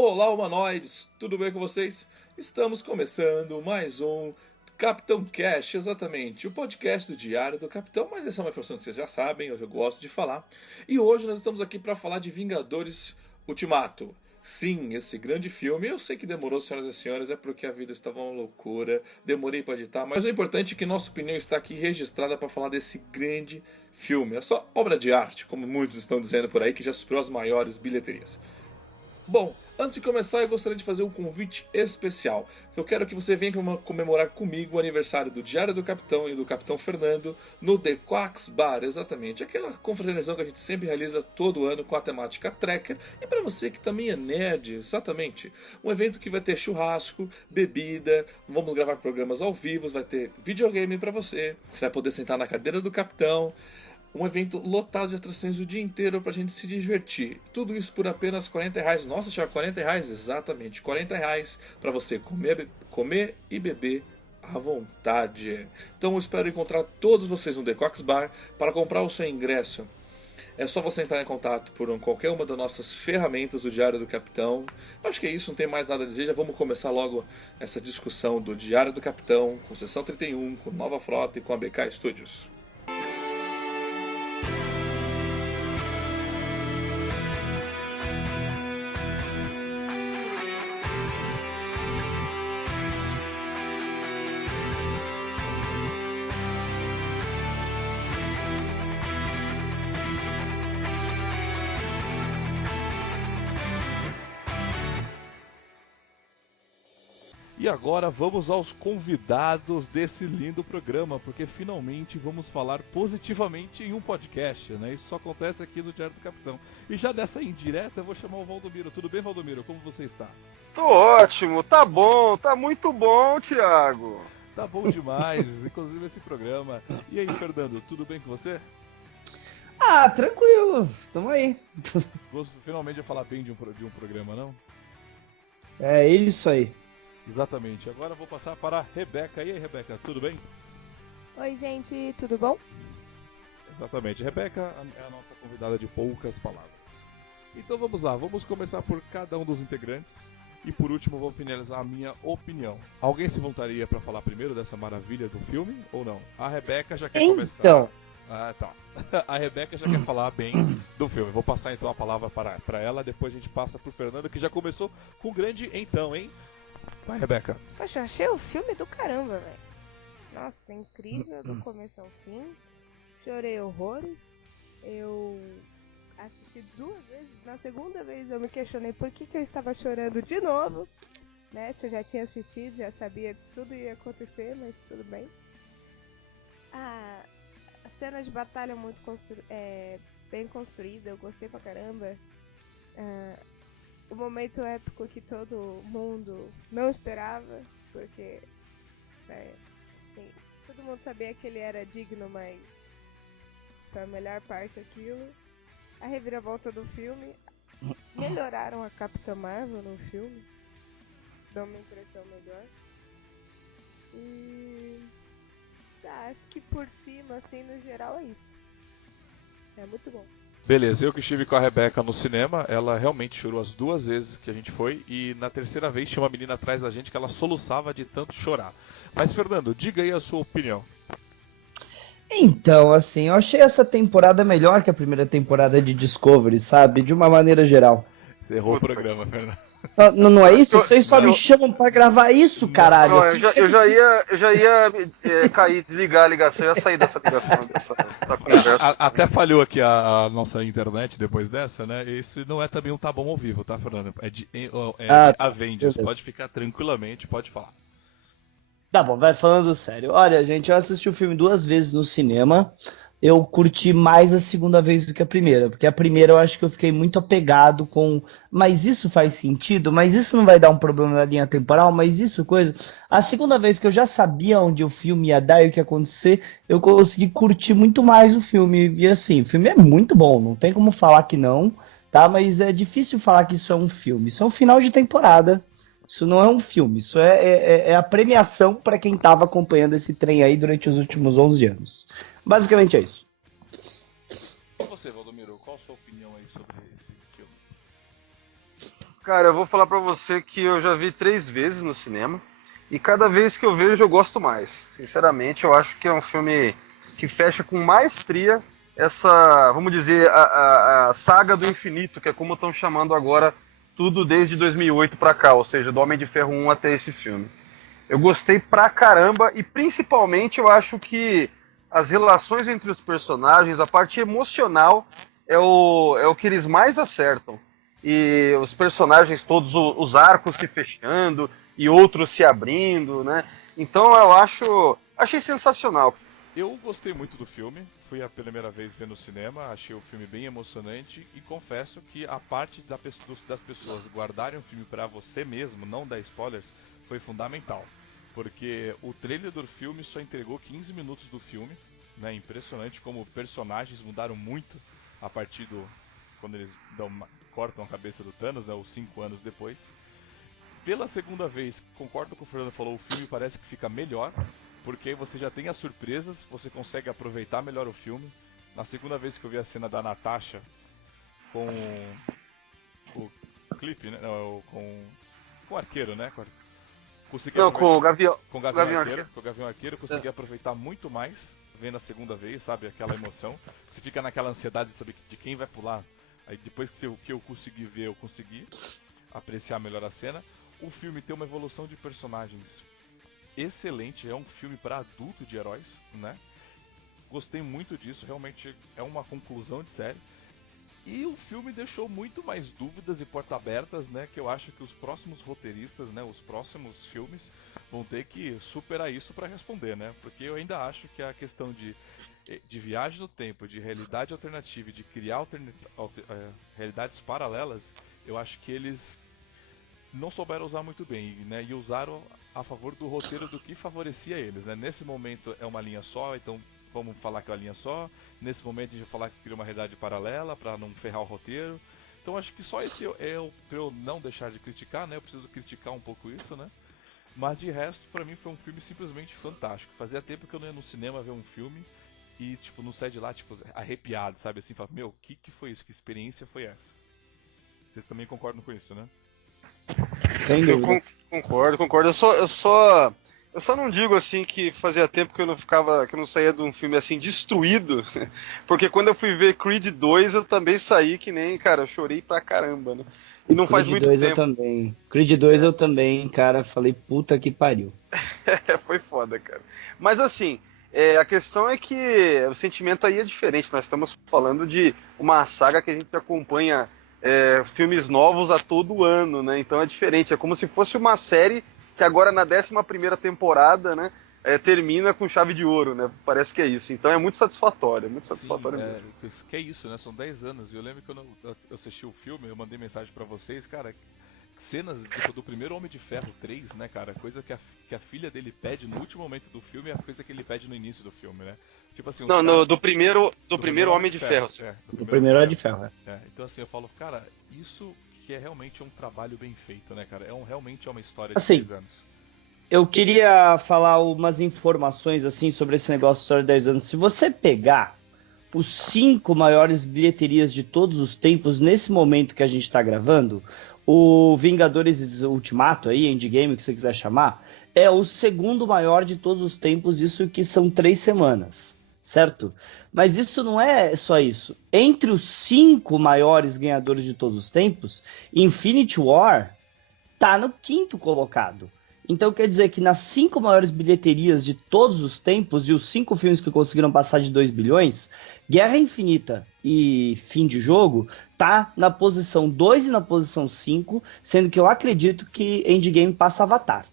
Olá, humanoides! Tudo bem com vocês? Estamos começando mais um Capitão Cast, exatamente, o podcast do Diário do Capitão, mas essa é uma informação que vocês já sabem, eu gosto de falar. E hoje nós estamos aqui para falar de Vingadores Ultimato. Sim, esse grande filme. Eu sei que demorou, senhoras e senhores, é porque a vida estava uma loucura, demorei para editar, mas o importante é que nossa opinião está aqui registrada para falar desse grande filme. É só obra de arte, como muitos estão dizendo por aí, que já superou as maiores bilheterias. Bom, antes de começar eu gostaria de fazer um convite especial. Eu quero que você venha comemorar comigo o aniversário do Diário do Capitão e do Capitão Fernando no The Quacks Bar, exatamente. Aquela confraternização que a gente sempre realiza todo ano com a temática Trekker. E para você que também é nerd, exatamente. Um evento que vai ter churrasco, bebida, vamos gravar programas ao vivo, vai ter videogame para você. Você vai poder sentar na cadeira do Capitão. Um evento lotado de atrações o dia inteiro pra gente se divertir. Tudo isso por apenas R$40. Nossa, tinha R$40? Exatamente, R$40 pra você comer e beber à vontade. Então eu espero encontrar todos vocês no The Quacks Bar. Para comprar o seu ingresso, é só você entrar em contato por qualquer uma das nossas ferramentas do Diário do Capitão. Acho que é isso, não tem mais nada a dizer. Já vamos começar logo essa discussão do Diário do Capitão, com Seção 31, com Nova Frota e com a BK Studios. E agora vamos aos convidados desse lindo programa, porque finalmente vamos falar positivamente em um podcast, né? Isso só acontece aqui no Diário do Capitão. E já dessa indireta eu vou chamar o Valdomiro. Tudo bem, Valdomiro? Como você está? Tô ótimo, tá bom, tá muito bom, Thiago. Tá bom demais, inclusive esse programa. E aí, Fernando, tudo bem com você? Ah, tranquilo, tamo aí. Gosto finalmente de falar bem de um programa, não? É isso aí. Exatamente. Agora eu vou passar para a Rebeca. E aí, Rebeca, tudo bem? Oi, gente, tudo bom? Exatamente. Rebeca é a nossa convidada de poucas palavras. Então vamos lá, vamos começar por cada um dos integrantes. E por último vou finalizar a minha opinião. Alguém se voltaria para falar primeiro dessa maravilha do filme ou não? A Rebeca já quer começar. Então. Ah, tá. A Rebeca já quer falar bem do filme. Vou passar então a palavra para ela, depois a gente passa pro Fernando, que já começou com grande então, hein? Vai, Rebeca. Poxa, eu achei o filme do caramba, velho. Nossa, incrível do começo ao fim. Chorei horrores. Eu assisti 2 vezes. Na segunda vez eu me questionei por que eu estava chorando de novo. Né? Se eu já tinha assistido, já sabia que tudo ia acontecer, mas tudo bem. A cena de batalha muito bem construída, eu gostei pra caramba. O momento épico que todo mundo não esperava, porque todo mundo sabia que ele era digno, mas foi a melhor parte aquilo. A reviravolta do filme. Melhoraram a Capitã Marvel no filme, deu uma impressão melhor. E acho que por cima, assim, no geral é isso. É muito bom. Beleza, eu que estive com a Rebeca no cinema, ela realmente chorou as 2 vezes que a gente foi, e na terceira vez tinha uma menina atrás da gente que ela soluçava de tanto chorar. Mas, Fernando, diga aí a sua opinião. Então, assim, eu achei essa temporada melhor que a primeira temporada de Discovery, sabe? De uma maneira geral. Você errou o programa, Fernando. Não é isso? Vocês só me chamam pra gravar isso, caralho. Não, eu já ia cair, desligar a ligação, eu ia sair dessa ligação, dessa conversa. Até falhou aqui a nossa internet depois dessa, né? Esse não é também um Tá Bom ao vivo, tá, Fernando? É de Avengers, pode ficar tranquilamente, pode falar. Tá bom, vai falando sério. Olha, gente, eu assisti o filme 2 vezes no cinema. Eu curti mais a segunda vez do que a primeira, porque a primeira eu acho que eu fiquei muito apegado com, mas isso faz sentido, mas isso não vai dar um problema na linha temporal, mas isso coisa. A segunda vez que eu já sabia onde o filme ia dar e o que ia acontecer, eu consegui curtir muito mais o filme. E assim, o filme é muito bom, não tem como falar que não, tá? Mas é difícil falar que isso é um filme, isso é um final de temporada. Isso não é um filme, isso é a premiação para quem estava acompanhando esse trem aí durante os últimos 11 anos. Basicamente é isso. E você, Valdomiro, qual a sua opinião aí sobre esse filme? Cara, eu vou falar pra você que eu já vi 3 vezes no cinema e cada vez que eu vejo eu gosto mais. Sinceramente, eu acho que é um filme que fecha com maestria essa, vamos dizer, a saga do infinito, que é como estão chamando agora tudo desde 2008 pra cá, ou seja, do Homem de Ferro 1 até esse filme. Eu gostei pra caramba e principalmente eu acho que as relações entre os personagens, a parte emocional é o que eles mais acertam. E os personagens todos, os arcos se fechando e outros se abrindo, né? Então eu achei sensacional. Eu gostei muito do filme, fui a primeira vez ver no cinema, achei o filme bem emocionante e confesso que a parte das pessoas guardarem o filme pra você mesmo, não dar spoilers, foi fundamental. Porque o trailer do filme só entregou 15 minutos do filme, né? Impressionante como personagens mudaram muito a partir do quando eles cortam a cabeça do Thanos, né? Os 5 anos depois. Pela segunda vez, concordo com o Fernando falou, o filme parece que fica melhor, porque aí você já tem as surpresas, você consegue aproveitar melhor o filme. Na segunda vez que eu vi a cena da Natasha com o clipe, né? Não, com o arqueiro, né? Consegui Não, com o Gavião, com o Gavião Arqueiro. Com o Gavião Arqueiro eu consegui aproveitar muito mais vendo a segunda vez, sabe? Aquela emoção. Você fica naquela ansiedade de saber de quem vai pular. Aí depois que eu consegui ver, eu consegui apreciar melhor a cena. O filme tem uma evolução de personagens excelente, é um filme para adulto de heróis, né? Gostei muito disso, realmente é uma conclusão de série. E o filme deixou muito mais dúvidas e portas abertas, né? Que eu acho que os próximos roteiristas, né? Os próximos filmes vão ter que superar isso para responder, né? Porque eu ainda acho que a questão de viagem no tempo, de realidade alternativa e de criar realidades paralelas, eu acho que eles não souberam usar muito bem, né? E usaram a favor do roteiro do que favorecia eles, né? Nesse momento é uma linha só, então vamos falar que é uma linha só. Nesse momento a gente vai falar que cria uma realidade paralela para não ferrar o roteiro. Então acho que só esse é o pra eu não deixar de criticar, né? Eu preciso criticar um pouco isso, né? Mas de resto, pra mim foi um filme simplesmente fantástico. Fazia tempo que eu não ia no cinema ver um filme e tipo não saí de lá tipo arrepiado, sabe? Assim, falar, meu, o que foi isso? Que experiência foi essa? Vocês também concordam com isso, né? Sem Eu dúvida. concordo. Eu só não digo assim que fazia tempo que que eu não saía de um filme assim destruído, porque quando eu fui ver Creed 2 eu também saí que nem, cara, eu chorei pra caramba, né? E não faz Creed muito 2 eu tempo. também. Creed 2 eu também, cara, falei, puta que pariu. Foi foda, cara. Mas assim, a questão é que o sentimento aí é diferente. Nós estamos falando de uma saga que a gente acompanha filmes novos a todo ano, né? Então é diferente. É como se fosse uma série que agora na 11ª temporada, né? Termina com chave de ouro, né? Parece que é isso. Então é muito Sim, satisfatório mesmo. que é isso, né? São 10 anos. E eu lembro que quando eu assisti o filme, eu mandei mensagem pra vocês, cara, cenas tipo, do primeiro Homem de Ferro 3, né, cara? Coisa que a filha dele pede no último momento do filme é a coisa que ele pede no início do filme, né? Tipo assim, os Não, caras. do primeiro Homem de Ferro. Do O primeiro Homem de primeiro é de Ferro. ferro, Então assim, eu falo, cara, isso que é realmente um trabalho bem feito, né, cara? Realmente é uma história de Assim, 10 anos. eu queria falar umas informações assim sobre esse negócio de história de 10 anos. Se você pegar os 5 maiores bilheterias de todos os tempos nesse momento que a gente está gravando, o Vingadores Ultimato aí, Endgame, que você quiser chamar, é o segundo maior de todos os tempos, isso que são 3 semanas, certo? Mas isso não é só isso. Entre os 5 maiores ganhadores de todos os tempos, Infinity War tá no quinto colocado. Então quer dizer que nas 5 maiores bilheterias de todos os tempos e os 5 filmes que conseguiram passar de 2 bilhões, Guerra Infinita e Fim de Jogo tá na posição 2 e na posição 5, sendo que eu acredito que Endgame passa Avatar.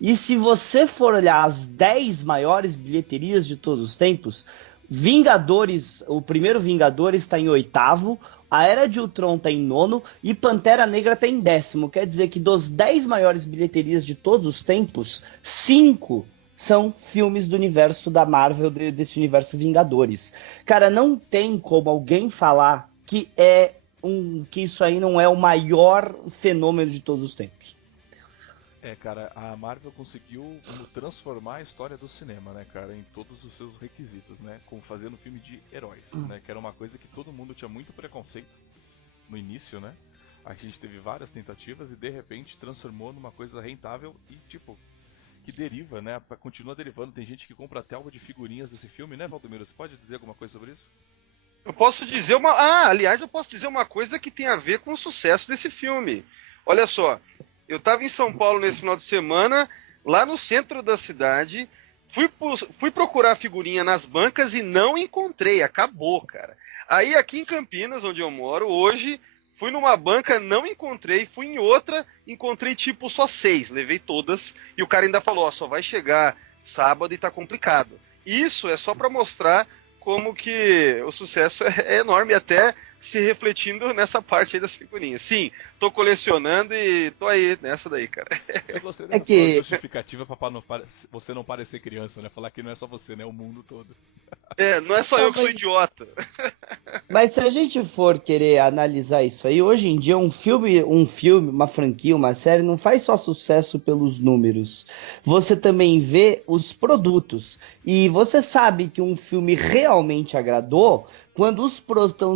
E se você for olhar as 10 maiores bilheterias de todos os tempos, Vingadores, o primeiro Vingadores está em oitavo, a Era de Ultron está em nono e Pantera Negra está em décimo. Quer dizer que dos 10 maiores bilheterias de todos os tempos, 5 são filmes do universo da Marvel, desse universo Vingadores. Cara, não tem como alguém falar que que isso aí não é o maior fenômeno de todos os tempos. Cara, a Marvel conseguiu transformar a história do cinema, né, cara, em todos os seus requisitos, né, como fazendo filme de heróis, né, que era uma coisa que todo mundo tinha muito preconceito no início, né, A gente teve várias tentativas e de repente transformou numa coisa rentável e tipo, que deriva, né? Continua derivando. Tem gente que compra até álbum de figurinhas desse filme, né, Valdomiro? Você pode dizer alguma coisa sobre isso? Eu posso dizer uma. Ah, aliás, eu posso dizer uma coisa que tem a ver com o sucesso desse filme. Olha só, eu estava em São Paulo nesse final de semana, lá no centro da cidade. Fui procurar figurinha nas bancas e não encontrei, acabou, cara. Aí aqui em Campinas, onde eu moro, hoje, fui numa banca, não encontrei, fui em outra, encontrei tipo só 6, levei todas, e o cara ainda falou, ó, só vai chegar sábado e tá complicado. Isso é só para mostrar como que o sucesso é enorme, até se refletindo nessa parte aí das figurinhas. Sim, tô colecionando e tô aí nessa daí, cara. Eu gostei É dessa sua que justificativa pra você não parecer criança, né? Falar que não é só você, né? O mundo todo. Não é só eu que sou idiota. Mas se a gente for querer analisar isso aí, hoje em dia um filme, uma franquia, uma série não faz só sucesso pelos números. Você também vê os produtos. E você sabe que um filme realmente agradou quando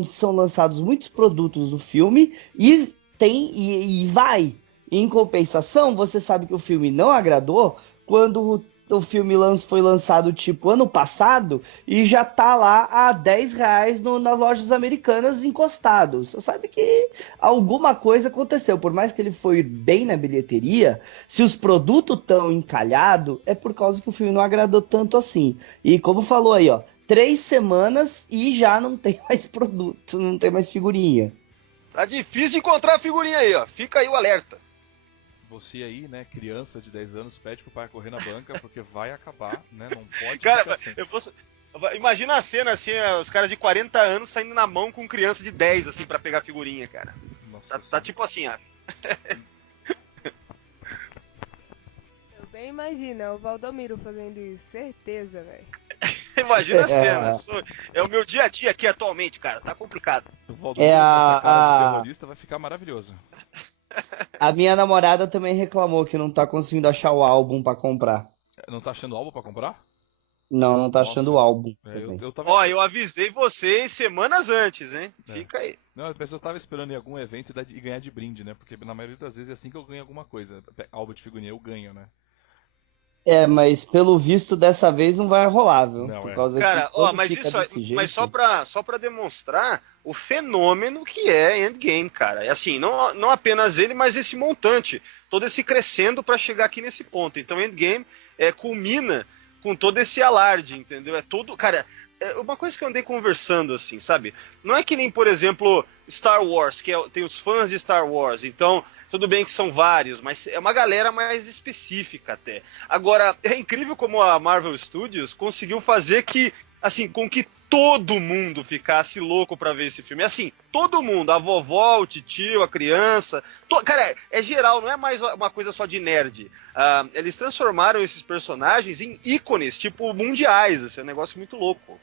são lançados muitos produtos do filme e vai. Em compensação, você sabe que o filme não agradou quando o filme foi lançado tipo ano passado e já tá lá a R$ 10 nas lojas americanas encostado. Você sabe que alguma coisa aconteceu. Por mais que ele foi bem na bilheteria, se os produtos estão encalhados, é por causa que o filme não agradou tanto assim. E como falou aí, ó, 3 semanas e já não tem mais produto, não tem mais figurinha. Tá difícil encontrar a figurinha aí, ó. Fica aí o alerta. Você aí, né, criança de 10 anos, pede pro pai correr na banca, porque vai acabar, né? Não pode Cara, ficar sem. imagina a cena assim, os caras de 40 anos saindo na mão com criança de 10, assim, pra pegar figurinha, cara. Nossa Tá tipo assim, ó. Eu bem imagino, o Valdomiro fazendo isso, certeza, velho. Imagina a cena. É o meu dia a dia aqui atualmente, cara. Tá complicado. O Valdomiro com essa cara de terrorista vai ficar maravilhoso. A minha namorada também reclamou que não tá conseguindo achar o álbum pra comprar. Não tá achando álbum pra comprar? Não, não tá achando o Nossa. álbum. Eu tava Ó, eu avisei vocês semanas antes, hein? Fica aí. Não, a pessoa tava esperando em algum evento e ganhar de brinde, né? Porque na maioria das vezes é assim que eu ganho alguma coisa. Álbum de figurinha eu ganho, né? Mas pelo visto dessa vez não vai rolar, viu? Não, Por é. causa que Cara, ó, quando mas fica isso, desse mas jeito. só pra demonstrar o fenômeno que é Endgame, cara. É assim, não apenas ele, mas esse montante, todo esse crescendo pra chegar aqui nesse ponto. Então Endgame culmina com todo esse alarde, entendeu? É todo, cara, é uma coisa que eu andei conversando assim, sabe? Não é que nem, por exemplo, Star Wars, tem os fãs de Star Wars, então tudo bem que são vários, mas é uma galera mais específica até. Agora, é incrível como a Marvel Studios conseguiu fazer que, assim, com que todo mundo ficasse louco pra ver esse filme. Assim, todo mundo, a vovó, o titio, a criança. Cara, é geral, não é mais uma coisa só de nerd. Eles transformaram esses personagens em ícones, tipo, mundiais. Assim, é um negócio muito louco.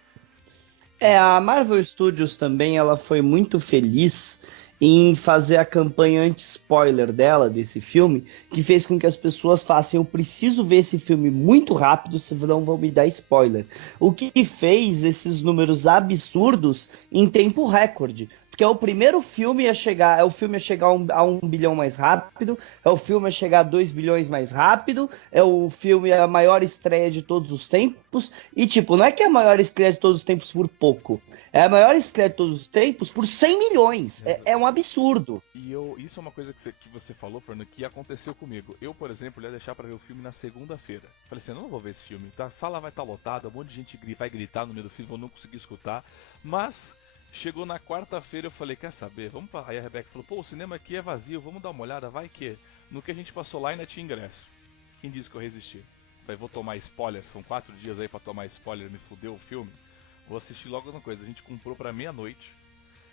A Marvel Studios também ela foi muito feliz em fazer a campanha anti-spoiler dela, desse filme, que fez com que as pessoas façam, eu preciso ver esse filme muito rápido, senão vão me dar spoiler. O que fez esses números absurdos em tempo recorde. Porque é o primeiro filme a chegar, a 1 bilhão mais rápido, é o filme a chegar a 2 bilhões mais rápido, é o filme a maior estreia de todos os tempos, e tipo, não é que é a maior estreia de todos os tempos por pouco, é a maior estreia de todos os tempos por 100 milhões. É um absurdo. E isso é uma coisa que você falou, Fernando, que aconteceu comigo. Eu, por exemplo, ia deixar pra ver o filme na segunda-feira. Falei assim, eu não vou ver esse filme. A sala vai estar lotada, um monte de gente vai gritar no meio do filme, vou não conseguir escutar. Mas chegou na quarta-feira, eu falei, quer saber? Vamos pra... Aí a Rebeca falou, pô, o cinema aqui é vazio, vamos dar uma olhada, vai que... No que a gente passou lá ainda tinha ingresso. Quem disse que eu resisti? Falei, vou tomar spoiler, são 4 dias aí pra tomar spoiler, me fudeu o filme. Vou assistir logo uma coisa. A gente comprou pra meia-noite,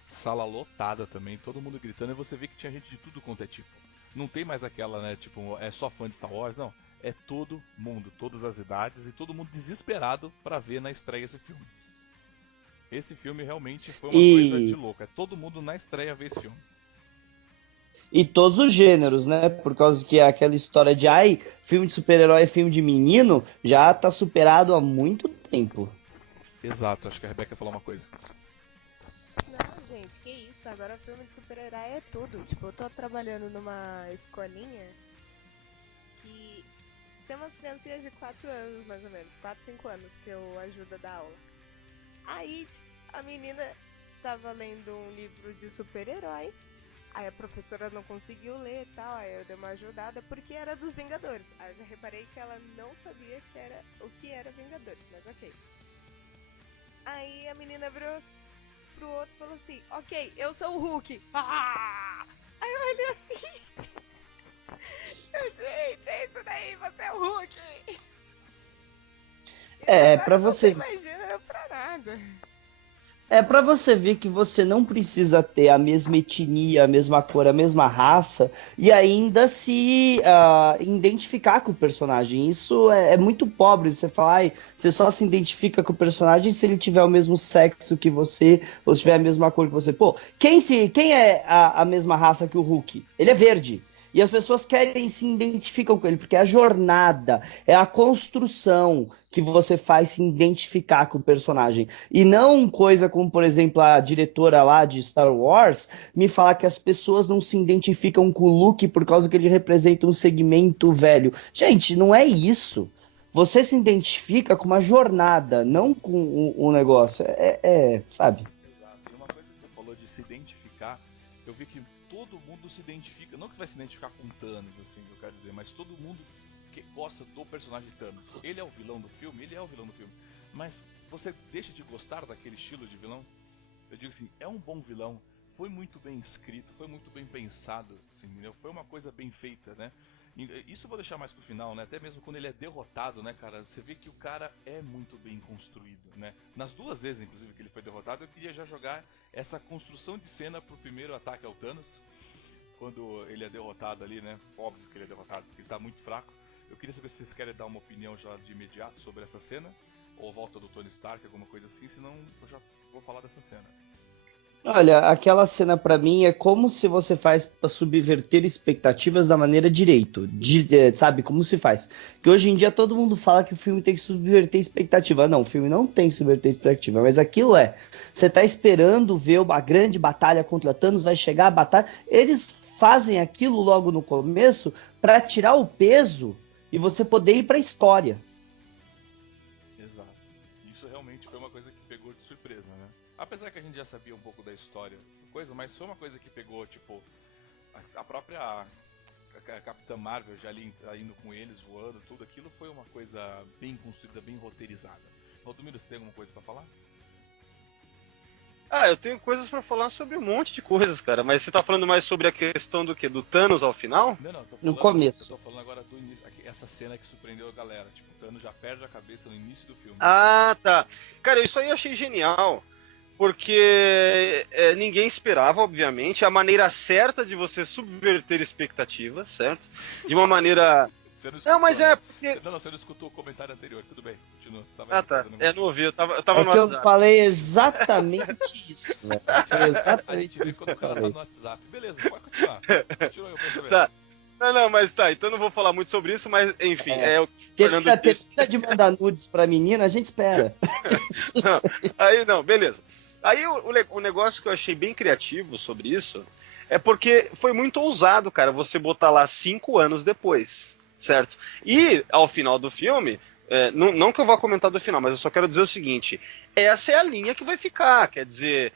sala lotada também, todo mundo gritando, e você vê que tinha gente de tudo quanto é tipo. Não tem mais aquela, né, tipo, é só fã de Star Wars, não. É todo mundo, todas as idades, e todo mundo desesperado pra ver na estreia esse filme. Esse filme realmente foi uma coisa de louco. É todo mundo na estreia ver esse filme. E todos os gêneros, né? Por causa que aquela história de filme de super-herói é filme de menino, já tá superado há muito tempo. Exato, acho que a Rebeca falou uma coisa. Não, gente, que isso? Agora filme de super-herói é tudo. Tipo, eu tô trabalhando numa escolinha que tem umas criancinhas de 4 anos, mais ou menos, 4, 5 anos, que eu ajudo a dar aula. Aí, a menina tava lendo um livro de super-herói, aí a professora não conseguiu ler e tal, aí eu dei uma ajudada, porque era dos Vingadores. Aí eu já reparei que ela não sabia o que era Vingadores, mas ok. Aí a menina virou pro outro e falou assim, ok, eu sou o Hulk. Ah! Aí eu olhei assim, gente, é isso daí, você é o Hulk. É, Agora pra não você. imagina pra nada. É pra você ver que você não precisa ter a mesma etnia, a mesma cor, a mesma raça e ainda se identificar com o personagem. Isso é muito pobre. Você fala, ai, você só se identifica com o personagem se ele tiver o mesmo sexo que você ou se tiver a mesma cor que você. Pô, quem é a mesma raça que o Hulk? Ele é verde. E as pessoas querem se identificam com ele, porque é a jornada, é a construção que você faz se identificar com o personagem. E não coisa como, por exemplo, a diretora lá de Star Wars me falar que as pessoas não se identificam com o Luke por causa que ele representa um segmento velho. Gente, não é isso. Você se identifica com uma jornada, não com um negócio. Sabe? Exato. E uma coisa que você falou de se identificar, eu vi que todo mundo se identifica. Não que você vai se identificar com Thanos, assim, que eu quero dizer, mas todo mundo que gosta do personagem Thanos. Ele é o vilão do filme, ele é o vilão do filme. Mas você deixa de gostar daquele estilo de vilão? Eu digo assim, é um bom vilão, foi muito bem escrito, foi muito bem pensado, assim, entendeu? Foi uma coisa bem feita, né? Isso eu vou deixar mais pro final, né? Até mesmo quando ele é derrotado, né, cara? Você vê que o cara é muito bem construído, né? Nas duas vezes, inclusive, que ele foi derrotado, eu queria já jogar essa construção de cena pro primeiro ataque ao Thanos. Quando ele é derrotado ali, né? Óbvio que ele é derrotado, porque ele tá muito fraco. Eu queria saber se vocês querem dar uma opinião já de imediato sobre essa cena, ou volta do Tony Stark, alguma coisa assim, senão eu já vou falar dessa cena. Olha, aquela cena pra mim é como se você faz pra subverter expectativas da maneira direito, sabe? Como se faz? Que hoje em dia todo mundo fala que o filme tem que subverter expectativa. Não, o filme não tem que subverter expectativa, mas aquilo você tá esperando ver uma grande batalha contra Thanos, vai chegar a batalha, eles fazem aquilo logo no começo pra tirar o peso e você poder ir pra história. Exato. Isso realmente foi uma coisa que pegou de surpresa, né? Apesar que a gente já sabia um pouco da história da coisa, mas foi uma coisa que pegou, tipo, a própria Capitã Marvel já ali indo com eles, voando, tudo aquilo foi uma coisa bem construída, bem roteirizada. Valdomiro, você tem alguma coisa pra falar? Eu tenho coisas pra falar sobre um monte de coisas, cara, mas você tá falando mais sobre a questão do quê? Do Thanos ao final? Não, eu No começo. tô falando agora do início, essa cena que surpreendeu a galera, tipo, o Thanos já perde a cabeça no início do filme. Ah, tá. Cara, isso aí eu achei genial, porque ninguém esperava, obviamente, a maneira certa de você subverter expectativas, certo? De uma maneira. Você não Não, escutou, mas né? porque. Você não escutou o comentário anterior, tudo bem, continua, você tava Ah, aí tá. fazendo Não ouvi, eu tava É no que eu WhatsApp. falei exatamente isso, velho. Foi A exatamente gente vê isso que quando eu o cara tá falei. no WhatsApp. Beleza, pode continuar. Continua aí, eu quero saber. Tá. Não, mas tá, então eu não vou falar muito sobre isso, mas enfim, É, o que o Fernando disse. termina de mandar nudes pra menina, a gente espera. Não, aí não, beleza. Aí o negócio que eu achei bem criativo sobre isso é porque foi muito ousado, cara, você botar lá 5 anos depois, certo? E ao final do filme, não que eu vá comentar do final, mas eu só quero dizer o seguinte: essa é a linha que vai ficar, quer dizer,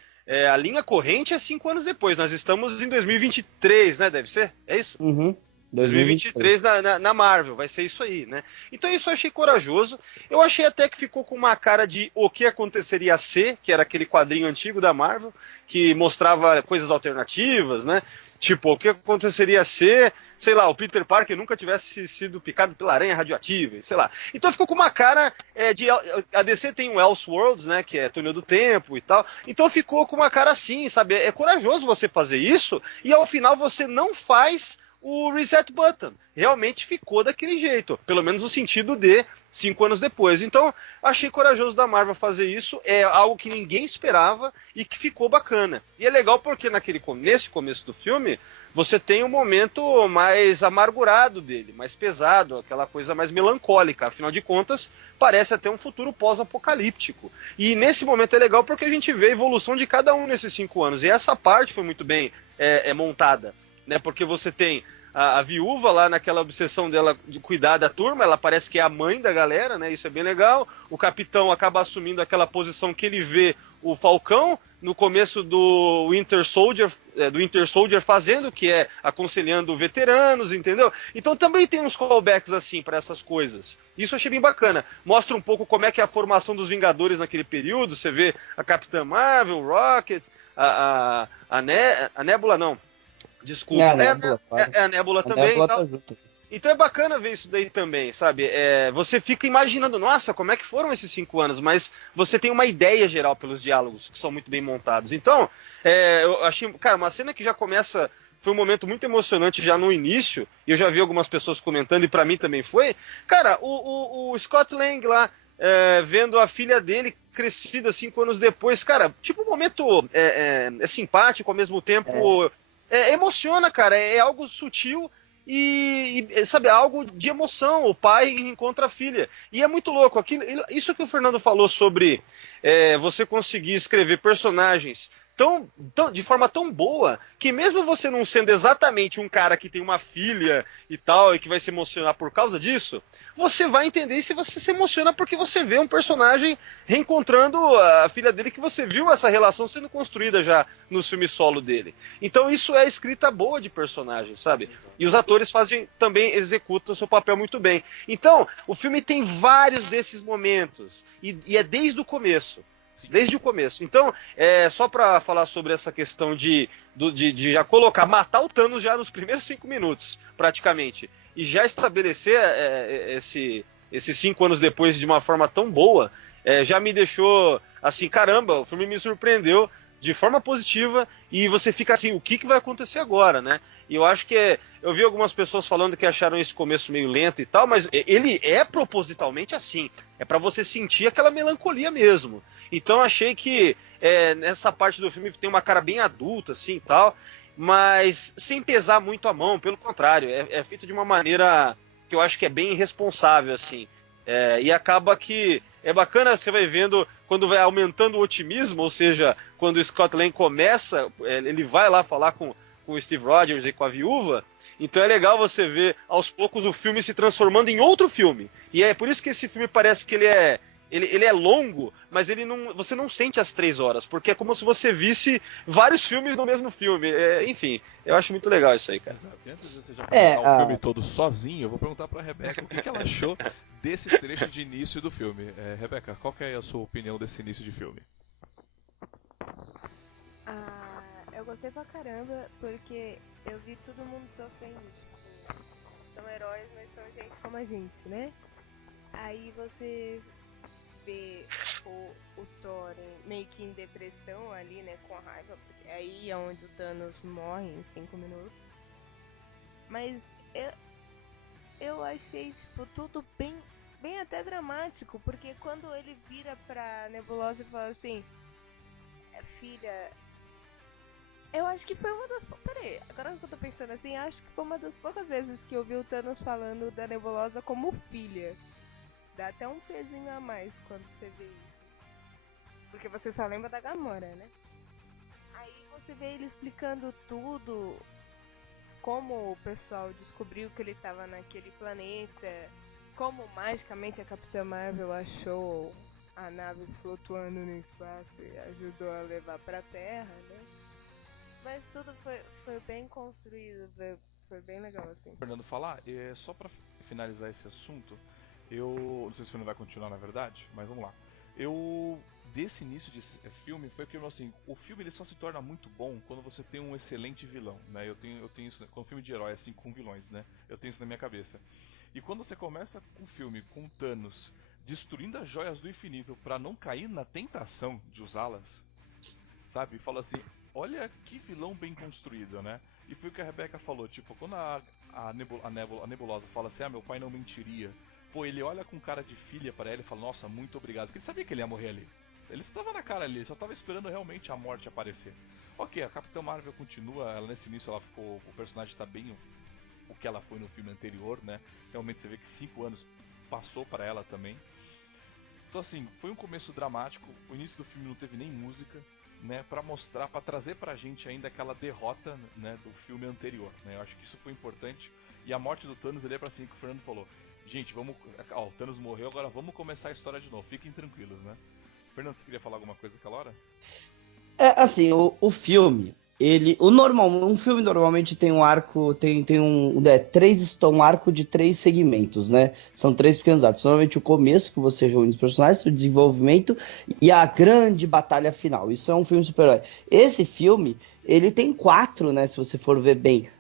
a linha corrente é 5 anos depois. Nós estamos em 2023, né? Deve ser? É isso? Uhum, 2023. 2023 na Marvel, vai ser isso aí, né? Então isso eu achei corajoso. Eu achei até que ficou com uma cara de O que aconteceria se, que era aquele quadrinho antigo da Marvel, que mostrava coisas alternativas, né? Tipo, o que aconteceria se, sei lá, o Peter Parker nunca tivesse sido picado pela aranha radioativa, sei lá. Então ficou com uma cara de... A DC tem o Elseworlds, né? Que é Túnel do Tempo e tal. Então ficou com uma cara assim, sabe? É corajoso você fazer isso e ao final você não faz o reset button. Realmente ficou daquele jeito. Pelo menos no sentido de 5 anos depois. Então, achei corajoso da Marvel fazer isso. É algo que ninguém esperava e que ficou bacana. E é legal porque nesse começo do filme, você tem um momento mais amargurado dele, mais pesado, aquela coisa mais melancólica. Afinal de contas, parece até um futuro pós-apocalíptico. E nesse momento é legal porque a gente vê a evolução de cada um nesses 5 anos. E essa parte foi muito bem montada, né? Porque você tem a viúva lá naquela obsessão dela de cuidar da turma, ela parece que é a mãe da galera, né? Isso é bem legal. O capitão acaba assumindo aquela posição que ele vê o Falcão no começo do Winter Soldier fazendo, que é aconselhando veteranos, entendeu? Então também tem uns callbacks assim para essas coisas. Isso eu achei bem bacana. Mostra um pouco como é que é a formação dos Vingadores naquele período. Você vê a Capitã Marvel, Rocket, a Nebula não. É a Desculpa. Nebula, claro. A Nebula A também. Nebula Então, tá junto. então é bacana ver isso daí também, sabe? Você fica imaginando, nossa, como é que foram esses 5 anos, mas você tem uma ideia geral pelos diálogos, que são muito bem montados. Então, eu achei, cara, uma cena que já começa, foi um momento muito emocionante já no início, e eu já vi algumas pessoas comentando, e pra mim também foi. Cara, o Scott Lang lá, vendo a filha dele crescida 5 anos depois, cara, tipo um momento simpático, ao mesmo tempo emociona, cara, é algo sutil sabe, algo de emoção. O pai encontra a filha. E é muito louco. Isso que o Fernando falou sobre você conseguir escrever personagens de forma tão boa que mesmo você não sendo exatamente um cara que tem uma filha e tal, e que vai se emocionar por causa disso, você vai entender se você se emociona porque você vê um personagem reencontrando a filha dele, que você viu essa relação sendo construída já no filme solo dele. Então isso é escrita boa de personagem, sabe? E os atores também executam o seu papel muito bem. Então, o filme tem vários desses momentos. E é desde o começo. Desde o começo. Então, só pra falar sobre essa questão de já matar o Thanos já nos primeiros 5 minutos, praticamente. E já estabelecer esses 5 anos depois de uma forma tão boa, já me deixou assim, caramba, o filme me surpreendeu de forma positiva e você fica assim, o que vai acontecer agora, né? E eu acho que eu vi algumas pessoas falando que acharam esse começo meio lento e tal, mas ele é propositalmente assim. É para você sentir aquela melancolia mesmo. Então achei que nessa parte do filme tem uma cara bem adulta assim e tal, mas sem pesar muito a mão, pelo contrário, é feito de uma maneira que eu acho que é bem responsável assim. E acaba que é bacana, você vai vendo quando vai aumentando o otimismo, ou seja, quando o Scott Lang começa, ele vai lá falar com o Steve Rogers e com a viúva, então é legal você ver aos poucos o filme se transformando em outro filme. E é por isso que esse filme parece que ele é longo, mas você não sente as 3 horas, porque é como se você visse vários filmes no mesmo filme. Enfim, eu acho muito legal isso aí, cara. Exato. E antes de você já comentar o filme todo sozinho, eu vou perguntar pra Rebeca o que ela achou desse trecho de início do filme. Rebeca, qual que é a sua opinião desse início de filme? Eu gostei pra caramba, porque eu vi todo mundo sofrendo, tipo, são heróis, mas são gente como a gente, né? Aí você vê o Thor meio que em depressão ali, né, com a raiva, porque aí é onde o Thanos morre em 5 minutos. Mas eu achei, tipo, tudo bem até dramático, porque quando ele vira pra Nebulosa e fala assim, filha... Eu acho que foi uma das... Peraí, agora que eu tô pensando assim, acho que foi uma das poucas vezes que eu vi o Thanos falando da Nebulosa como filha. Dá até um pezinho a mais quando você vê isso. Porque você só lembra da Gamora, né? Aí você vê ele explicando tudo, como o pessoal descobriu que ele tava naquele planeta, como magicamente a Capitã Marvel achou a nave flutuando no espaço e ajudou a levar pra Terra, né? Mas tudo foi bem construído, foi bem legal, assim. Fernando falar, só pra finalizar esse assunto, eu não sei se o filme vai continuar na verdade, mas vamos lá. Desse início de filme foi que assim, o filme ele só se torna muito bom quando você tem um excelente vilão, né? Eu tenho isso com filme de herói assim, com vilões, né? Eu tenho isso na minha cabeça. E quando você começa com o filme com Thanos destruindo as joias do infinito pra não cair na tentação de usá-las, sabe? Fala assim, olha que vilão bem construído, né? E foi o que a Rebeca falou, tipo, quando a Nebulosa fala assim, meu pai não mentiria. Pô, ele olha com cara de filha pra ela e fala, nossa, muito obrigado. Porque ele sabia que ele ia morrer ali. Ele estava na cara ali, só estava esperando realmente a morte aparecer. Ok, a Capitã Marvel continua, ela, nesse início ela ficou. O personagem está bem o que ela foi no filme anterior, né? Realmente você vê que 5 anos passou para ela também. Então assim, foi um começo dramático, o início do filme não teve nem música, né, para mostrar, para trazer pra gente ainda aquela derrota, né, do filme anterior, né? Eu acho que isso foi importante. E a morte do Thanos, ele é pra assim que o Fernando falou. Gente, vamos, ó, o Thanos morreu, agora vamos começar a história de novo. Fiquem tranquilos, né? Fernando, você queria falar alguma coisa aquela hora? É assim, o filme, um filme normalmente tem um arco, tem um arco de 3 segmentos, né? São 3 pequenos arcos. Normalmente o começo, que você reúne os personagens, o desenvolvimento e a grande batalha final. Isso é um filme super-herói. Esse filme, ele tem 4, né? Se você for ver bem.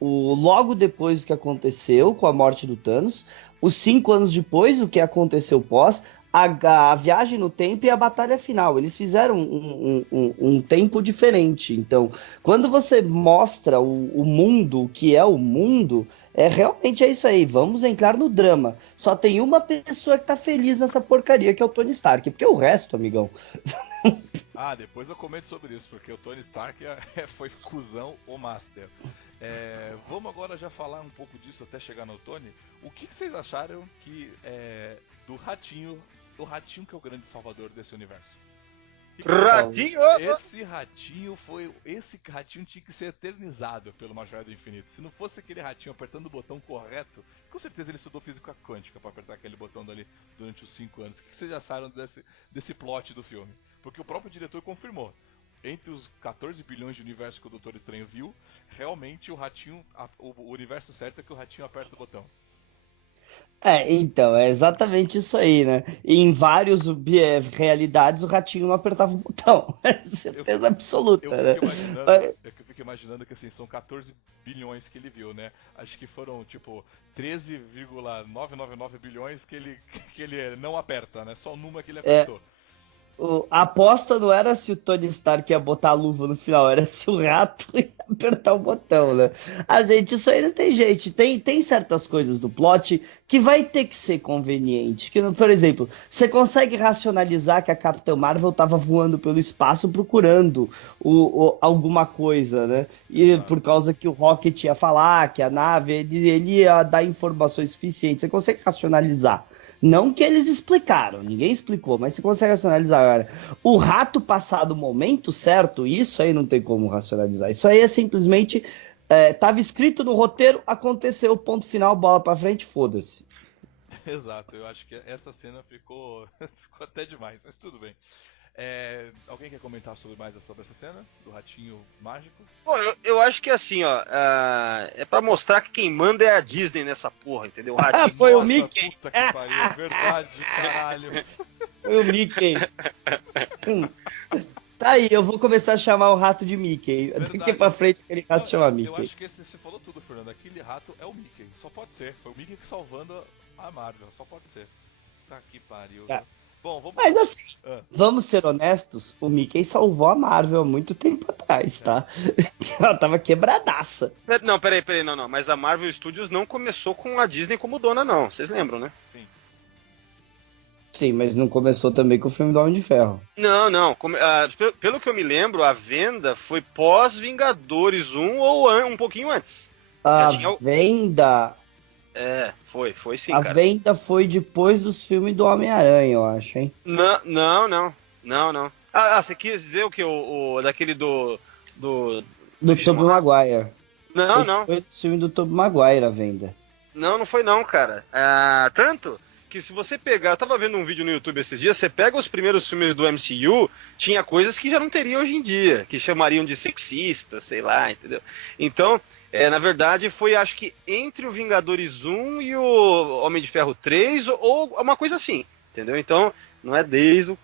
Logo depois do que aconteceu com a morte do Thanos, os 5 anos depois, o que aconteceu pós, a viagem no tempo e a batalha final. Eles fizeram um tempo diferente. Então, quando você mostra o mundo, o que é o mundo, realmente é isso aí. Vamos entrar no drama. Só tem uma pessoa que tá feliz nessa porcaria, que é o Tony Stark. Porque o resto, amigão. Ah, depois eu comento sobre isso, porque o Tony Stark foi cuzão o master. Vamos agora já falar um pouco disso até chegar no Tony. O que vocês acharam do Ratinho, o Ratinho que é o grande salvador desse universo? Ratinho! Esse ratinho tinha que ser eternizado pelo Major do Infinito. Se não fosse aquele ratinho apertando o botão correto, com certeza ele estudou física quântica para apertar aquele botão dali durante os 5 anos. O que vocês acharam desse plot do filme? Porque o próprio diretor confirmou. Entre os 14 bilhões de universos que o Doutor Estranho viu, realmente o ratinho, o universo certo é que o ratinho aperta o botão. Então, é exatamente isso aí, né? E em várias realidades o ratinho não apertava o botão. É certeza absoluta, né? Eu fico imaginando que assim, são 14 bilhões que ele viu, né? Acho que foram tipo 13,999 bilhões que ele não aperta, né? Só numa que ele apertou. A aposta não era se o Tony Stark ia botar a luva no final, era se o rato ia apertar o botão, né? Gente, isso aí não tem jeito. Tem certas coisas do plot que vai ter que ser conveniente. Por exemplo, você consegue racionalizar que a Capitã Marvel estava voando pelo espaço procurando alguma coisa, né? E por causa que o Rocket ia falar que a nave, ele ia dar informações suficientes. Você consegue racionalizar. Não que eles explicaram, ninguém explicou, mas você consegue racionalizar agora. O rato passar do momento certo, isso aí não tem como racionalizar. Isso aí é simplesmente. Tava escrito no roteiro, aconteceu, ponto final, bola pra frente, foda-se. Exato, eu acho que essa cena ficou até demais, mas tudo bem. Alguém quer comentar sobre essa cena do ratinho mágico? Bom, eu acho que assim, ó, é pra mostrar que quem manda é a Disney nessa porra, entendeu? O ratinho. Foi Nossa, o Mickey. Puta que pariu, verdade, caralho. Foi o Mickey. Tá aí, eu vou começar a chamar o rato de Mickey. Verdade. Daqui pra frente aquele rato se chama Mickey. Eu acho que você falou tudo, Fernando. Aquele rato é o Mickey. Só pode ser. Foi o Mickey que salvando a Marvel. Só pode ser. Tá que pariu. Bom, vamos. Mas assim, vamos ser honestos, o Mickey salvou a Marvel há muito tempo atrás, tá? Ela tava quebradaça. Não, peraí, não. Mas a Marvel Studios não começou com a Disney como dona, não. Vocês lembram, né? Sim. Sim, mas não começou também com o filme do Homem de Ferro. Não. Pelo que eu me lembro, a venda foi pós-Vingadores 1 ou um pouquinho antes. Venda... Foi sim, cara. A venda foi depois dos filmes do Homem-Aranha, eu acho, hein? Não. Você quis dizer o que? Daquele do Tobey Maguire. Não. Depois do filme do Tobey Maguire a venda. Não foi não, cara. Tanto que se você pegar... Eu tava vendo um vídeo no YouTube esses dias, você pega os primeiros filmes do MCU, tinha coisas que já não teria hoje em dia, que chamariam de sexista, sei lá, entendeu? Então, na verdade, foi acho que entre o Vingadores 1 e o Homem de Ferro 3, ou uma coisa assim, entendeu? Então, não é desde o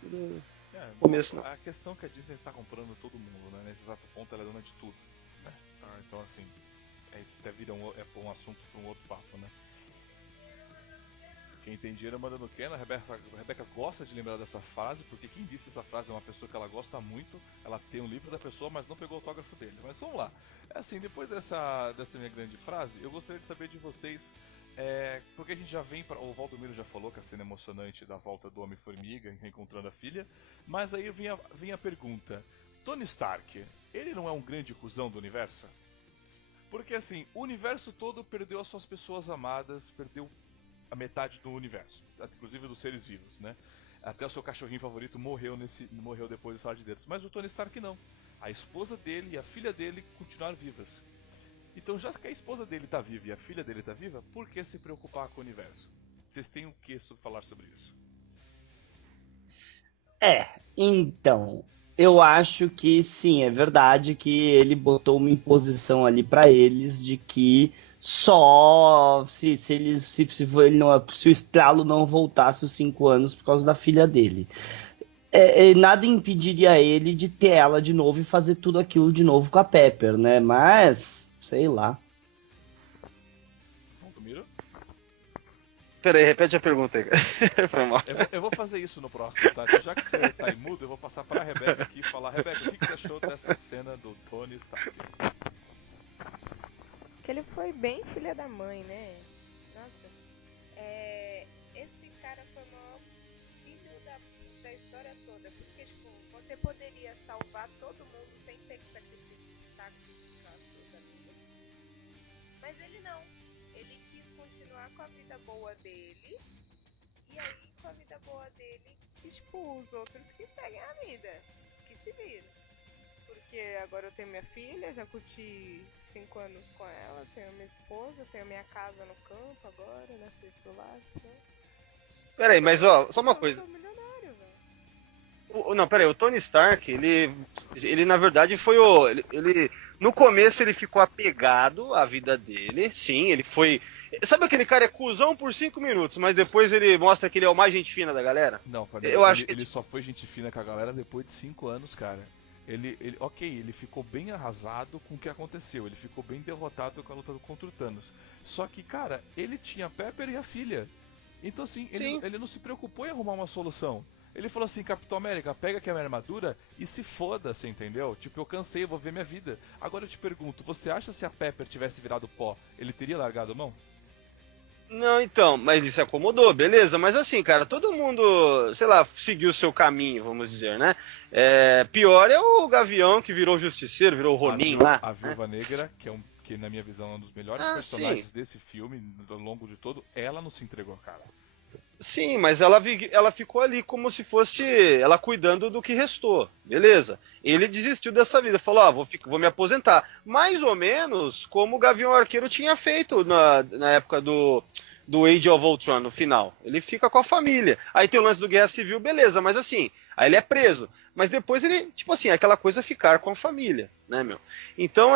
começo, não. A questão é que a Disney tá comprando todo mundo, né? Nesse exato ponto ela é dona de tudo, né? Então, assim, isso até vira um assunto para um outro papo, né? Quem tem dinheiro manda no Ken. A Rebeca gosta de lembrar dessa frase, porque quem disse essa frase é uma pessoa que ela gosta muito. Ela tem um livro da pessoa, mas não pegou o autógrafo dele. Mas vamos lá. Assim, depois dessa minha grande frase, eu gostaria de saber de vocês Porque a gente já vem o Valdomiro já falou que a cena emocionante da volta do Homem-Formiga reencontrando a filha, mas aí vem a pergunta: Tony Stark, ele não é um grande cuzão do universo? Porque assim, o universo todo perdeu as suas pessoas amadas, perdeu a metade do universo, inclusive dos seres vivos, né? Até o seu cachorrinho favorito morreu depois do Estalar de Dedos, mas o Tony Stark não. A esposa dele e a filha dele continuaram vivas. Então, já que a esposa dele tá viva e a filha dele tá viva, por que se preocupar com o universo? Vocês têm o que falar sobre isso? Então, eu acho que sim, é verdade que ele botou uma imposição ali pra eles de que só se o estralo não voltasse os 5 anos por causa da filha dele. Nada impediria ele de ter ela de novo e fazer tudo aquilo de novo com a Pepper, né? Mas, sei lá. Valdomiro? Peraí, repete a pergunta aí, cara. Foi mal. Eu vou fazer isso no próximo, tá? Já que você tá mudo, eu vou passar pra Rebeca aqui e falar: Rebeca, o que você achou dessa cena do Tony Stark? Que ele foi bem filha da mãe, né? Nossa. Esse cara foi o maior filho da história toda. Porque, tipo, você poderia salvar todo mundo sem ter que sacrificar seus amigos. Mas ele não. Ele quis continuar com a vida boa dele. E aí, com a vida boa dele, que, tipo, os outros que seguem a vida. Que se viram. Porque agora eu tenho minha filha, já curti 5 anos com ela, tenho minha esposa, tenho minha casa no campo agora, né? Fui pro lado, né? Peraí, mas ó, só uma Eu coisa. sou milionário, velho. Não, peraí, o Tony Stark, ele na verdade foi o. No começo ele ficou apegado à vida dele, sim, ele foi. Sabe aquele cara é cuzão por 5 minutos, mas depois ele mostra que ele é o mais gente fina da galera? Não, família, Eu acho que. ele só foi gente fina com a galera depois de 5 anos, cara. Ele ficou bem arrasado com o que aconteceu, ele ficou bem derrotado com a luta contra o Thanos. Só que, cara, ele tinha a Pepper e a filha. Então, assim, Sim. ele não se preocupou em arrumar uma solução. Ele falou assim: Capitão América, pega aqui a minha armadura e se foda, você entendeu? Tipo, eu cansei, eu vou ver minha vida. Agora eu te pergunto, você acha se a Pepper tivesse virado pó, ele teria largado a mão? Não, então, mas ele se acomodou, beleza. Mas assim, cara, todo mundo, sei lá, seguiu o seu caminho, vamos dizer, né? Pior é o Gavião que virou justiceiro, virou o Ronin lá. A né? Viúva Negra, que na minha visão é um dos melhores Ah, personagens sim. desse filme, ao longo de todo, ela não se entregou, cara. Sim, mas ela ficou ali como se fosse ela cuidando do que restou, beleza. Ele desistiu dessa vida, falou: vou me aposentar. Mais ou menos como o Gavião Arqueiro tinha feito na época do Age of Ultron, no final. Ele fica com a família. Aí tem o lance do Guerra Civil, beleza, mas assim, aí ele é preso. Mas depois ele, tipo assim, aquela coisa ficar com a família, né, meu? Então,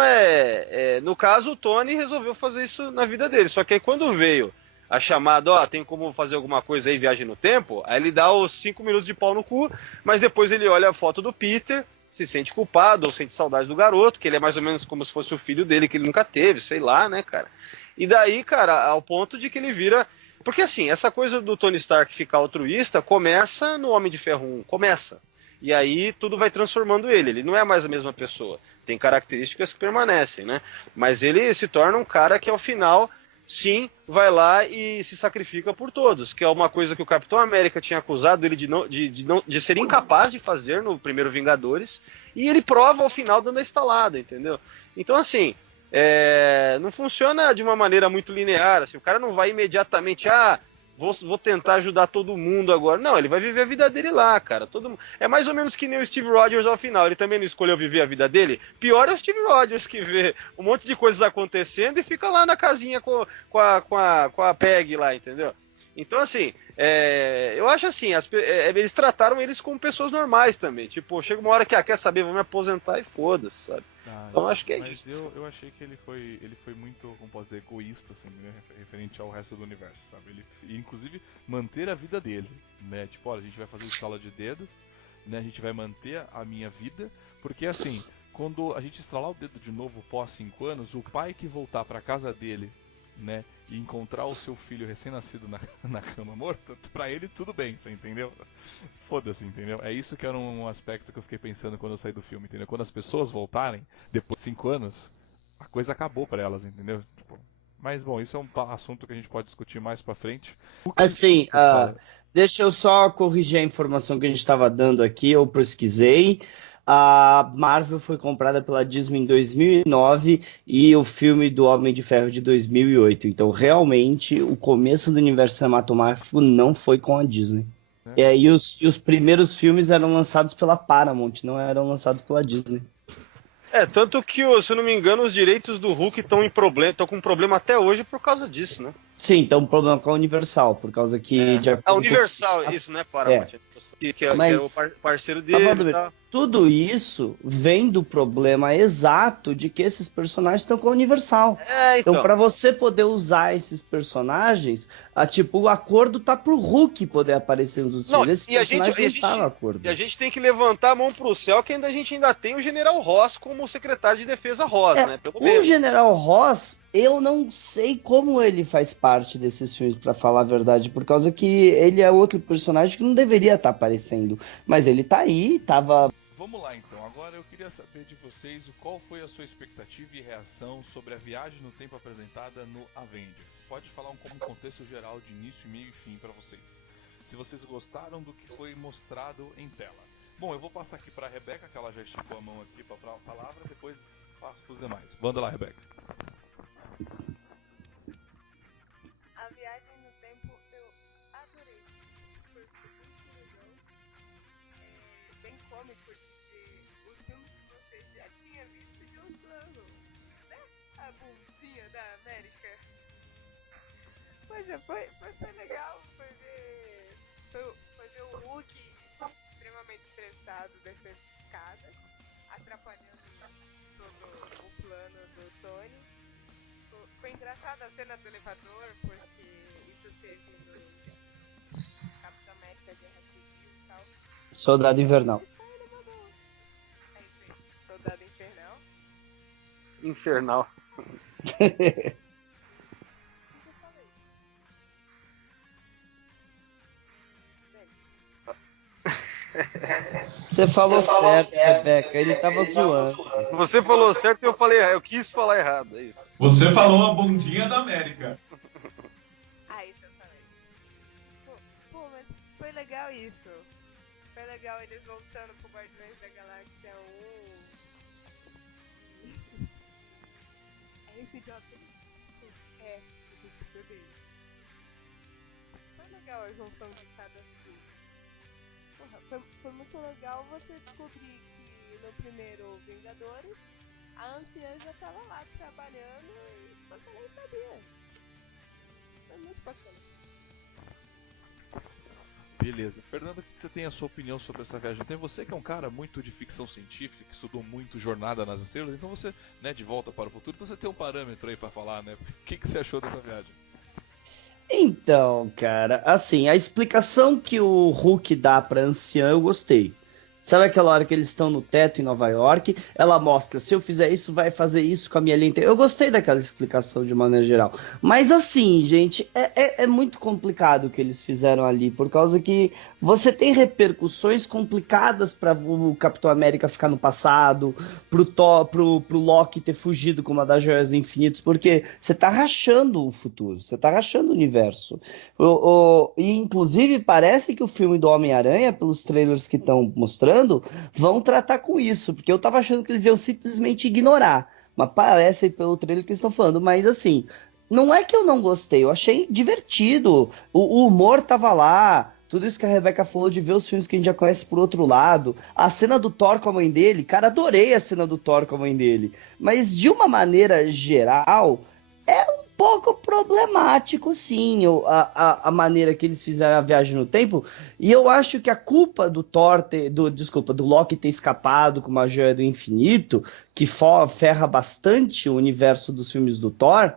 no caso, o Tony resolveu fazer isso na vida dele. Só que aí quando veio a chamada, tem como fazer alguma coisa aí, viagem no tempo, aí ele dá os 5 minutos de pau no cu, mas depois ele olha a foto do Peter, se sente culpado ou sente saudade do garoto, que ele é mais ou menos como se fosse o filho dele que ele nunca teve, sei lá, né, cara? E daí, cara, ao ponto de que ele vira. Porque assim, essa coisa do Tony Stark ficar altruísta começa no Homem de Ferro 1, começa. E aí tudo vai transformando ele. Ele não é mais a mesma pessoa. Tem características que permanecem, né? Mas ele se torna um cara que ao final, sim, vai lá e se sacrifica por todos. Que é uma coisa que o Capitão América tinha acusado ele de ser incapaz de fazer no primeiro Vingadores. E ele prova ao final dando a estalada, entendeu? Então, assim, não funciona de uma maneira muito linear. Assim, o cara não vai imediatamente, vou tentar ajudar todo mundo agora. Não, ele vai viver a vida dele lá, cara. É mais ou menos que nem o Steve Rogers ao final. Ele também não escolheu viver a vida dele. Pior é o Steve Rogers que vê um monte de coisas acontecendo e fica lá na casinha com a Peg lá, entendeu? Então, assim, eu acho assim, eles trataram eles como pessoas normais também. Tipo, chega uma hora que, quer saber, vou me aposentar e foda-se, sabe? Então, acho que é mas isso. eu achei que ele foi muito, como posso dizer, egoísta, assim, né, referente ao resto do universo, sabe? Ele, inclusive, manter a vida dele, né? Tipo, olha, a gente vai fazer estala de dedos, né? A gente vai manter a minha vida, porque, assim, quando a gente estralar o dedo de novo pós 5 anos, o pai que voltar pra casa dele, né, e encontrar o seu filho recém-nascido na cama morto, pra ele tudo bem, você entendeu? Foda-se, entendeu? É isso que era um aspecto que eu fiquei pensando quando eu saí do filme, entendeu? Quando as pessoas voltarem, depois de 5 anos, a coisa acabou pra elas, entendeu? Tipo, Mas, bom, isso é um assunto que a gente pode discutir mais pra frente. Assim, Fala. deixa eu só corrigir a informação que a gente estava dando aqui, eu pesquisei. A Marvel foi comprada pela Disney em 2009 e o filme do Homem de Ferro de 2008. Então, realmente, o começo do universo cinematográfico não foi com a Disney. Né? E os primeiros filmes eram lançados pela Paramount, não eram lançados pela Disney. Tanto que, se eu não me engano, os direitos do Hulk estão com problema até hoje por causa disso, né? Sim, então o problema com a Universal, por causa que... de acordo A com- Universal, isso, né, Paramount? Que era o parceiro dele e tal. Tudo isso vem do problema exato de que esses personagens estão com a Universal. Então, para você poder usar esses personagens, o acordo tá pro Hulk poder aparecer nos Não, filmes. e a gente tem que levantar a mão pro céu que a gente ainda tem o General Ross como secretário de defesa Ross, né? Pelo O menos. General Ross, eu não sei como ele faz parte desses filmes, para falar a verdade, por causa que ele é outro personagem que não deveria estar aparecendo. Mas ele tá aí, tava... Vamos lá então, agora eu queria saber de vocês qual foi a sua expectativa e reação sobre a viagem no tempo apresentada no Avengers. Pode falar um contexto geral de início, meio e fim para vocês. Se vocês gostaram do que foi mostrado em tela. Bom, eu vou passar aqui para a Rebeca, que ela já esticou a mão aqui para a palavra, depois passo para os demais. Manda lá, Rebeca. A viagem no tempo eu adorei. Foi muito legal. Bem cômico de ver os filmes que você já tinha visto de outro ano. Né? A bundinha da América. Poxa, foi legal. Foi ver o Hulk extremamente estressado descendo de escada, atrapalhando todo o plano do Tony. Foi engraçada a cena do elevador, porque isso teve no Capitão América Guerra Civil e tal. Soldado Invernal. É isso aí, Soldado Infernal. Infernal. Você falou certo, Rebeca, ele tava zoando. Você falou certo e eu falei errado. Eu quis falar errado, é isso. Você falou a bundinha da América. Isso eu falei. Pô, mas foi legal isso. Foi legal eles voltando pro Guardiões da Galáxia 1. É esse idiota aí? A gente precisa dele. Foi legal a junção de cada filme. Porra, foi muito legal você descobrir que no primeiro Vingadores a anciã já tava lá trabalhando e você nem sabia. Isso foi muito bacana. Beleza. Fernando, o que você tem a sua opinião sobre essa viagem? Tem você que é um cara muito de ficção científica, que estudou muito Jornada nas Estrelas, então você, né, de Volta para o Futuro, então você tem um parâmetro aí pra falar, né? O que você achou dessa viagem? Então, cara, assim, a explicação que o Hulk dá pra anciã eu gostei. Sabe aquela hora que eles estão no teto em Nova York? Ela mostra, se eu fizer isso, vai fazer isso com a minha lente. Eu gostei daquela explicação de maneira geral. Mas assim, gente, é muito complicado o que eles fizeram ali, por causa que você tem repercussões complicadas para o Capitão América ficar no passado, pro Loki ter fugido com uma das joias infinitas, porque você tá rachando o futuro, você tá rachando o universo. E inclusive parece que o filme do Homem-Aranha, pelos trailers que estão mostrando, vão tratar com isso, porque eu tava achando que eles iam simplesmente ignorar, mas parece pelo trailer que eles estão falando, mas assim, não é que eu não gostei, eu achei divertido, o humor tava lá, tudo isso que a Rebeca falou de ver os filmes que a gente já conhece por outro lado, a cena do Thor com a mãe dele, cara, adorei a cena do Thor com a mãe dele, mas de uma maneira geral, é um pouco problemático, sim, a maneira que eles fizeram a viagem no tempo. E eu acho que a culpa do do Loki ter escapado com uma joia do infinito, que ferra bastante o universo dos filmes do Thor,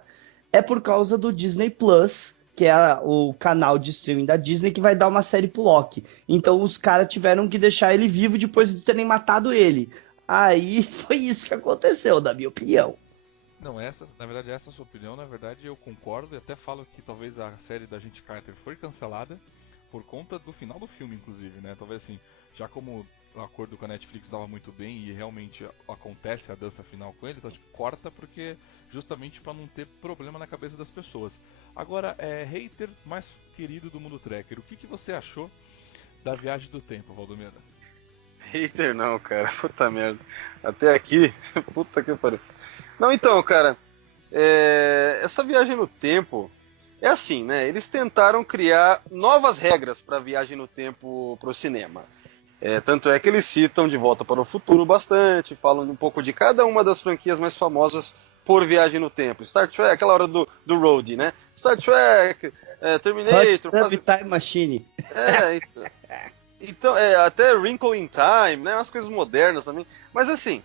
é por causa do Disney Plus, que é o canal de streaming da Disney que vai dar uma série pro Loki. Então os caras tiveram que deixar ele vivo depois de terem matado ele. Aí foi isso que aconteceu, na minha opinião. Não, na verdade, essa é a sua opinião. Na verdade, eu concordo e até falo que talvez a série da Agente Carter foi cancelada por conta do final do filme, inclusive, né? Talvez assim, já como o acordo com a Netflix dava muito bem e realmente acontece a dança final com ele, então tipo, corta porque justamente para não ter problema na cabeça das pessoas. Agora, hater mais querido do mundo tracker, o que você achou da Viagem do Tempo, Valdomiro? Hater não, cara. Puta merda. Até aqui, puta que pariu. Não, então, cara, essa viagem no tempo é assim, né? Eles tentaram criar novas regras para viagem no tempo pro cinema. Tanto é que eles citam De Volta para o Futuro bastante, falam um pouco de cada uma das franquias mais famosas por viagem no tempo. Star Trek, aquela hora do Road, né? Star Trek, Terminator... Hot Tub Time Machine. Então, até Wrinkle in Time, né? Umas coisas modernas também. Mas assim,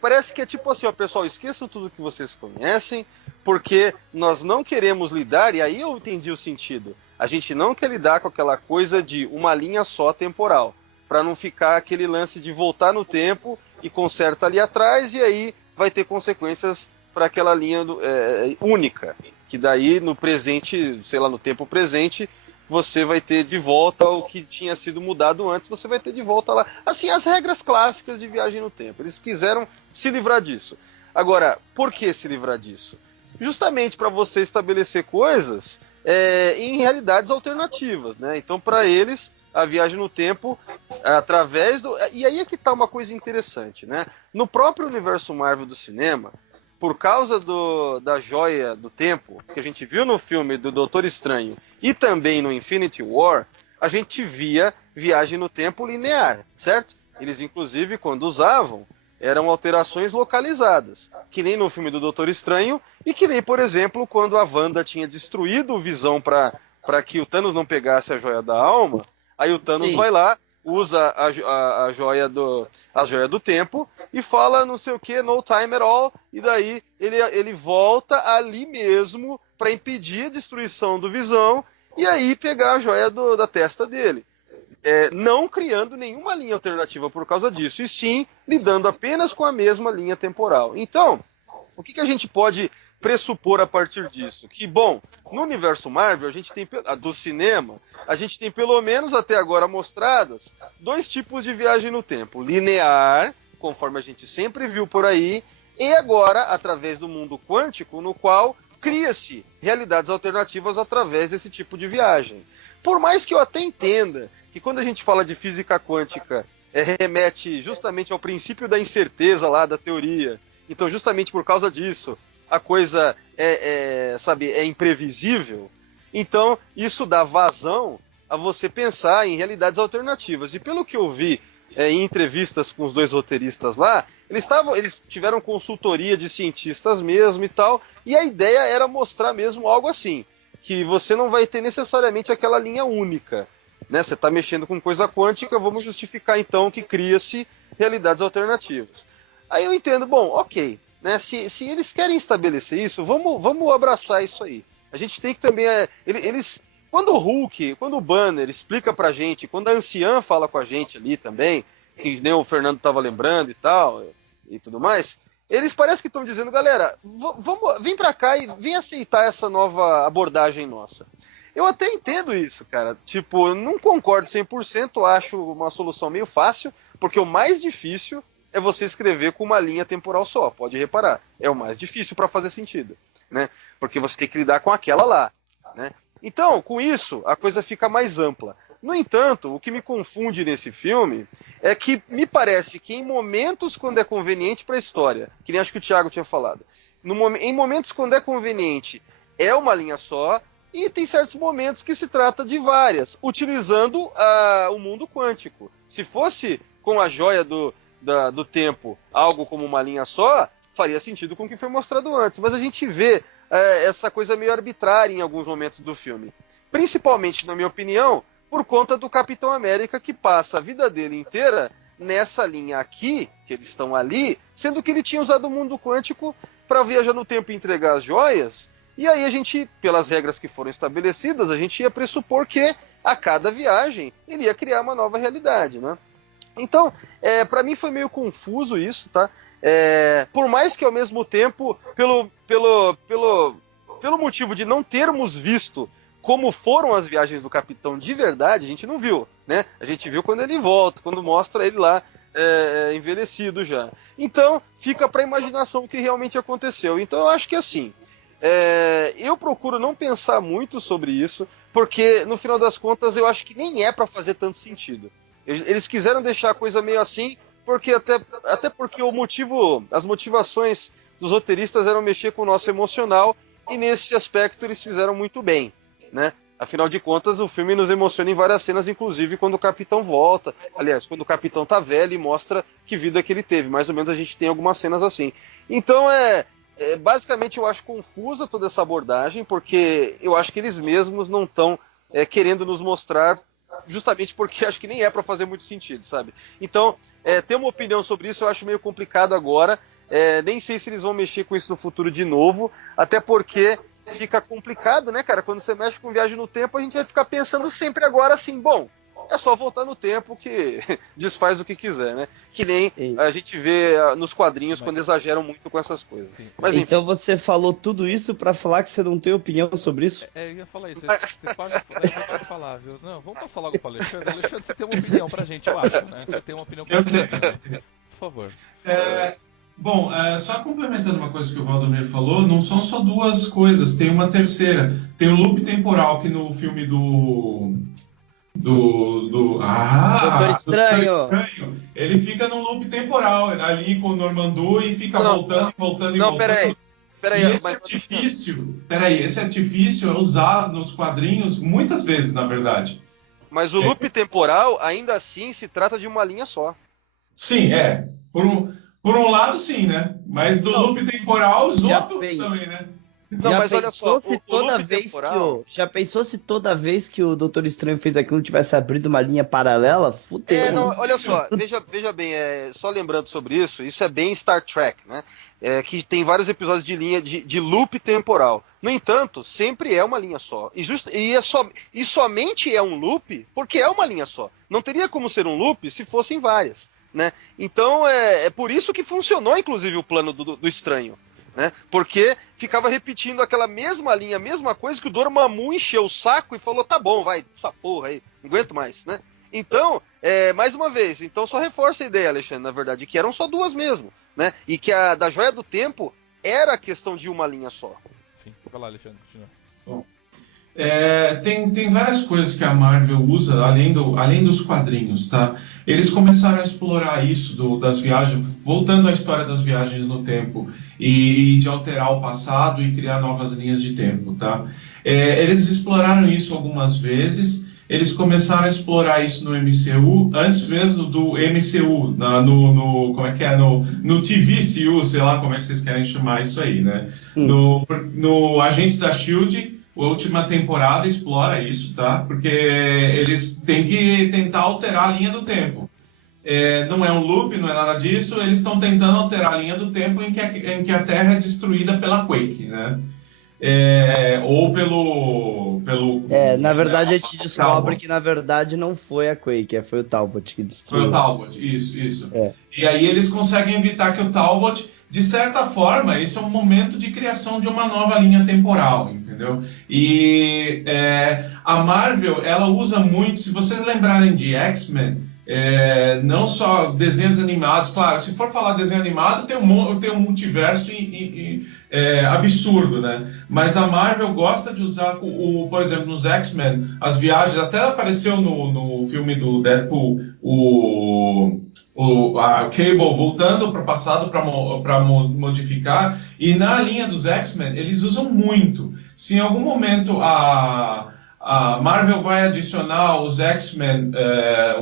parece que é tipo assim, ó, pessoal, esqueçam tudo que vocês conhecem, porque nós não queremos lidar, e aí eu entendi o sentido. A gente não quer lidar com aquela coisa de uma linha só temporal, para não ficar aquele lance de voltar no tempo e conserta ali atrás, e aí vai ter consequências para aquela linha única, que daí no presente, sei lá, no tempo presente, você vai ter de volta o que tinha sido mudado antes, você vai ter de volta lá. Assim, as regras clássicas de viagem no tempo. Eles quiseram se livrar disso. Agora, por que se livrar disso? Justamente para você estabelecer coisas em realidades alternativas, né? Então, para eles, a viagem no tempo, através do... E aí é que está uma coisa interessante, né? No próprio universo Marvel do cinema, por causa da joia do tempo, que a gente viu no filme do Doutor Estranho e também no Infinity War, a gente via viagem no tempo linear, certo? Eles, inclusive, quando usavam, eram alterações localizadas, que nem no filme do Doutor Estranho e que nem, por exemplo, quando a Wanda tinha destruído o Visão para que o Thanos não pegasse a joia da alma, aí o Thanos vai lá, usa a joia do tempo e fala não sei o que, no time at all, e daí ele volta ali mesmo para impedir a destruição do Visão e aí pegar a joia da testa dele. Não criando nenhuma linha alternativa por causa disso, e sim lidando apenas com a mesma linha temporal. Então, o que a gente pode pressupor a partir disso? Que, bom, no universo Marvel, a gente tem, do cinema, a gente tem pelo menos até agora mostradas 2 tipos de viagem no tempo. Linear, conforme a gente sempre viu por aí, e agora, através do mundo quântico, no qual cria-se realidades alternativas através desse tipo de viagem. Por mais que eu até entenda que quando a gente fala de física quântica, remete justamente ao princípio da incerteza lá da teoria. Então, justamente por causa disso, a coisa é imprevisível. Então, isso dá vazão a você pensar em realidades alternativas. E pelo que eu vi em entrevistas com os 2 roteiristas lá, eles tiveram consultoria de cientistas mesmo e tal, e a ideia era mostrar mesmo algo assim, que você não vai ter necessariamente aquela linha única. Né? Você está mexendo com coisa quântica, vamos justificar então que cria-se realidades alternativas. Aí eu entendo, bom, ok, né? Se eles querem estabelecer isso, vamos abraçar isso aí. A gente tem que também... quando o Hulk, quando o Banner explica pra gente, quando a Anciã fala com a gente ali também, que nem o Fernando estava lembrando e tal, e tudo mais, eles parecem que estão dizendo, galera, vem pra cá e vem aceitar essa nova abordagem nossa. Eu até entendo isso, cara. Tipo, não concordo 100%, acho uma solução meio fácil, porque o mais difícil é você escrever com uma linha temporal só, pode reparar. É o mais difícil para fazer sentido, né? Porque você tem que lidar com aquela lá, né? Então, com isso, a coisa fica mais ampla. No entanto, o que me confunde nesse filme é que me parece que em momentos quando é conveniente para a história, que nem acho que o Thiago tinha falado, em momentos quando é conveniente é uma linha só, e tem certos momentos que se trata de várias, utilizando o mundo quântico. Se fosse com a joia do tempo algo como uma linha só, faria sentido com o que foi mostrado antes. Mas a gente vê essa coisa meio arbitrária em alguns momentos do filme. Principalmente, na minha opinião, por conta do Capitão América, que passa a vida dele inteira nessa linha aqui, que eles estão ali, sendo que ele tinha usado o mundo quântico para viajar no tempo e entregar as joias. E aí a gente, pelas regras que foram estabelecidas, a gente ia pressupor que a cada viagem ele ia criar uma nova realidade, né? Então, para mim foi meio confuso isso, tá? Por mais que ao mesmo tempo, pelo motivo de não termos visto como foram as viagens do Capitão de verdade, a gente não viu, né? A gente viu quando ele volta, quando mostra ele lá envelhecido já. Então, fica para a imaginação o que realmente aconteceu. Então, eu acho que assim, eu procuro não pensar muito sobre isso, porque no final das contas eu acho que nem é para fazer tanto sentido. Eles quiseram deixar a coisa meio assim, porque até porque as motivações dos roteiristas eram mexer com o nosso emocional, e nesse aspecto eles fizeram muito bem, né? Afinal de contas, o filme nos emociona em várias cenas, inclusive quando o Capitão volta. Aliás, quando o Capitão tá velho e mostra que vida que ele teve. Mais ou menos a gente tem algumas cenas assim. Então, basicamente eu acho confusa toda essa abordagem, porque eu acho que eles mesmos não estão querendo nos mostrar, justamente porque acho que nem é para fazer muito sentido, sabe? Então, ter uma opinião sobre isso eu acho meio complicado agora. Nem sei se eles vão mexer com isso no futuro de novo, até porque fica complicado, né, cara? Quando você mexe com viagem no tempo, a gente vai ficar pensando sempre agora assim, bom, é só voltar no tempo que desfaz o que quiser, né? Que nem a gente vê nos quadrinhos quando exageram muito com essas coisas. Mas, então você falou tudo isso pra falar que você não tem opinião sobre isso? Eu ia falar isso. Você pode falar, viu? Não, vamos passar logo para Alexandre. Alexandre, você tem uma opinião pra gente, eu acho, né? Você tem uma opinião pra gente. Por favor. Bom, só complementando uma coisa que o Valdomiro falou, não são só duas coisas, tem uma terceira. Tem o loop temporal que no filme Doutor Estranho, ele fica num loop temporal ali com o Normandu e fica voltando. Peraí, esse artifício é usado nos quadrinhos muitas vezes, na verdade. Mas o loop temporal, ainda assim, se trata de uma linha só. Sim, Por um lado, sim, né? Mas do loop temporal, os outros também, né? Não, mas olha só, já pensou se toda vez que o Doutor Estranho fez aquilo tivesse abrido uma linha paralela? Fudeu. Olha só, veja bem, só lembrando sobre isso é bem Star Trek, né? Que tem vários episódios de linha de loop temporal. No entanto, sempre é uma linha só. E somente é um loop porque é uma linha só. Não teria como ser um loop se fossem várias, né? Então é por isso que funcionou, inclusive, o plano do Estranho. Né? Porque ficava repetindo aquela mesma linha, a mesma coisa, que o Dormammu encheu o saco e falou, tá bom, vai, essa porra aí, não aguento mais, né? Então, mais uma vez, então só reforça a ideia, Alexandre, na verdade, que eram só duas mesmo, né? E que a da Joia do Tempo era a questão de uma linha só. Sim, vai lá, Alexandre, continua. Bom, tem várias coisas que a Marvel usa, além dos quadrinhos, tá? Eles começaram a explorar isso das viagens, voltando à história das viagens no tempo, e de alterar o passado e criar novas linhas de tempo, tá? Eles exploraram isso algumas vezes, eles começaram a explorar isso no MCU, antes mesmo do MCU, no TVCU, sei lá como é que vocês querem chamar isso aí, né? No Agentes da S.H.I.E.L.D., a última temporada explora isso, tá? Porque eles têm que tentar alterar a linha do tempo. Não é um loop, não é nada disso, eles estão tentando alterar a linha do tempo em que a Terra é destruída pela Quake, né? Ou pelo na verdade a gente descobre que na verdade não foi a Quake, foi o Talbot que destruiu. Foi o Talbot, isso. E aí eles conseguem evitar que o Talbot, de certa forma, isso é um momento de criação de uma nova linha temporal, entendeu? E a Marvel, ela usa muito, se vocês lembrarem de X-Men, não só desenhos animados, claro, se for falar desenho animado, tem um multiverso absurdo, né? Mas a Marvel gosta de usar, por exemplo, nos X-Men, as viagens, até apareceu no filme do Deadpool, a Cable voltando para o passado para modificar, e na linha dos X-Men, eles usam muito. Se em algum momento a Marvel vai adicionar os X-Men,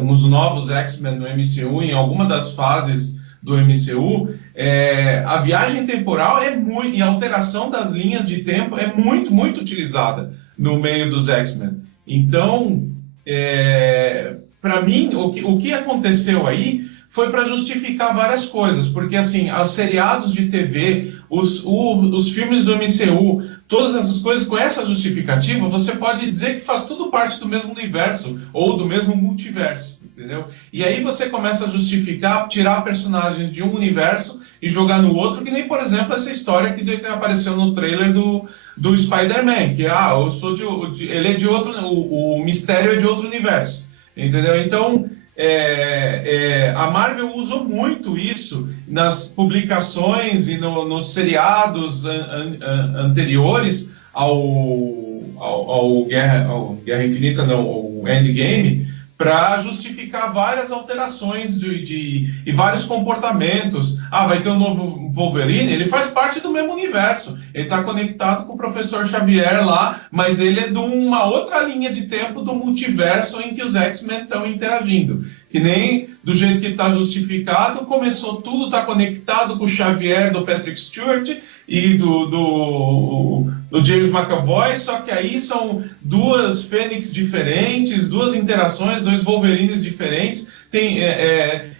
uns novos X-Men no MCU, em alguma das fases do MCU, a viagem temporal e a alteração das linhas de tempo é muito, muito utilizada no meio dos X-Men. Então, para mim, o que aconteceu aí foi para justificar várias coisas, porque assim, os seriados de TV, os filmes do MCU, todas essas coisas, com essa justificativa, você pode dizer que faz tudo parte do mesmo universo ou do mesmo multiverso. entendeu? E aí você começa a justificar, tirar personagens de um universo e jogar no outro, que nem, por exemplo, essa história que apareceu no trailer do Spider-Man, que, eu sou ele é de outro, o mistério é de outro universo, entendeu? Então, a Marvel usou muito isso nas publicações e nos seriados anteriores ao Guerra Infinita, não, ao Endgame, para justificar várias alterações e vários comportamentos. Vai ter um novo Wolverine, ele faz parte do mesmo universo. Ele está conectado com o Professor Xavier lá, mas ele é de uma outra linha de tempo do multiverso em que os X-Men estão interagindo. Que nem do jeito que está justificado, começou tudo, está conectado com o Xavier do Patrick Stewart e do James McAvoy, só que aí são duas Fênix diferentes, duas interações, dois Wolverines diferentes.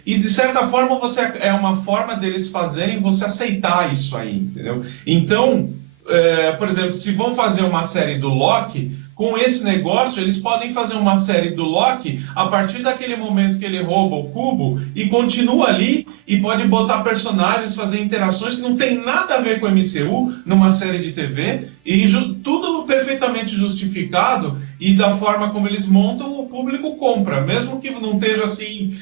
E de certa forma é uma forma deles fazerem você aceitar isso aí, entendeu? Então, por exemplo, se vão fazer uma série do Loki, com esse negócio, eles podem fazer uma série do Loki a partir daquele momento que ele rouba o cubo e continua ali e pode botar personagens, fazer interações que não tem nada a ver com o MCU numa série de TV e tudo perfeitamente justificado e da forma como eles montam, o público compra, mesmo que não esteja assim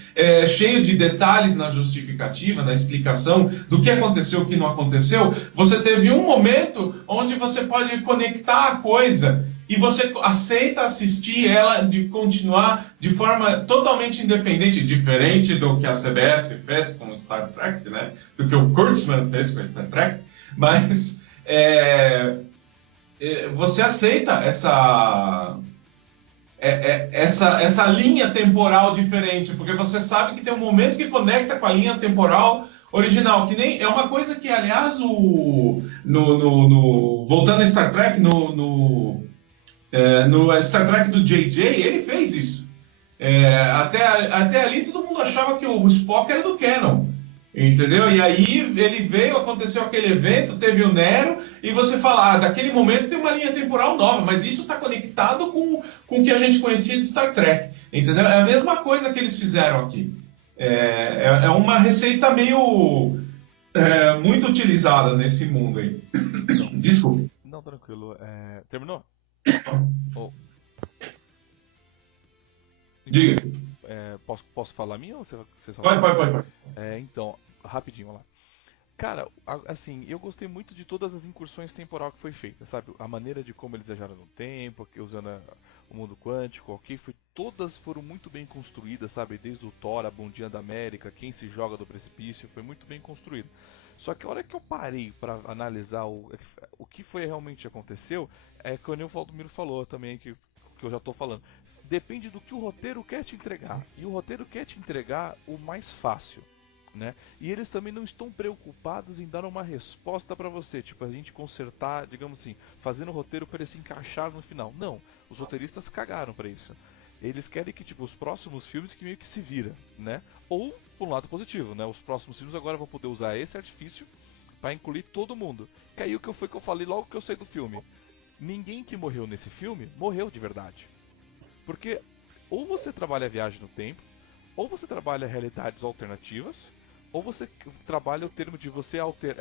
cheio de detalhes na justificativa, na explicação do que aconteceu, o que não aconteceu. Você teve um momento onde você pode conectar a coisa e você aceita assistir ela de continuar de forma totalmente independente, diferente do que a CBS fez com o Star Trek, né? Do que o Kurtzman fez com o Star Trek, mas você aceita essa linha temporal diferente, porque você sabe que tem um momento que conecta com a linha temporal original, que nem é uma coisa que, aliás, voltando a Star Trek, no Star Trek do JJ, ele fez isso. Até ali todo mundo achava que o Spock era do Canon, entendeu? E aí ele veio, aconteceu aquele evento, teve o Nero, e você fala, daquele momento tem uma linha temporal nova, mas isso está conectado com o que a gente conhecia de Star Trek, entendeu? É a mesma coisa que eles fizeram aqui. É uma receita meio muito utilizada nesse mundo aí. Desculpe. Não, tranquilo. Terminou? Oh. Diga. Posso falar a minha ou você só Pode. Então, rapidinho lá. Cara, assim, eu gostei muito de todas as incursões temporal que foi feita, sabe? A maneira de como eles viajaram no tempo, usando o mundo quântico, ok? Todas foram muito bem construídas, sabe? Desde o Thor, a Bundinha da América, quem se joga do precipício, foi muito bem construído. Só que a hora que eu parei para analisar o que foi realmente aconteceu, é que o Neil Valdomiro falou também, que eu já tô falando. Depende do que o roteiro quer te entregar. E o roteiro quer te entregar o mais fácil. Né? E eles também não estão preocupados em dar uma resposta para você, tipo a gente consertar, digamos assim, fazendo o roteiro para ele se encaixar no final. Não, os roteiristas cagaram para isso. Eles querem que tipo os próximos filmes que meio que se vira, né? Ou por um lado positivo, né? Os próximos filmes agora vão poder usar esse artifício para incluir todo mundo. Que aí o que eu falei logo que eu saí do filme. Ninguém que morreu nesse filme morreu de verdade. Porque ou você trabalha a viagem no tempo, ou você trabalha realidades alternativas, ou você trabalha o termo de você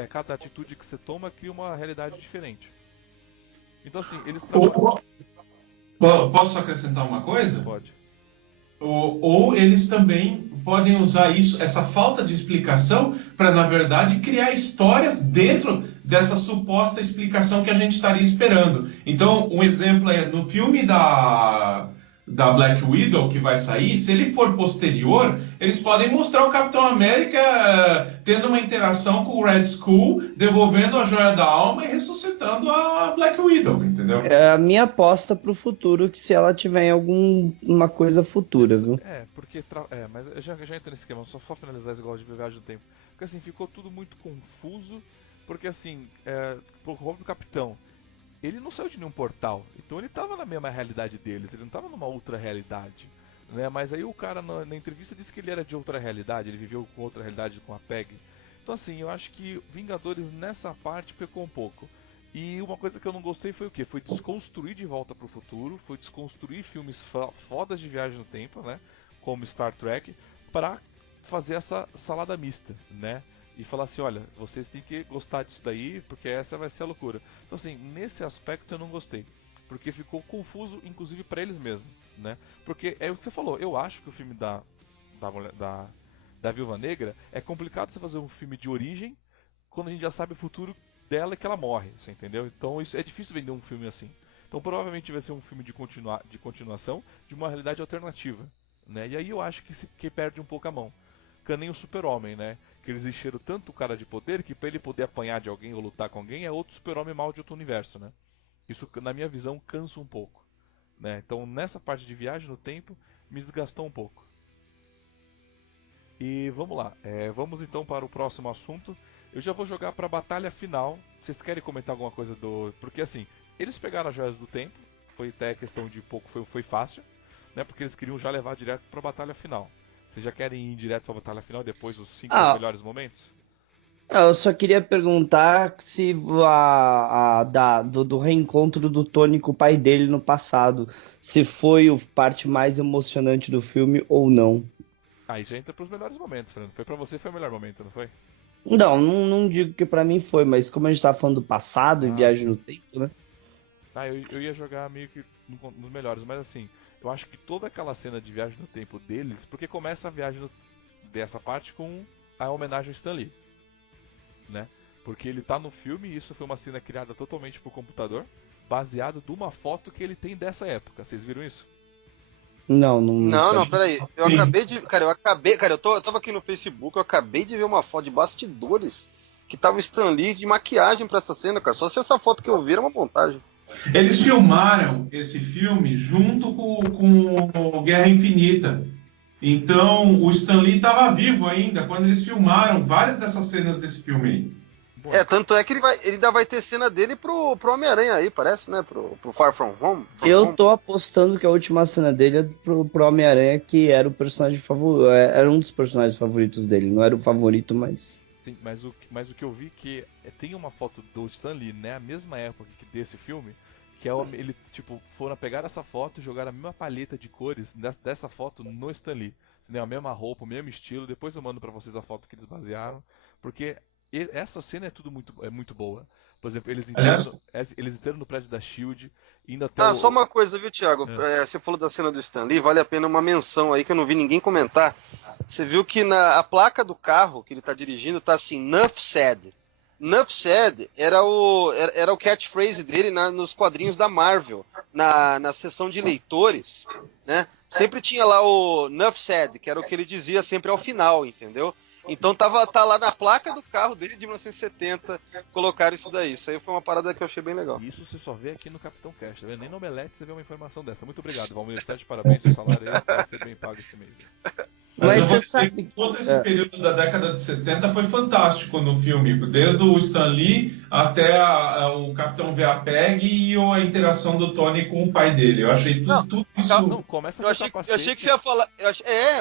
cada atitude que você toma cria uma realidade diferente. Então assim, eles trabalham... Posso acrescentar uma coisa? Pode. Ou eles também podem usar isso, essa falta de explicação, para na verdade criar histórias dentro dessa suposta explicação que a gente estaria esperando. Então, um exemplo é no filme da Black Widow que vai sair, se ele for posterior, eles podem mostrar o Capitão América tendo uma interação com o Red Skull, devolvendo a Joia da Alma e ressuscitando a Black Widow, entendeu? É a minha aposta pro futuro, que se ela tiver em alguma coisa futura, viu? Porque... mas eu já entro nesse esquema, só finalizar esse negócio de viagem no tempo. Porque assim, ficou tudo muito confuso, porque assim, pro próprio Capitão, ele não saiu de nenhum portal, então ele estava na mesma realidade deles, ele não estava numa outra realidade, né? Mas aí o cara na entrevista disse que ele era de outra realidade, ele viveu com outra realidade com a Peg. Então assim, eu acho que Vingadores nessa parte pecou um pouco. E uma coisa que eu não gostei foi o quê? Foi desconstruir De Volta pro Futuro, foi desconstruir filmes fodas de viagem no tempo, né? como Star Trek, para fazer essa salada mista, né? E falar assim, olha, vocês têm que gostar disso daí, porque essa vai ser a loucura. Então assim, nesse aspecto eu não gostei, porque ficou confuso, inclusive para eles mesmos, né? Porque é o que você falou, eu acho que o filme da Viúva Negra é complicado você fazer um filme de origem quando a gente já sabe o futuro dela e que ela morre, você entendeu? Então isso é difícil vender um filme assim. Então provavelmente vai ser um filme de continuação de uma realidade alternativa, né? E aí eu acho que perde um pouco a mão. Que nem o Super-Homem, né? Que eles encheram tanto o cara de poder que pra ele poder apanhar de alguém ou lutar com alguém é outro Super-Homem mal de outro universo, né? Isso, na minha visão, cansa um pouco, né? Então nessa parte de viagem no tempo me desgastou um pouco. E vamos lá, vamos então para o próximo assunto. Eu já vou jogar para a batalha final. Vocês querem comentar alguma coisa do... Porque assim, eles pegaram as joias do tempo, foi até questão de pouco, foi fácil, né? Porque eles queriam já levar direto para a batalha final. Vocês já querem ir direto para a batalha final depois dos 5 Ah, melhores momentos? eu só queria perguntar se do reencontro do Tony com o pai dele no passado, se foi a parte mais emocionante do filme ou não. Aí já entra para os melhores momentos, Fernando. Foi para você, foi o melhor momento, não foi? Não digo que pra mim foi, mas como a gente tá falando do passado e Ah, viagem sim. no tempo, né? Eu ia jogar meio que nos melhores, mas assim, eu acho que toda aquela cena de viagem no tempo deles, porque começa a viagem dessa parte com a homenagem ao Stan Lee, né? Porque ele tá no filme e isso foi uma cena criada totalmente por computador, baseado de uma foto que ele tem dessa época. Vocês viram isso? Não Não, sabia. peraí. Eu Sim. acabei de. Cara, eu tava aqui no Facebook, eu acabei de ver uma foto de bastidores que tava o Stan Lee de maquiagem pra essa cena, cara. Só se essa foto que eu vi era uma montagem. Eles filmaram esse filme junto com o Guerra Infinita. Então, o Stan Lee estava vivo ainda quando eles filmaram várias dessas cenas desse filme aí. Bom, Tanto é que ele ainda vai ter cena dele pro Homem-Aranha aí, parece, né? Pro Far From Home. Eu tô apostando que a última cena dele é pro Homem-Aranha, que era o personagem favorito, era um dos personagens favoritos dele. Não era o favorito, mas. mas o que eu vi que tem uma foto do Stan Lee, né, a mesma época que desse filme, que ele, tipo, foram pegar essa foto e jogaram a mesma paleta de cores dessa foto no Stan Lee. Né, a mesma roupa, o mesmo estilo. Depois eu mando pra vocês a foto que eles basearam, porque essa cena é muito boa. Por exemplo, Aliás, eles entrando no prédio da SHIELD, indo até Só uma coisa, viu, Thiago? É. Você falou da cena do Stan Lee, vale a pena uma menção aí que eu não vi ninguém comentar. Você viu que a placa do carro que ele tá dirigindo tá assim, Nuff Said. Nuff Said era o catchphrase dele nos quadrinhos da Marvel, na seção de leitores, né? Sempre tinha lá o Nuff Said, que era o que ele dizia sempre ao final, entendeu? Então tá lá na placa do carro dele de 1970, colocaram isso daí. Isso aí foi uma parada que eu achei bem legal. Isso você só vê aqui no Capitão Cash, tá vendo? Nem no Omelete você vê uma informação dessa. Muito obrigado, Valmir. 7 parabéns, seu salário aí vai ser bem pago esse mês. Mas Mas eu vou você dizer sabe que todo esse período da década de 70 foi fantástico no filme, desde o Stan Lee até o Capitão Veapeg e a interação do Tony com o pai dele. Eu achei tudo isso. Não, começa com Eu o achei capacete. que você ia falar. Eu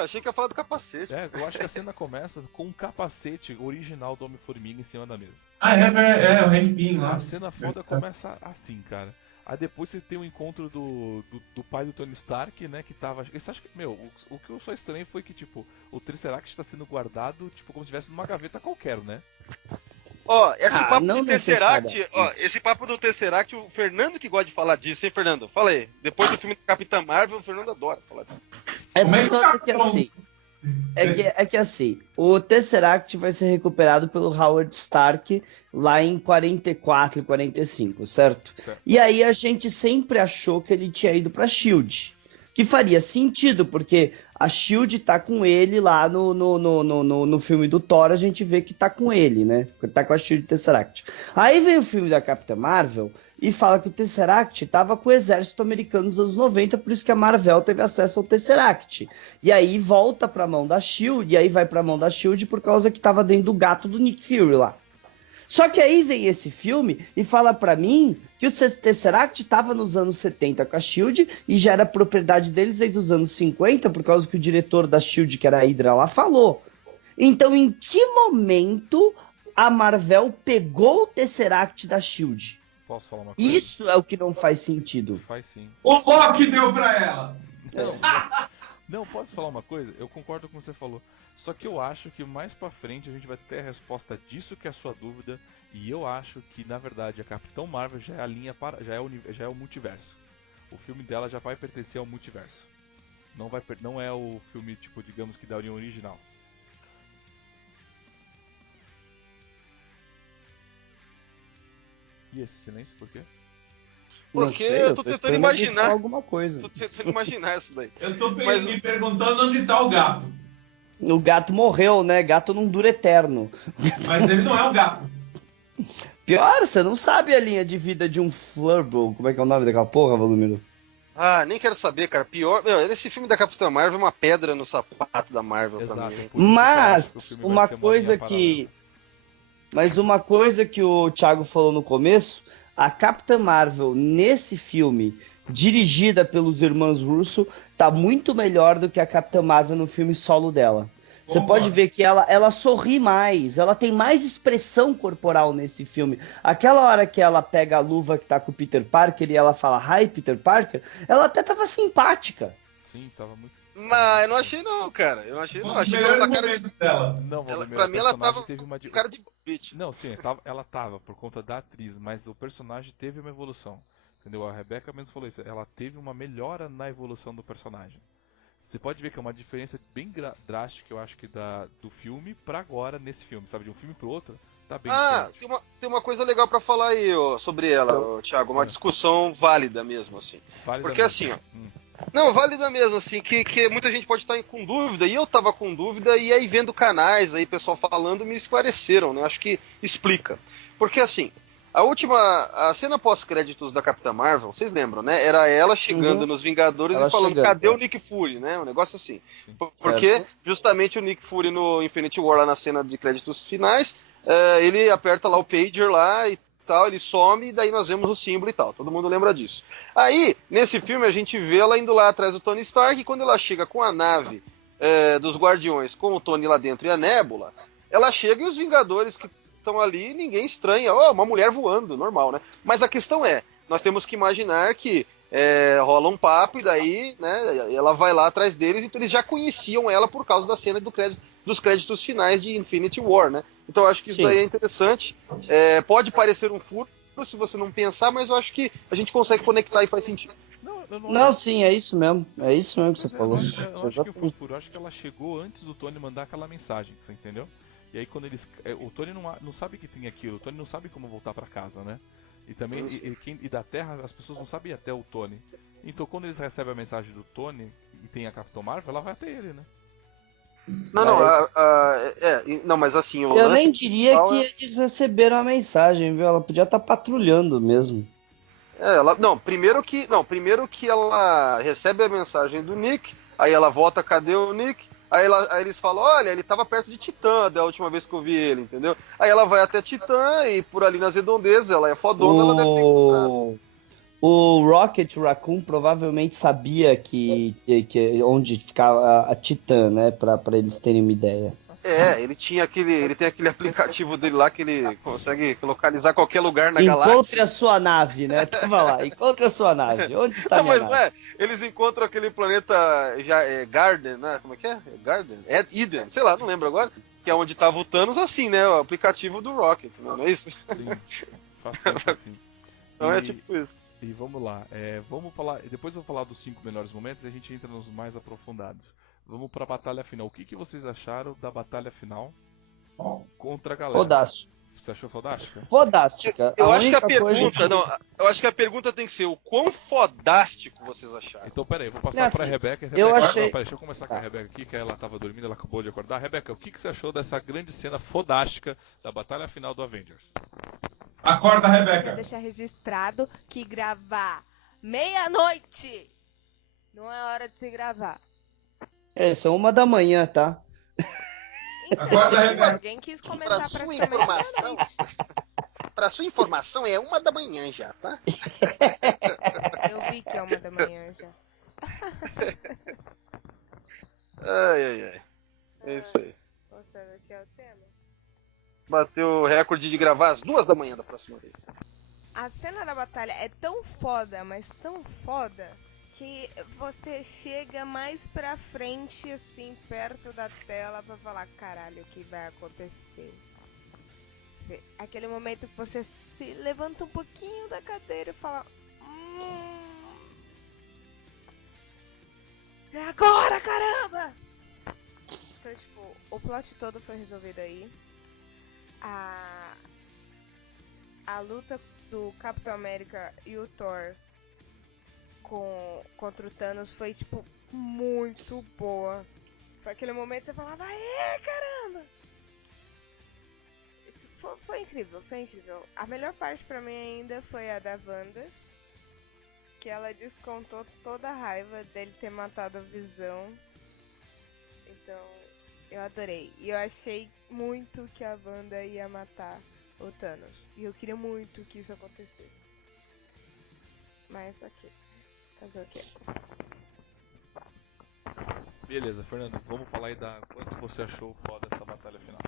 achei que ia falar do capacete. Eu acho que a cena começa com um capacete original do Homem-Formiga em cima da mesa. O Hank Pym lá. A cena foda começa assim, cara. Aí depois você tem o encontro do pai do Tony Stark, né, que tava... Você acha que, o que eu só estranho foi que, tipo, o Tesseract está sendo guardado, tipo, como se estivesse numa gaveta qualquer, né? Esse papo do Tesseract, o Fernando que gosta de falar disso, hein, Fernando? Fala aí. Depois do filme do Capitã Marvel, o Fernando adora falar disso. Como é que o Capitão... É que assim, o Tesseract vai ser recuperado pelo Howard Stark lá em 44 e 45, certo? E aí a gente sempre achou que ele tinha ido pra SHIELD, que faria sentido, porque a SHIELD tá com ele lá no filme do Thor, a gente vê que tá com ele, né? Tá com a SHIELD Tesseract. Aí vem o filme da Capitã Marvel e fala que o Tesseract tava com o exército americano nos anos 90, por isso que a Marvel teve acesso ao Tesseract. E aí volta pra mão da SHIELD, e aí vai pra mão da SHIELD por causa que tava dentro do gato do Nick Fury lá. Só que aí vem esse filme e fala pra mim que o Tesseract tava nos anos 70 com a SHIELD e já era propriedade deles desde os anos 50, por causa que o diretor da SHIELD, que era a Hydra lá, falou. Então, em que momento a Marvel pegou o Tesseract da SHIELD? Posso falar uma coisa? Isso é o que não faz sentido. Faz sim. O Loki deu pra ela! Não, Não, posso falar uma coisa? Eu concordo com o que você falou. Só que eu acho que mais pra frente a gente vai ter a resposta disso que é a sua dúvida. E eu acho que, na verdade, a Capitão Marvel já é a linha para. Já é o multiverso. O filme dela já vai pertencer ao multiverso. Não é o filme, tipo, digamos que da União Original. E esse silêncio por quê? Porque sei, eu tô tentando esperando alguém imaginar. falar alguma coisa. Tô tentando imaginar isso daí. Eu tô Mas- me perguntando onde tá o gato. O gato morreu, né? Gato não dura eterno. Mas ele não é um gato. Pior, você não sabe a linha de vida de um Flurbo. Como é que é o nome daquela porra, Valdomiro? Ah, nem quero saber, cara. Pior. Meu, esse filme da Capitã Marvel é uma pedra no sapato da Marvel pra Exato. mim. Por isso que eu acho que o Mas filme vai uma ser uma coisa linha que. Mas uma coisa que o Thiago falou no começo, a Capitã Marvel nesse filme, dirigida pelos irmãos Russo, tá muito melhor do que a Capitã Marvel no filme solo dela. Você Concordo. pode ver que ela sorri mais, ela tem mais expressão corporal nesse filme. Aquela hora que ela pega a luva que tá com o Peter Parker e ela fala "Hi, Peter Parker", ela até tava simpática. Sim, tava muito. Mas eu não achei não, cara. Eu não achei Foi não. um dos Achei que ela melhores tá cara de... momentos dela. Não, Ela, Valdomiro, pra a mim ela personagem tava teve uma. com cara de bitch. Não, sim, ela tava por conta da atriz, mas o personagem teve uma evolução. Entendeu? A Rebecca mesmo falou isso. Ela teve uma melhora na evolução do personagem. Você pode ver que é uma diferença bem drástica, eu acho que do filme pra agora nesse filme, sabe? De um filme pro outro, tá bem Ah, diferente. tem uma coisa legal pra falar aí, ó, sobre ela, ó, Thiago. Uma discussão válida mesmo, assim. Válida Porque mesmo. assim, ó. Não, válida mesmo, assim, que muita gente pode estar com dúvida, e eu tava com dúvida, e aí vendo canais aí, pessoal falando, me esclareceram, né? Acho que explica. Porque assim, a cena pós-créditos da Capitã Marvel, vocês lembram, né? Era ela chegando Uhum. nos Vingadores Ela e falando, chegando, cadê é. o Nick Fury, né? Um negócio assim. Sim. Porque Certo. justamente o Nick Fury no Infinity War, lá na cena de créditos finais, ele aperta lá o pager lá e tal, ele some, e daí nós vemos o símbolo e tal. Todo mundo lembra disso. Aí, nesse filme, a gente vê ela indo lá atrás do Tony Stark, e quando ela chega com a nave dos Guardiões, com o Tony lá dentro e a Nebula, ela chega e os Vingadores que estão ali, ninguém estranha. Oh, uma mulher voando, normal, né? Mas a questão é, nós temos que imaginar que rola um papo e daí, né, ela vai lá atrás deles, então eles já conheciam ela por causa da cena dos créditos finais de Infinity War, né? Então eu acho que isso Sim. daí é interessante. Pode parecer um furo se você não pensar, mas eu acho que a gente consegue conectar e faz sentido. Não, eu não Não, acho. sim, é isso mesmo. É isso mesmo que você Pois é, falou. eu não acho que foi um Exatamente. furo, eu acho que ela chegou antes do Tony mandar aquela mensagem, você entendeu? E aí quando eles. O Tony não sabe que tem aquilo, o Tony não sabe como voltar pra casa, né? E também, e da Terra, as pessoas não sabem ir até o Tony. Então quando eles recebem a mensagem do Tony e tem a Capitão Marvel, ela vai até ele, né? Não, não, não, mas assim, o Eu lance nem diria principal que eles receberam a mensagem, viu? Ela podia estar patrulhando mesmo. primeiro que ela recebe a mensagem do Nick, aí ela volta, cadê o Nick? Aí eles falam, olha, ele tava perto de Titã da última vez que eu vi ele, entendeu? Aí ela vai até Titã e por ali nas redondezas, ela é fodona, ela deve ter encontrado. O Rocket Raccoon provavelmente sabia que onde ficava a Titã, né? Pra eles terem uma ideia. Ele tem aquele aplicativo dele lá que ele consegue localizar qualquer lugar na Encontre galáxia. a sua nave, né? Tava lá, encontre a sua nave. Onde está Não, minha mas nave? não é. Eles encontram aquele planeta Garden, né? Como é que é? Garden? Eden, sei lá, não lembro agora. Que é onde tava o Thanos, assim, né? O aplicativo do Rocket, não é isso? Sim, faz sempre assim. Então é tipo isso. E vamos lá, vamos falar. Depois eu vou falar dos 5 melhores momentos e a gente entra nos mais aprofundados. Vamos pra batalha final. O que vocês acharam da batalha final contra a galera? Fodástico. Você achou fodástica? Fodástica. Eu A acho que a única coisa pergunta, não, eu acho que a pergunta tem que ser o quão fodástico vocês acharam. Então, peraí, vou passar pra assim, Rebeca. eu Rebeca, achei- não, peraí, deixa eu começar com a Rebeca aqui, que ela tava dormindo, ela acabou de acordar. Rebeca, o que você achou dessa grande cena fodástica da batalha final do Avengers? Acorda, Queria Rebeca. deixar registrado que gravar meia-noite não é hora de se gravar. são 1 da manhã, tá? Acorda, Rebeca. Alguém quis começar Pra sua praticamente informação, meia-noite. pra sua informação, é 1 da manhã já, tá? Eu vi que é 1 da manhã já. Ai. É isso aí. Voltando aqui ao tema. Bateu o recorde de gravar às 2 da manhã da próxima vez. A cena da batalha é tão foda, mas tão foda, que você chega mais pra frente, assim, perto da tela pra falar, caralho, o que vai acontecer? Aquele momento que você se levanta um pouquinho da cadeira e fala, é agora, caramba! Então, tipo, o plot todo foi resolvido aí. A luta do Capitão América e o Thor contra o Thanos foi, tipo, muito boa. Foi aquele momento que você falava, aê, caramba! Foi incrível, foi incrível. A melhor parte pra mim ainda foi a da Wanda, que ela descontou toda a raiva dele ter matado a Visão. Então, eu adorei. E eu achei muito que a Wanda ia matar o Thanos. E eu queria muito que isso acontecesse. Mas ok. Fazer o quê? Beleza, Fernando, vamos falar aí da quanto você achou foda essa batalha final.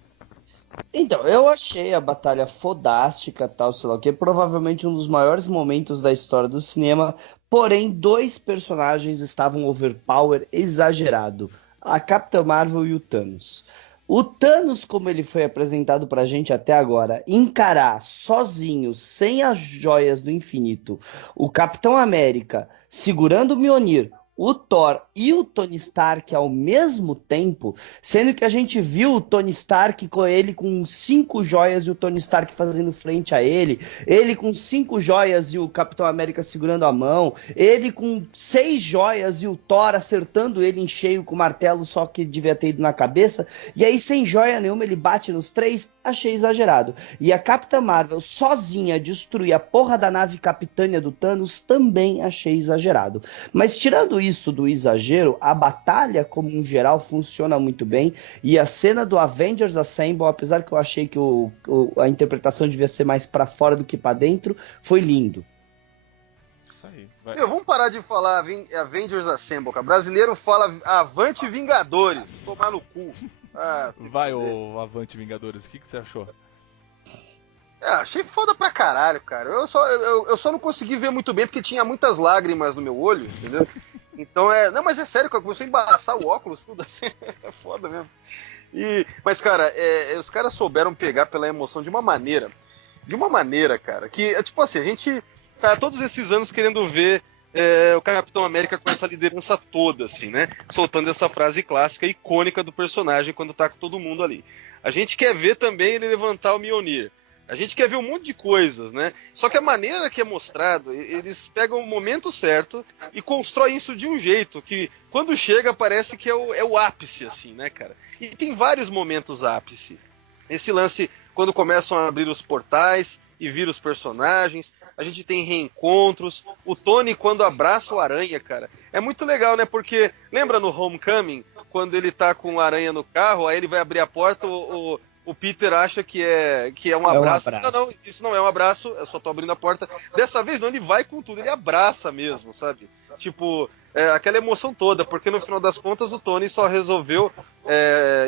Então, eu achei a batalha fodástica, tal, sei lá o que, provavelmente um dos maiores momentos da história do cinema, porém, dois personagens estavam overpower exagerado, a Capitã Marvel e o Thanos. O Thanos, como ele foi apresentado pra gente até agora, encarar sozinho, sem as joias do infinito, o Capitão América segurando o Mjolnir, o Thor e o Tony Stark ao mesmo tempo, sendo que a gente viu o Tony Stark com ele com 5 joias e o Tony Stark fazendo frente a ele com 5 joias e o Capitão América segurando a mão, ele com 6 joias e o Thor acertando ele em cheio com o martelo, só que devia ter ido na cabeça, e aí sem joia nenhuma ele bate nos 3, achei exagerado. E a Capitã Marvel sozinha destruir a porra da nave capitânia do Thanos, também achei exagerado. Mas tirando isso do exagero, a batalha como um geral funciona muito bem, e a cena do Avengers Assemble, apesar que eu achei que a interpretação devia ser mais pra fora do que pra dentro, foi lindo. Isso aí. Vai. Vamos parar de falar Avengers Assemble, cara. Brasileiro fala Avante Vingadores. Tomar no cu. Vai, ô Avante Vingadores, o que você achou? Achei foda pra caralho, cara. Eu só não consegui ver muito bem porque tinha muitas lágrimas no meu olho, entendeu? Então Não, mas é sério, cara. Começou a embaçar o óculos, tudo assim. É foda mesmo. Mas, cara, os caras souberam pegar pela emoção de uma maneira, cara, que é tipo assim, a gente tá todos esses anos querendo ver o Capitão América com essa liderança toda, assim, né? Soltando essa frase clássica, icônica do personagem quando tá com todo mundo ali. A gente quer ver também ele levantar o Mjolnir. A gente quer ver um monte de coisas, né? Só que a maneira que é mostrado, eles pegam o momento certo e constroem isso de um jeito que, quando chega, parece que é o ápice, assim, né, cara? E tem vários momentos ápice. Esse lance, quando começam a abrir os portais e vir os personagens, a gente tem reencontros. O Tony, quando abraça o Aranha, cara, é muito legal, né? Porque, lembra no Homecoming, quando ele tá com o Aranha no carro, aí ele vai abrir a porta, o Peter acha que é um abraço. Não, isso não é um abraço, eu só tô abrindo a porta. Dessa vez não, ele vai com tudo, ele abraça mesmo, sabe? Tipo, aquela emoção toda, porque no final das contas o Tony só resolveu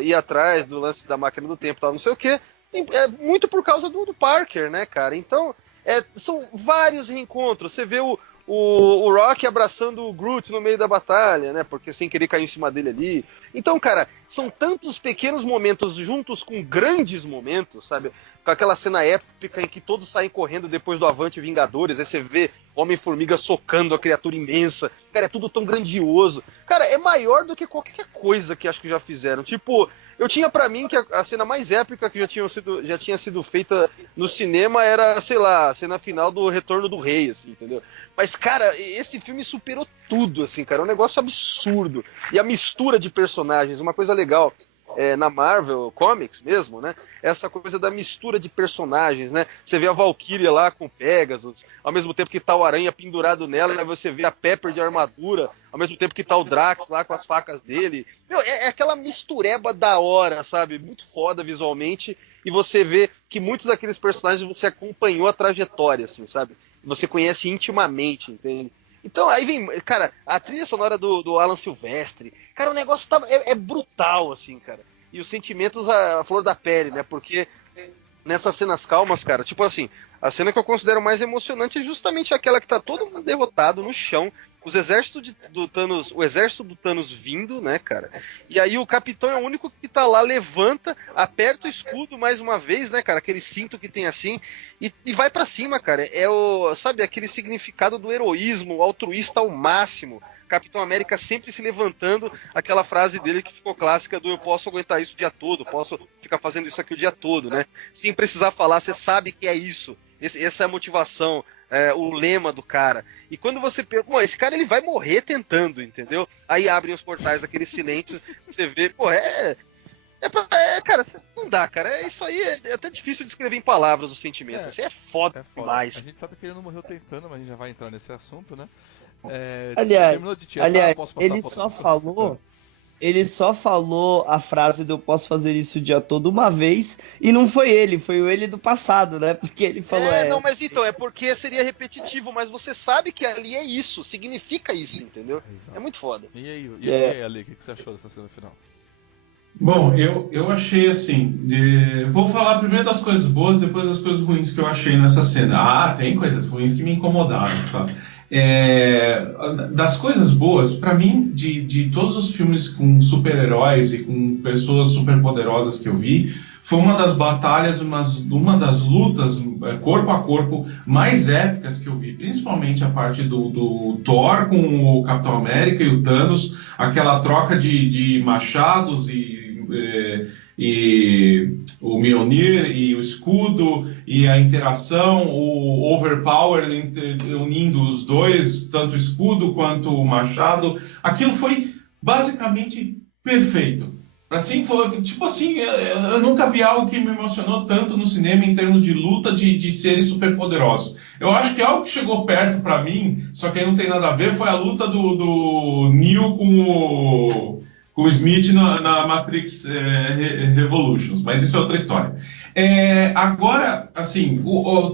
ir atrás do lance da máquina do tempo e tal, não sei o quê. Muito por causa do Parker, né, cara? Então, são vários reencontros. Você vê o Rock abraçando o Groot no meio da batalha, né? Porque sem querer cair em cima dele ali. Então, cara, são tantos pequenos momentos juntos com grandes momentos, sabe? Com aquela cena épica em que todos saem correndo depois do Avante Vingadores. Aí você vê Homem-Formiga socando a criatura imensa. Cara, é tudo tão grandioso. Cara, é maior do que qualquer coisa que acho que já fizeram. Tipo, eu tinha pra mim que a cena mais épica que já tinha sido feita no cinema era, sei lá, a cena final do Retorno do Rei, assim, entendeu? Mas, cara, esse filme superou tudo, assim, cara. É um negócio absurdo. E a mistura de personagens, uma coisa legal na Marvel Comics mesmo, né? Essa coisa da mistura de personagens, né? Você vê a Valkyria lá com o Pegasus, ao mesmo tempo que tá o Aranha pendurado nela, né? Você vê a Pepper de armadura, ao mesmo tempo que tá o Drax lá com as facas dele. Meu, é aquela mistureba da hora, sabe? Muito foda visualmente. E você vê que muitos daqueles personagens você acompanhou a trajetória, assim, sabe? Você conhece intimamente, entende? Então, aí vem, cara, a trilha sonora do Alan Silvestre, cara, o negócio é brutal, assim, cara. E os sentimentos à flor da pele, né? Porque nessas cenas calmas, cara, tipo assim, a cena que eu considero mais emocionante é justamente aquela que tá todo mundo derrotado no chão, os exércitos do Thanos, o exército do Thanos vindo, né, cara? E aí o Capitão é o único que tá lá, levanta, aperta o escudo mais uma vez, né, cara? Aquele cinto que tem assim, e vai pra cima, cara. É sabe, aquele significado do heroísmo, altruísta ao máximo. Capitão América sempre se levantando, aquela frase dele que ficou clássica do eu posso aguentar isso o dia todo, posso ficar fazendo isso aqui o dia todo, né? Sem precisar falar, você sabe que é isso. Essa é a motivação, o lema do cara. E quando você pensa, pô, esse cara ele vai morrer tentando, entendeu? Aí abrem os portais, aquele silêncio, você vê, pô, cara, não dá, cara. Isso aí é até difícil de descrever em palavras o sentimento. Assim, é foda demais. A gente sabe que ele não morreu tentando, mas a gente já vai entrar nesse assunto, né? Terminou de tietar, Aliás, posso passar ele só falou a frase do eu posso fazer isso o dia todo uma vez, e não foi ele, foi o ele do passado, né? Porque ele falou não, mas então, é porque seria repetitivo, mas você sabe que ali é isso, significa isso, entendeu? Exato. É muito foda. E aí, Ale, o que você achou dessa cena final? Bom, eu achei assim, vou falar primeiro das coisas boas, depois das coisas ruins que eu achei nessa cena. Ah, tem coisas ruins que me incomodaram, tá? Das coisas boas, pra mim, de todos os filmes com super-heróis e com pessoas superpoderosas que eu vi, foi uma das batalhas, uma das lutas corpo a corpo mais épicas que eu vi, principalmente a parte do Thor com o Capitão América e o Thanos, aquela troca de machados e o Mjolnir e o escudo e a interação, o Overpower unindo os dois, tanto o escudo quanto o machado, aquilo foi basicamente perfeito. Assim, foi, tipo assim, eu nunca vi algo que me emocionou tanto no cinema em termos de luta de seres superpoderosos. Eu acho que algo que chegou perto para mim, só que aí não tem nada a ver, foi a luta do Neo com o Smith na Matrix Revolutions, mas isso é outra história. Agora, assim,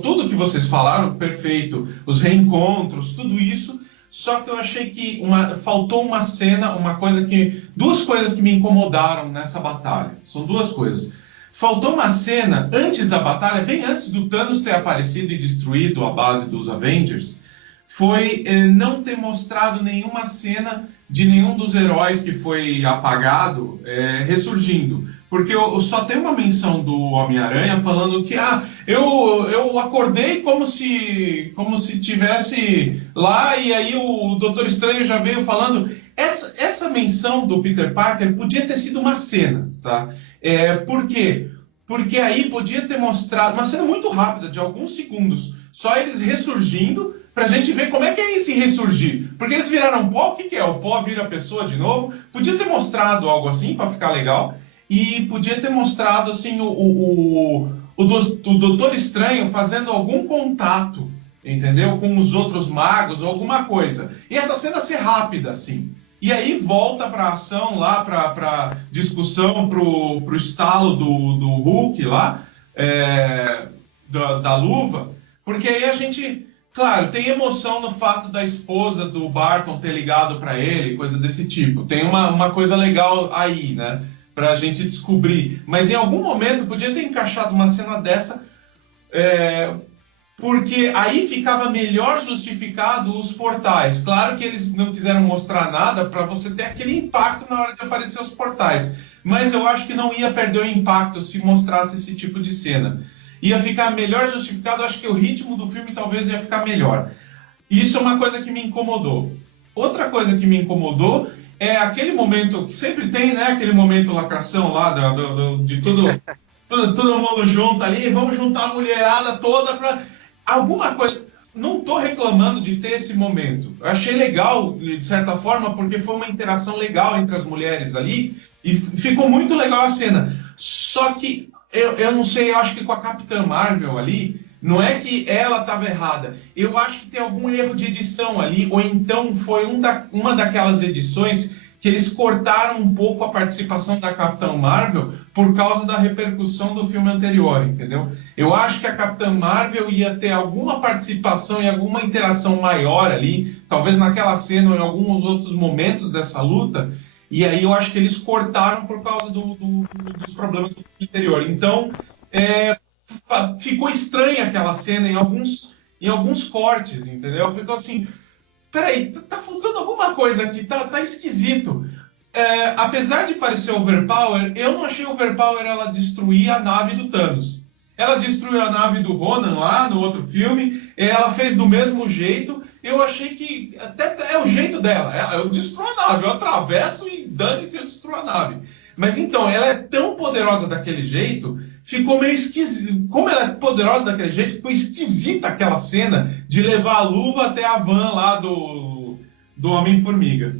tudo que vocês falaram, perfeito, os reencontros, tudo isso, só que eu achei que faltou uma cena, duas coisas que me incomodaram nessa batalha. São duas coisas. Faltou uma cena antes da batalha, bem antes do Thanos ter aparecido e destruído a base dos Avengers, foi não ter mostrado nenhuma cena de nenhum dos heróis que foi apagado ressurgindo. Porque eu só tenho uma menção do Homem-Aranha falando que eu acordei como se tivesse lá, e aí o Doutor Estranho já veio falando. Essa menção do Peter Parker podia ter sido uma cena, tá? Por quê? Porque aí podia ter mostrado uma cena muito rápida, de alguns segundos, só eles ressurgindo, pra gente ver como é que é esse ressurgir. Porque eles viraram pó, o que é? O pó vira pessoa de novo? Podia ter mostrado algo assim, pra ficar legal. E podia ter mostrado assim, o Doutor Estranho fazendo algum contato, entendeu? Com os outros magos, ou alguma coisa. E essa cena ser rápida, assim. E aí volta pra ação lá, pra discussão, pro estalo do Hulk lá, da luva. Porque aí a gente... Claro, tem emoção no fato da esposa do Barton ter ligado para ele, coisa desse tipo. Tem uma coisa legal aí, né? Pra gente descobrir. Mas em algum momento podia ter encaixado uma cena dessa, porque aí ficava melhor justificado os portais. Claro que eles não quiseram mostrar nada para você ter aquele impacto na hora de aparecer os portais. Mas eu acho que não ia perder o impacto se mostrasse esse tipo de cena. Ia ficar melhor justificado, acho que o ritmo do filme talvez ia ficar melhor. Isso é uma coisa que me incomodou. Outra coisa que me incomodou é aquele momento que sempre tem, né? Aquele momento lacração lá de todo mundo junto ali, vamos juntar a mulherada toda para alguma coisa. Não estou reclamando de ter esse momento. Eu achei legal, de certa forma, porque foi uma interação legal entre as mulheres ali e ficou muito legal a cena. Só que eu não sei, eu acho que com a Capitã Marvel ali, não é que ela estava errada. Eu acho que tem algum erro de edição ali, ou então foi uma daquelas edições que eles cortaram um pouco a participação da Capitã Marvel por causa da repercussão do filme anterior, entendeu? Eu acho que a Capitã Marvel ia ter alguma participação e alguma interação maior ali, talvez naquela cena ou em alguns outros momentos dessa luta, e aí eu acho que eles cortaram por causa dos problemas do filme anterior. Então, ficou estranha aquela cena em alguns cortes, entendeu? Ficou assim, peraí, tá faltando alguma coisa aqui, tá esquisito. Apesar de parecer overpower, eu não achei overpower ela destruir a nave do Thanos. Ela destruiu a nave do Ronan lá no outro filme, ela fez do mesmo jeito. Eu achei que até é o jeito dela. Eu destruo a nave, eu atravesso e dane-se, eu destruo a nave. Mas então, ela é tão poderosa daquele jeito, ficou meio esquisito. Como ela é poderosa daquele jeito, ficou esquisita aquela cena de levar a luva até a van lá do Homem-Formiga.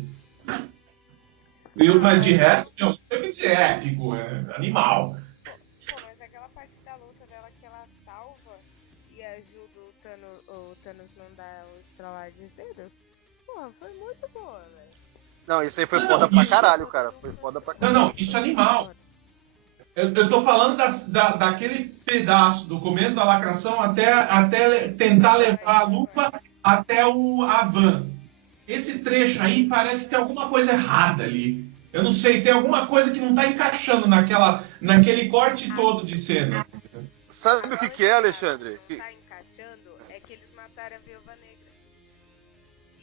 Mas de resto, não foi de épico, é animal. Pô, mas aquela parte da luta dela que ela salva e ajuda o Thanos não dar o estralar de dedos, porra, foi muito boa, velho. Não, isso aí foi Não, foda pra isso- caralho, cara. Foi foda pra caralho. Não, isso é animal. Eu tô falando daquele pedaço do começo da lacração até tentar levar a lupa até a van. Esse trecho aí parece que tem alguma coisa errada ali. Eu não sei, tem alguma coisa que não tá encaixando naquele corte todo de cena. Sabe o que é, Alexandre? Não tá encaixando, é que eles mataram a Viúva Negra.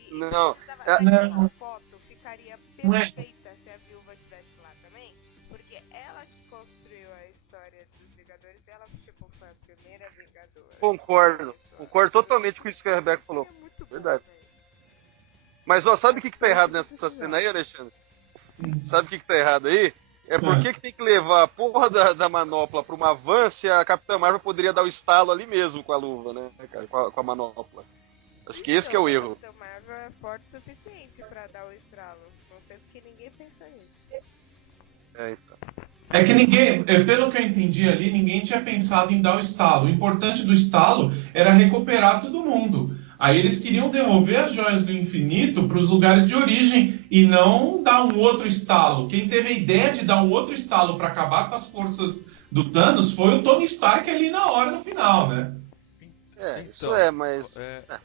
E Não, aquela foto ficaria Não é. perfeita se a Viúva estivesse lá também, porque ela que construiu a história dos Vingadores, ela tipo, foi a primeira Vingadora. Concordo totalmente com isso que a Rebeca falou. É muito bom, Verdade. velho. Mas ó, sabe o que tá errado nessa cena aí, Alexandre? Sabe o que tá errado aí? É por que tem que levar a porra da manopla pra uma van se a Capitã Marvel poderia dar o estalo ali mesmo com a luva, né, cara? Com a manopla. Acho que esse que é o erro. A Capitã Marvel é forte o suficiente pra dar o estralo. Não sei porque ninguém pensou nisso. Então. É que ninguém, pelo que eu entendi ali, ninguém tinha pensado em dar o estalo. O importante do estalo era recuperar todo mundo. Aí eles queriam devolver as joias do infinito para os lugares de origem e não dar um outro estalo. Quem teve a ideia de dar um outro estalo para acabar com as forças do Thanos foi o Tony Stark ali na hora, no final, né? Isso Então, mas...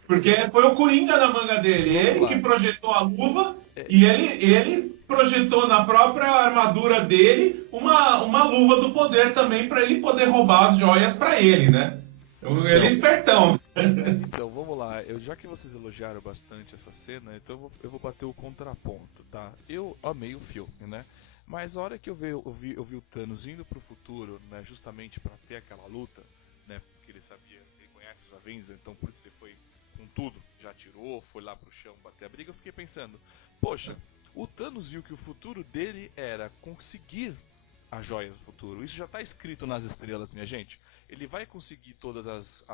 Porque foi o Coringa na manga dele. Ele que projetou a luva e ele projetou na própria armadura dele uma luva do poder também para ele poder roubar as joias para ele, né? Ele é espertão. Então, vamos lá. Já que vocês elogiaram bastante essa cena, então eu vou bater o contraponto, tá? Eu amei o filme, né? Mas a hora que eu vi o Thanos indo pro futuro, né, justamente para ter aquela luta, né, porque ele sabia, ele conhece os Avengers, então por isso ele foi com tudo, já atirou, foi lá pro chão bater a briga, eu fiquei pensando, poxa, o Thanos viu que o futuro dele era conseguir as joias do futuro. Isso já está escrito nas estrelas, minha gente. Ele vai conseguir todas as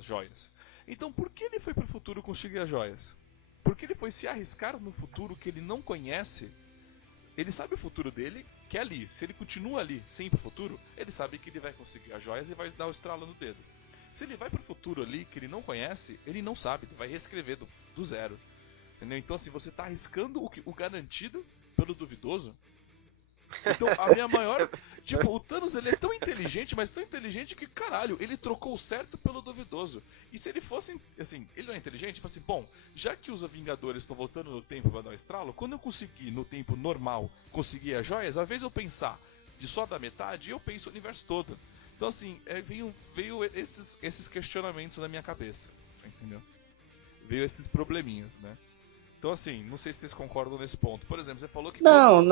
joias. Então por que ele foi pro futuro conseguir as joias? Porque ele foi se arriscar no futuro que ele não conhece. Ele sabe o futuro dele, que é ali. Se ele continua ali, sem ir pro futuro, ele sabe que ele vai conseguir as joias e vai dar o estralo no dedo. Se ele vai pro futuro ali, que ele não conhece, ele não sabe, ele vai reescrever do zero. Entendeu? Então assim, você tá arriscando o garantido pelo duvidoso. Então, a minha maior... Tipo, o Thanos, ele é tão inteligente, mas tão inteligente que, caralho, ele trocou o certo pelo duvidoso. E se ele fosse, assim, ele não é inteligente, ele fala assim, bom, já que os Vingadores estão voltando no tempo pra dar um estralo, quando eu conseguir, no tempo normal, conseguir as joias, ao invés de eu pensar de só da metade, eu penso o universo todo. Então, assim, veio esses questionamentos na minha cabeça, você entendeu? Veio esses probleminhas, né? Então, assim, não sei se vocês concordam nesse ponto. Por exemplo, você falou que... Não,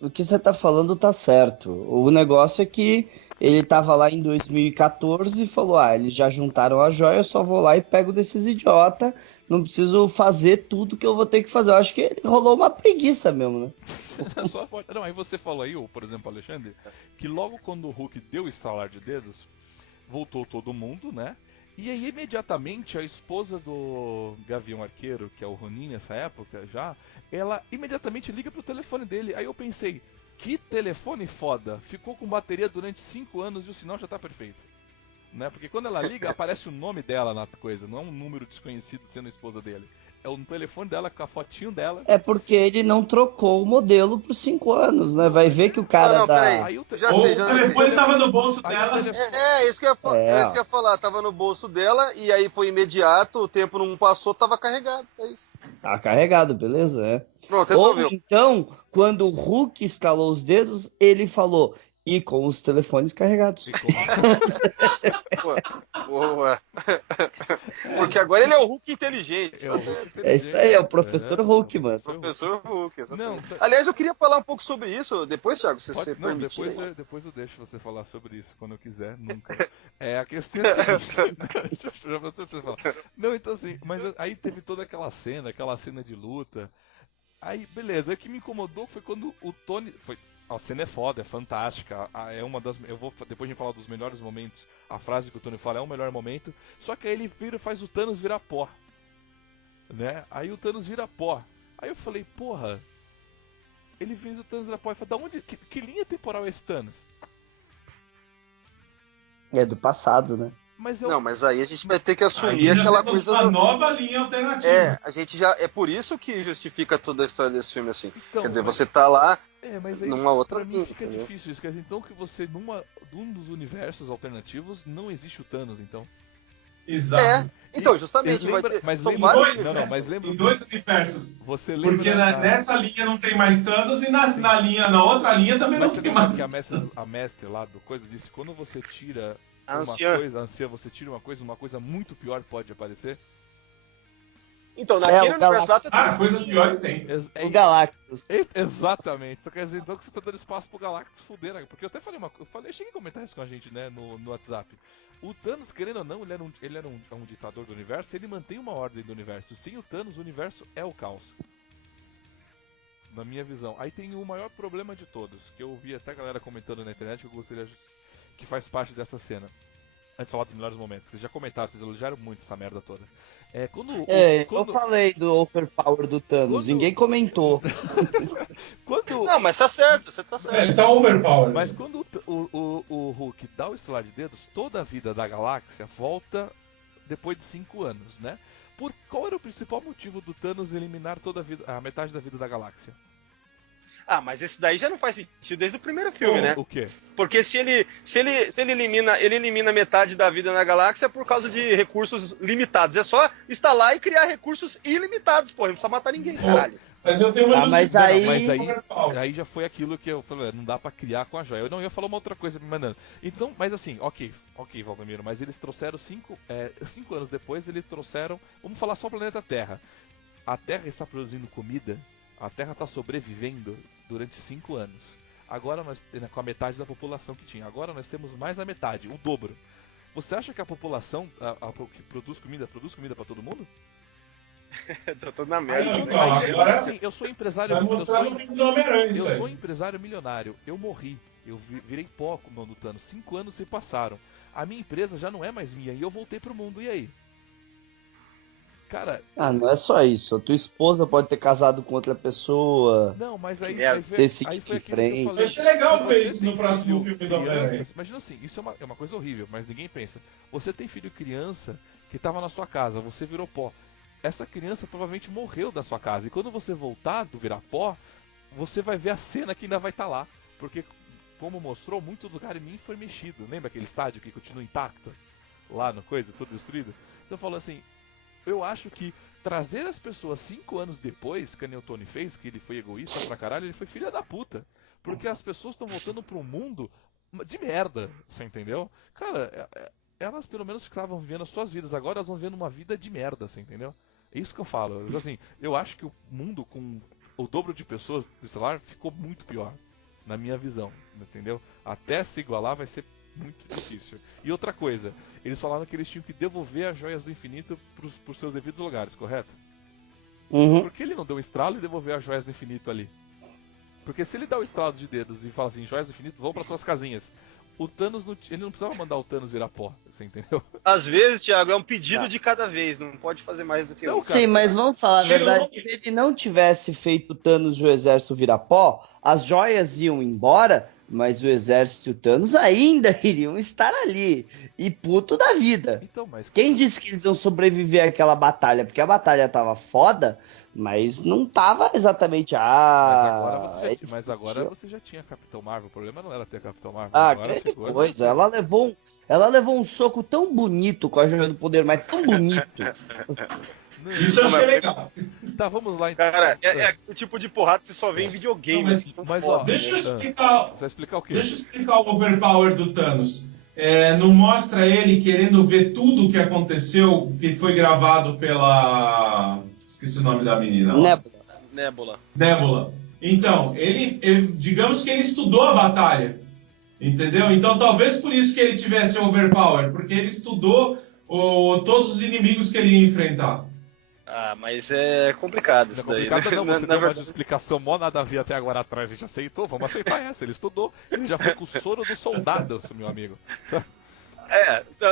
o que você tá falando tá certo. O negócio é que ele tava lá em 2014 e falou: ah, eles já juntaram a joia, eu só vou lá e pego desses idiota, não preciso fazer tudo que eu vou ter que fazer. Eu acho que rolou uma preguiça mesmo, né? Não, aí você falou aí, por exemplo, Alexandre, que logo quando o Hulk deu o estalar de dedos, voltou todo mundo, né? E aí imediatamente a esposa do Gavião Arqueiro, que é o Ronin nessa época já, ela imediatamente liga pro telefone dele. Aí eu pensei, que telefone foda, ficou com bateria durante 5 anos e o sinal já tá perfeito. Né? Porque quando ela liga, aparece o nome dela na coisa, não é um número desconhecido sendo a esposa dele. É o telefone dela com a fotinho dela. É porque ele não trocou o modelo por 5 anos, né? Vai ver que o cara Não, peraí. Aí Já sei. O telefone tava no bolso dela. Isso que eu ia falar. Tava no bolso dela e aí foi imediato, o tempo não passou, tava carregado. É isso. Tá carregado, beleza? Pronto, Ou resolveu. então, quando o Hulk estalou os dedos, ele falou: E com os telefones carregados. E como- Boa. Porque agora ele é o Hulk inteligente. É o Hulk É isso aí, é o professor Hulk, o mano. Professor Hulk, Não, exatamente. Aliás, eu queria falar um pouco sobre isso depois, Thiago, se você não, permitir. depois eu deixo você falar sobre isso, quando eu quiser, nunca. A questão é a seguinte, deixa eu falar. Não, então assim, mas aí teve toda aquela cena de luta. Aí, beleza, o que me incomodou foi quando o Tony. A cena é foda, é fantástica. É uma das. Eu vou depois de falar dos melhores momentos. A frase que o Tony fala é o melhor momento. Só que aí ele vira, faz o Thanos virar pó. Né? Aí o Thanos vira pó. Aí eu falei, porra. Ele fez o Thanos virar pó. Eu falei, da onde. Que linha temporal é esse Thanos? É do passado, né? Mas Não, mas aí a gente vai ter que assumir Aí já aquela temos coisa uma do... nova linha alternativa. A gente já. É por isso que justifica toda a história desse filme assim. Então, Quer dizer, mas- você tá lá Mas aí, numa outra pra mim linha, fica entendeu? difícil isso. Quer dizer, então que você, num dos universos alternativos, não existe o Thanos, então. Exato. Então, justamente, lembra- vai ter. mas São lembra- vários Dois não, universos. mas lembra em dois universos. Você lembra Porque nessa linha não tem mais Thanos e na outra linha também Mas não você tem lembra mais. que a mestre lá do coisa disse, quando você tira A uma anciã. coisa, a anciã, você tira uma coisa muito pior pode aparecer? Então, naquele o universo lá Ah, coisas piores tem. O Galactus. Exatamente. Então quer dizer, então que você tá dando espaço pro Galactus fuder, né? Porque eu até falei eu cheguei a comentar isso com a gente, né, no WhatsApp. O Thanos, querendo ou não, ele era um ditador do universo, ele mantém uma ordem do universo. Sem o Thanos, o universo é o caos. Na minha visão. Aí tem o maior problema de todos, que eu vi até a galera comentando na internet, que eu gostaria que faz parte dessa cena. Antes de falar dos melhores momentos, que vocês já comentaram, vocês elogiaram muito essa merda toda. Eu falei do overpower do Thanos, ninguém comentou. Não, mas tá certo, você tá certo. Ele tá overpowered. Mas quando o Hulk dá o estalar de dedos, toda a vida da galáxia volta depois de 5 anos, né? Qual era o principal motivo do Thanos eliminar a metade da vida da galáxia? Ah, mas esse daí já não faz sentido desde o primeiro filme, né? O quê? Porque se ele elimina metade da vida na galáxia por causa de recursos limitados. É só instalar e criar recursos ilimitados, pô. Não precisa matar ninguém, caralho. Mas eu tenho uma mas justificação. Aí já foi aquilo que eu falei, não dá pra criar com a joia. Eu não ia falar uma outra coisa me mandando. Então, mas assim, ok, Valdemiro, mas eles trouxeram 5 anos depois, eles trouxeram, vamos falar só o planeta Terra. A Terra está produzindo comida, a Terra está sobrevivendo durante 5 anos. Agora nós, com a metade da população que tinha, agora nós temos mais a metade, o dobro. Você acha que a população que produz comida para todo mundo? Tô na merda. Agora Assim, eu sou empresário. vai mostrar no filme do Homem-Aranha isso Eu aí. sou empresário milionário. Eu morri. Eu virei pó no Thanos. 5 anos se passaram. A minha empresa já não é mais minha e eu voltei pro mundo. E aí? Cara. Ah, não é só isso. A tua esposa pode ter casado com outra pessoa. Não, mas aí ter seguido foi em aquilo que eu frente. falei. Vai ser legal Se ver você isso tem no próximo filme do Homem-Aranha. crianças, imagina assim, isso é uma coisa horrível, mas ninguém pensa. Você tem filho criança que tava na sua casa, você virou pó. Essa criança provavelmente morreu da sua casa. E quando você voltar do virar pó, você vai ver a cena que ainda vai estar lá. Porque, como mostrou, muito lugar em mim foi mexido. Lembra aquele estádio que continua intacto? Lá no coisa, todo destruído? Então eu falo assim, eu acho que trazer as pessoas 5 anos depois, que nem o Tony fez, que ele foi egoísta pra caralho, ele foi filha da puta. Porque as pessoas estão voltando pra um mundo de merda, você entendeu? Cara, elas pelo menos estavam vivendo as suas vidas, agora elas vão vivendo uma vida de merda, você entendeu? É isso que eu falo. Assim, eu acho que o mundo com o dobro de pessoas de celular ficou muito pior, na minha visão, entendeu? Até se igualar vai ser muito difícil. E outra coisa, eles falaram que eles tinham que devolver as joias do infinito pros seus devidos lugares, correto? Uhum. Por que ele não deu um estralo e devolveu as joias do infinito ali? Porque se ele dá o estralo de dedos e fala assim, joias do infinito vão para suas casinhas, o Thanos ele não precisava mandar o Thanos virar pó, você entendeu? Às vezes, Thiago, é um pedido de cada vez. Não pode fazer mais do que Não, um. cara, Sim, mas vamos falar a Chega verdade. um- Se ele não tivesse feito o Thanos e o exército virar pó, as joias iam embora, mas o exército e o Thanos ainda iriam estar ali. E puto da vida. Então, mas Quem disse que eles iam sobreviver àquela batalha? Porque a batalha tava foda, mas não tava exatamente. Mas agora você já tinha Capitão Marvel. O problema não era ter Capitão Marvel. Ah, agora grande chegou, coisa. Ela levou um soco tão bonito com a joia do poder, mas tão bonito. Isso eu achei legal. Tá, vamos lá então. Cara, é o tipo de porrada que você só vê em videogame. Não, mas- assim, tão mas, foda, ó, né? Deixa eu explicar. Você vai explicar o quê? Deixa eu explicar o overpower do Thanos. Não mostra ele querendo ver tudo o que aconteceu, que foi gravado pela. Esqueci o nome da menina lá. Nebula. Nebula. Então, digamos que ele estudou a batalha. Entendeu? Então, talvez por isso que ele tivesse overpower, porque ele estudou todos os inimigos que ele ia enfrentar. Ah, mas é complicado Não é isso daí, complicado né? não, Na- você na deu uma verdade- explicação mó nada a ver até agora atrás, a gente aceitou, vamos aceitar essa, ele estudou, ele já foi com o soro do soldado, meu amigo.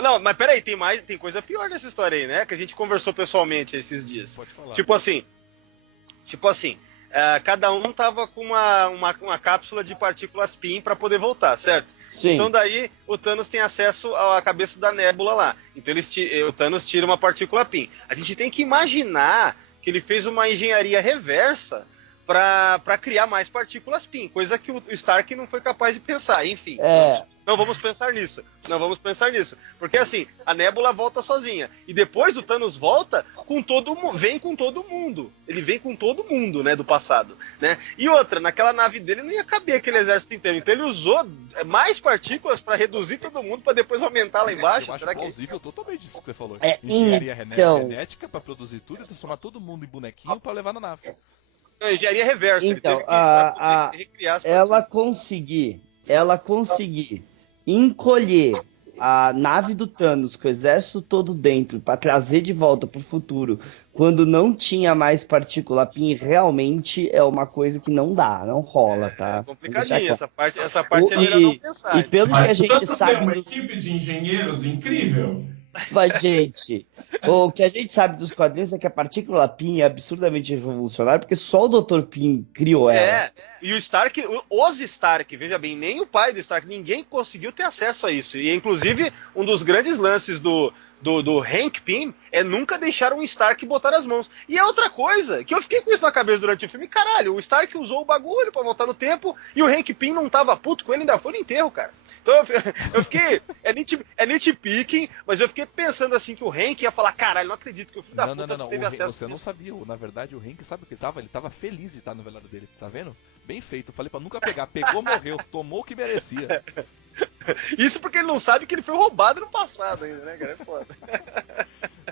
Não, mas peraí, tem coisa pior nessa história aí, né? Que a gente conversou pessoalmente esses dias. Pode falar. Tipo assim, cada um tava com uma cápsula de partículas PIN para poder voltar, certo? Sim. Então daí o Thanos tem acesso à cabeça da Nébula lá. Então o Thanos tira uma partícula PIN. A gente tem que imaginar que ele fez uma engenharia reversa para criar mais partículas PIN, coisa que o Stark não foi capaz de pensar. Enfim, não vamos pensar nisso. Não vamos pensar nisso. Porque assim, a Nébula volta sozinha. E depois o Thanos volta com vem com todo mundo. Ele vem com todo mundo, né, do passado, né? E outra, naquela nave dele não ia caber aquele exército inteiro. Então ele usou mais partículas para reduzir todo mundo para depois aumentar lá embaixo. Eu acho Será que plausível totalmente isso que você falou. É, Engenharia então. genética pra produzir tudo e transformar todo mundo em bonequinho pra levar na nave. não, engenharia reversa? Ele Então, teve que pra poder recriar as partículas. ela conseguir encolher a nave do Thanos com o exército todo dentro para trazer de volta pro futuro, quando não tinha mais partícula PIN, realmente é uma coisa que não dá, não rola, tá? É complicadinho, essa parte é O- melhor não e- pensar. E pelo que a Mas o gente Thanos tem sabe uma dos equipe de engenheiros incrível. Mas, gente, o que a gente sabe dos quadrinhos é que a partícula PIN é absurdamente revolucionária, porque só o Dr. PIN criou ela. E o Stark, os Stark, veja bem, nem o pai do Stark, ninguém conseguiu ter acesso a isso. E inclusive, um dos grandes lances do Hank Pym é nunca deixar um Stark botar as mãos. E é outra coisa, que eu fiquei com isso na cabeça durante o filme, caralho, o Stark usou o bagulho pra voltar no tempo e o Hank Pym não tava puto com ele, ainda foi no enterro, cara. Então eu fiquei, é nitpicking, mas eu fiquei pensando assim que o Hank ia falar, caralho, não acredito que o filho da puta Não, teve acesso você a não isso. sabia, na verdade o Hank sabe o que ele tava feliz de estar no velório dele, tá vendo? Bem feito, falei pra nunca pegar, pegou, morreu, tomou o que merecia. Isso porque ele não sabe que ele foi roubado no passado ainda, né, cara? É foda.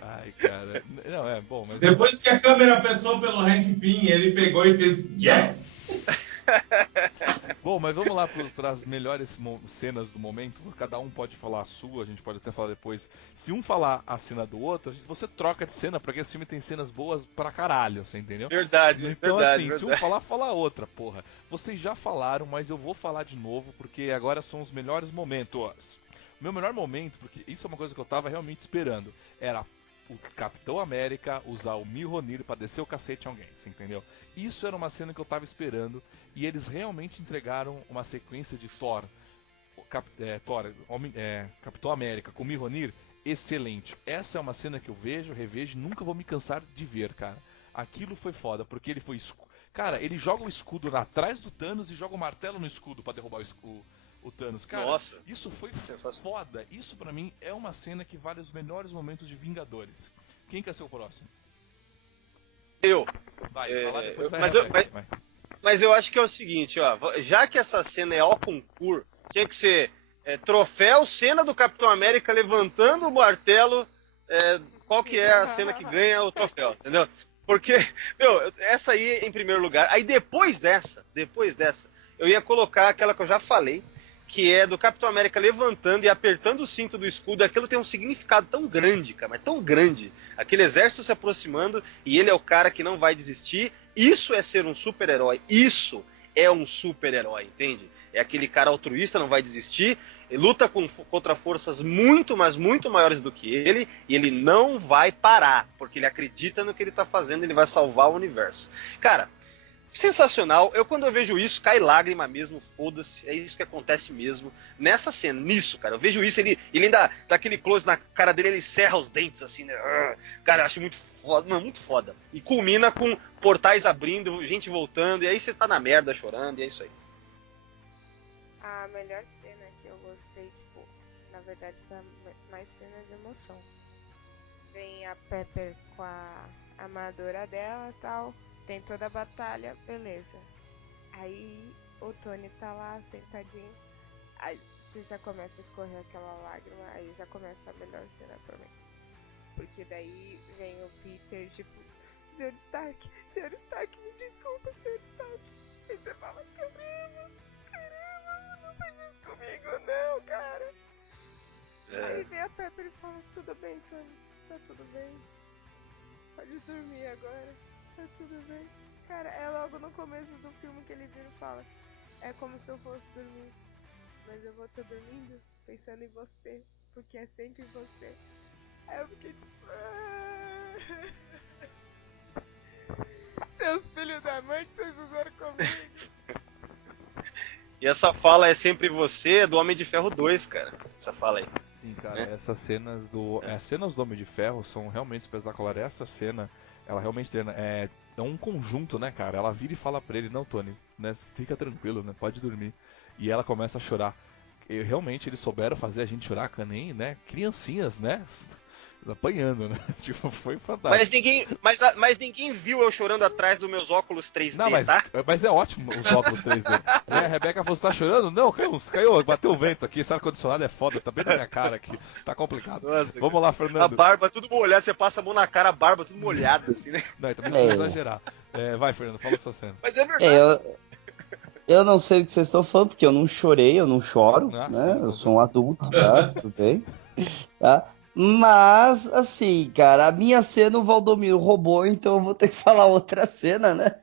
Ai, cara, não, é bom, mas... Depois que a câmera passou pelo Hank Pym, ele pegou e fez yes! Bom, mas vamos lá para as melhores cenas do momento. Cada um pode falar a sua, a gente pode até falar depois. Se um falar a cena do outro, você troca de cena, porque esse filme tem cenas boas pra caralho, você entendeu? Verdade, Então, verdade, assim, se um falar, fala a outra, porra. Vocês já falaram, mas eu vou falar de novo, porque agora são os melhores momentos. O meu melhor momento, porque isso é uma coisa que eu tava realmente esperando, era o Capitão América usar o Mjolnir pra descer o cacete em alguém, você entendeu? Isso era uma cena que eu tava esperando, e eles realmente entregaram uma sequência de Thor, Capitão América com Mjolnir, excelente. Essa é uma cena que eu vejo, revejo, nunca vou me cansar de ver, cara. Aquilo foi foda, porque ele foi... Cara, ele joga o escudo atrás do Thanos e joga o martelo no escudo pra derrubar o Thanos. Cara, Nossa, isso foi foda. Isso pra mim é uma cena que vale os melhores momentos de Vingadores. Quem quer ser o próximo? eu. Vai, fala depois vai. Mas eu acho que é o seguinte, ó, já que essa cena é ao concurso, tinha que ser troféu, cena do Capitão América levantando o martelo, qual que é a cena que ganha o troféu, entendeu? Porque, meu, essa aí em primeiro lugar, aí depois dessa, eu ia colocar aquela que eu já falei, que é do Capitão América levantando e apertando o cinto do escudo. Aquilo tem um significado tão grande, cara, mas tão grande. Aquele exército se aproximando e ele é o cara que não vai desistir. Isso é ser um super-herói. Isso é um super-herói, entende? É aquele cara altruísta, não vai desistir, luta contra forças muito, mas muito maiores do que ele, e ele não vai parar, porque ele acredita no que ele tá fazendo, ele vai salvar o universo. Cara, sensacional. Quando eu vejo isso, cai lágrima mesmo, foda-se, é isso que acontece mesmo. Nessa cena, nisso, cara, eu vejo isso, ele ainda dá aquele close na cara dele, ele serra os dentes, assim, né? Cara, eu acho muito foda, não, muito foda. E culmina com portais abrindo, gente voltando, e aí você tá na merda chorando, e é isso aí. A melhor cena que eu gostei, tipo, na verdade foi mais cena de emoção. Vem a Pepper com a amadora dela e tal. Tem toda a batalha, beleza. Aí o Tony tá lá sentadinho. Aí você já começa a escorrer aquela lágrima. Aí já começa a melhor cena pra mim. Porque daí vem o Peter, tipo, Sr. Stark, me desculpa, Sr. Stark. Aí você fala, caramba, não faz isso comigo não, cara. Aí vem a Pepper e fala, tudo bem, Tony, tá tudo bem. Pode dormir agora, tá tudo bem. Cara, é logo no começo do filme que ele vira e fala, é como se eu fosse dormir, mas eu vou estar dormindo pensando em você, porque é sempre você. Aí eu fiquei tipo... Seus filhos da mãe que vocês usaram comigo. E essa fala é sempre você, do Homem de Ferro 2, cara. Essa fala aí. Sim, cara, essas cenas as cenas do Homem de Ferro são realmente espetaculares. Essa cena, ela realmente é um conjunto, né, cara? Ela vira e fala pra ele, não, Tony, né, fica tranquilo, né, pode dormir. E ela começa a chorar. E realmente eles souberam fazer a gente chorar, nem, né, criancinhas, né, apanhando, né? Tipo, foi fantástico. Mas ninguém viu eu chorando atrás dos meus óculos 3D, não, mas é ótimo os óculos 3D. Né? A Rebeca falou, você tá chorando? Não, caiu, bateu o vento aqui, esse ar-condicionado é foda, tá bem na minha cara aqui, tá complicado. Nossa, vamos lá, Fernando. A barba tudo molhada, você passa a mão na cara, a barba tudo molhada, assim, né? Não, também não precisa exagerar. Vai, Fernando, fala a sua cena. Mas é verdade. Eu não sei o que vocês estão falando, porque eu não chorei, eu não choro, né? Sim, eu sou um adulto, tá? Tudo bem? Tá? Mas, assim, cara, a minha cena o Valdomiro roubou, então eu vou ter que falar outra cena, né?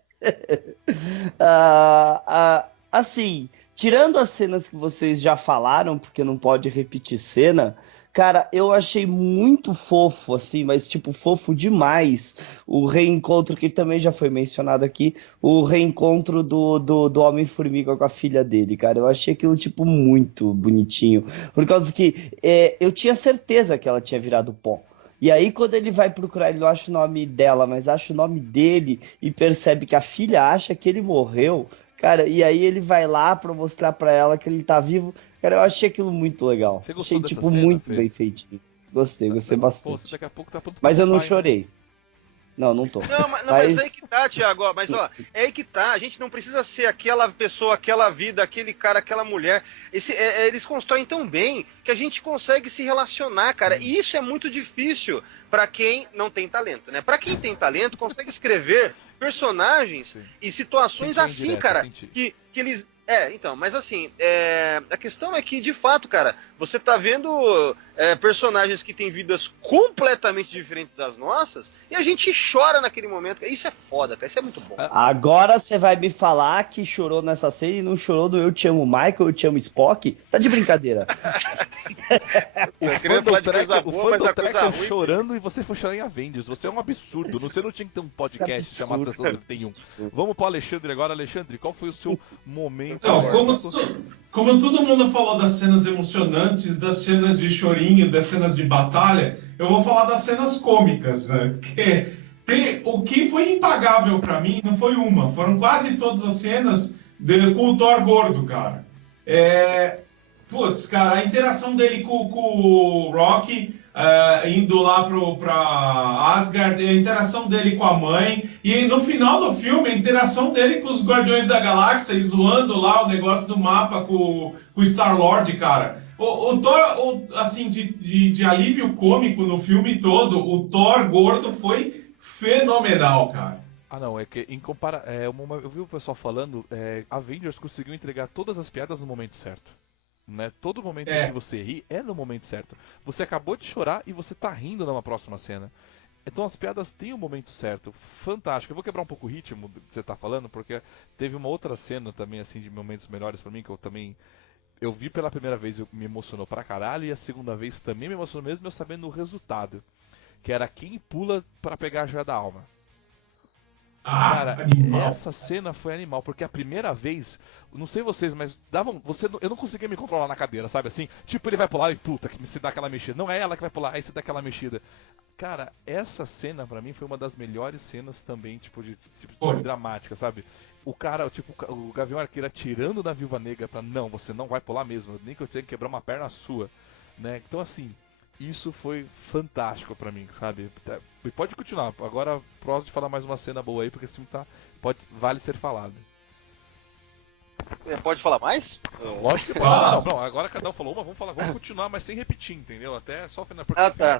Assim, tirando as cenas que vocês já falaram, porque não pode repetir cena, cara, eu achei muito fofo, assim, mas tipo, fofo demais o reencontro, que também já foi mencionado aqui, o reencontro do Homem-Formiga com a filha dele, cara. Eu achei aquilo, tipo, muito bonitinho, por causa que eu tinha certeza que ela tinha virado pó. E aí, quando ele vai procurar, ele não acha o nome dela, mas acha o nome dele e percebe que a filha acha que ele morreu, cara, e aí ele vai lá pra mostrar pra ela que ele tá vivo. Cara, eu achei aquilo muito legal. Você gostou achei, dessa tipo, cena, muito Fê? bem feitinho. Gostei bastante. Pô, daqui a pouco tá pronto pra Mas ser eu não pai, né? chorei. Não tô. Mas aí que tá, Thiago. Mas ó, é aí que tá. A gente não precisa ser aquela pessoa, aquela vida, aquele cara, aquela mulher. Eles constroem tão bem que a gente consegue se relacionar, cara. Sim. E isso é muito difícil pra quem não tem talento, né? Pra quem tem talento, consegue escrever personagens Sim. e situações Senti assim, indireta, cara, senti. que eles... então, mas assim, a questão é que, de fato, cara, você tá vendo personagens que têm vidas completamente diferentes das nossas e a gente chora naquele momento. Isso é foda, cara, isso é muito bom. Agora você vai me falar que chorou nessa cena e não chorou do Eu Te Amo Michael, Eu Te Amo Spock? Tá de brincadeira. O queria falar de coisa boa, mas a coisa ruim... chorando e você foi chorar em Avengers. Você é um absurdo. Você não tinha que ter um podcast chamado Sessão 31. Vamos pro Alexandre agora. Alexandre, qual foi o seu momento? Então, como todo mundo falou das cenas emocionantes, das cenas de chorinho, das cenas de batalha, eu vou falar das cenas cômicas, né? O que foi impagável pra mim não foi uma, foram quase todas as cenas com o Thor gordo, cara. Putz, cara, a interação dele com o Rocky, indo lá pra Asgard, a interação dele com a mãe, e no final do filme, a interação dele com os Guardiões da Galáxia, e zoando lá o negócio do mapa com o Star-Lord, cara. O Thor, assim, de alívio cômico no filme todo, o Thor gordo foi fenomenal, cara. Não, é que eu vi o pessoal falando, Avengers conseguiu entregar todas as piadas no momento certo. Né? Todo momento que você ri é no momento certo. Você acabou de chorar e você tá rindo numa próxima cena. Então as piadas têm um momento certo. Fantástico. Eu vou quebrar um pouco o ritmo que você tá falando, porque teve uma outra cena também, assim, de momentos melhores pra mim, que eu vi pela primeira vez e me emocionou pra caralho, e a segunda vez também me emocionou mesmo eu sabendo o resultado. Que era quem pula pra pegar a joia da alma. Cara, animal. essa cena foi animal, porque a primeira vez, não sei vocês, mas eu não conseguia me controlar na cadeira, sabe assim? Tipo, ele vai pular e puta, que se dá aquela mexida. Não é ela que vai pular, aí se dá aquela mexida. Cara, essa cena pra mim foi uma das melhores cenas também, tipo, de dramática, sabe? O cara, tipo, o Gavião Arqueiro atirando na Viúva Negra pra, não, você não vai pular mesmo, nem que eu tenha que quebrar uma perna sua, né? Então assim, isso foi fantástico pra mim, sabe? E pode continuar. Agora, pode falar mais uma cena boa aí, porque esse filme vale ser falado. Pode falar mais? Lógico que pode. Não, agora cada um falou uma, vamos continuar, mas sem repetir, entendeu? Até só o final. Porque tá.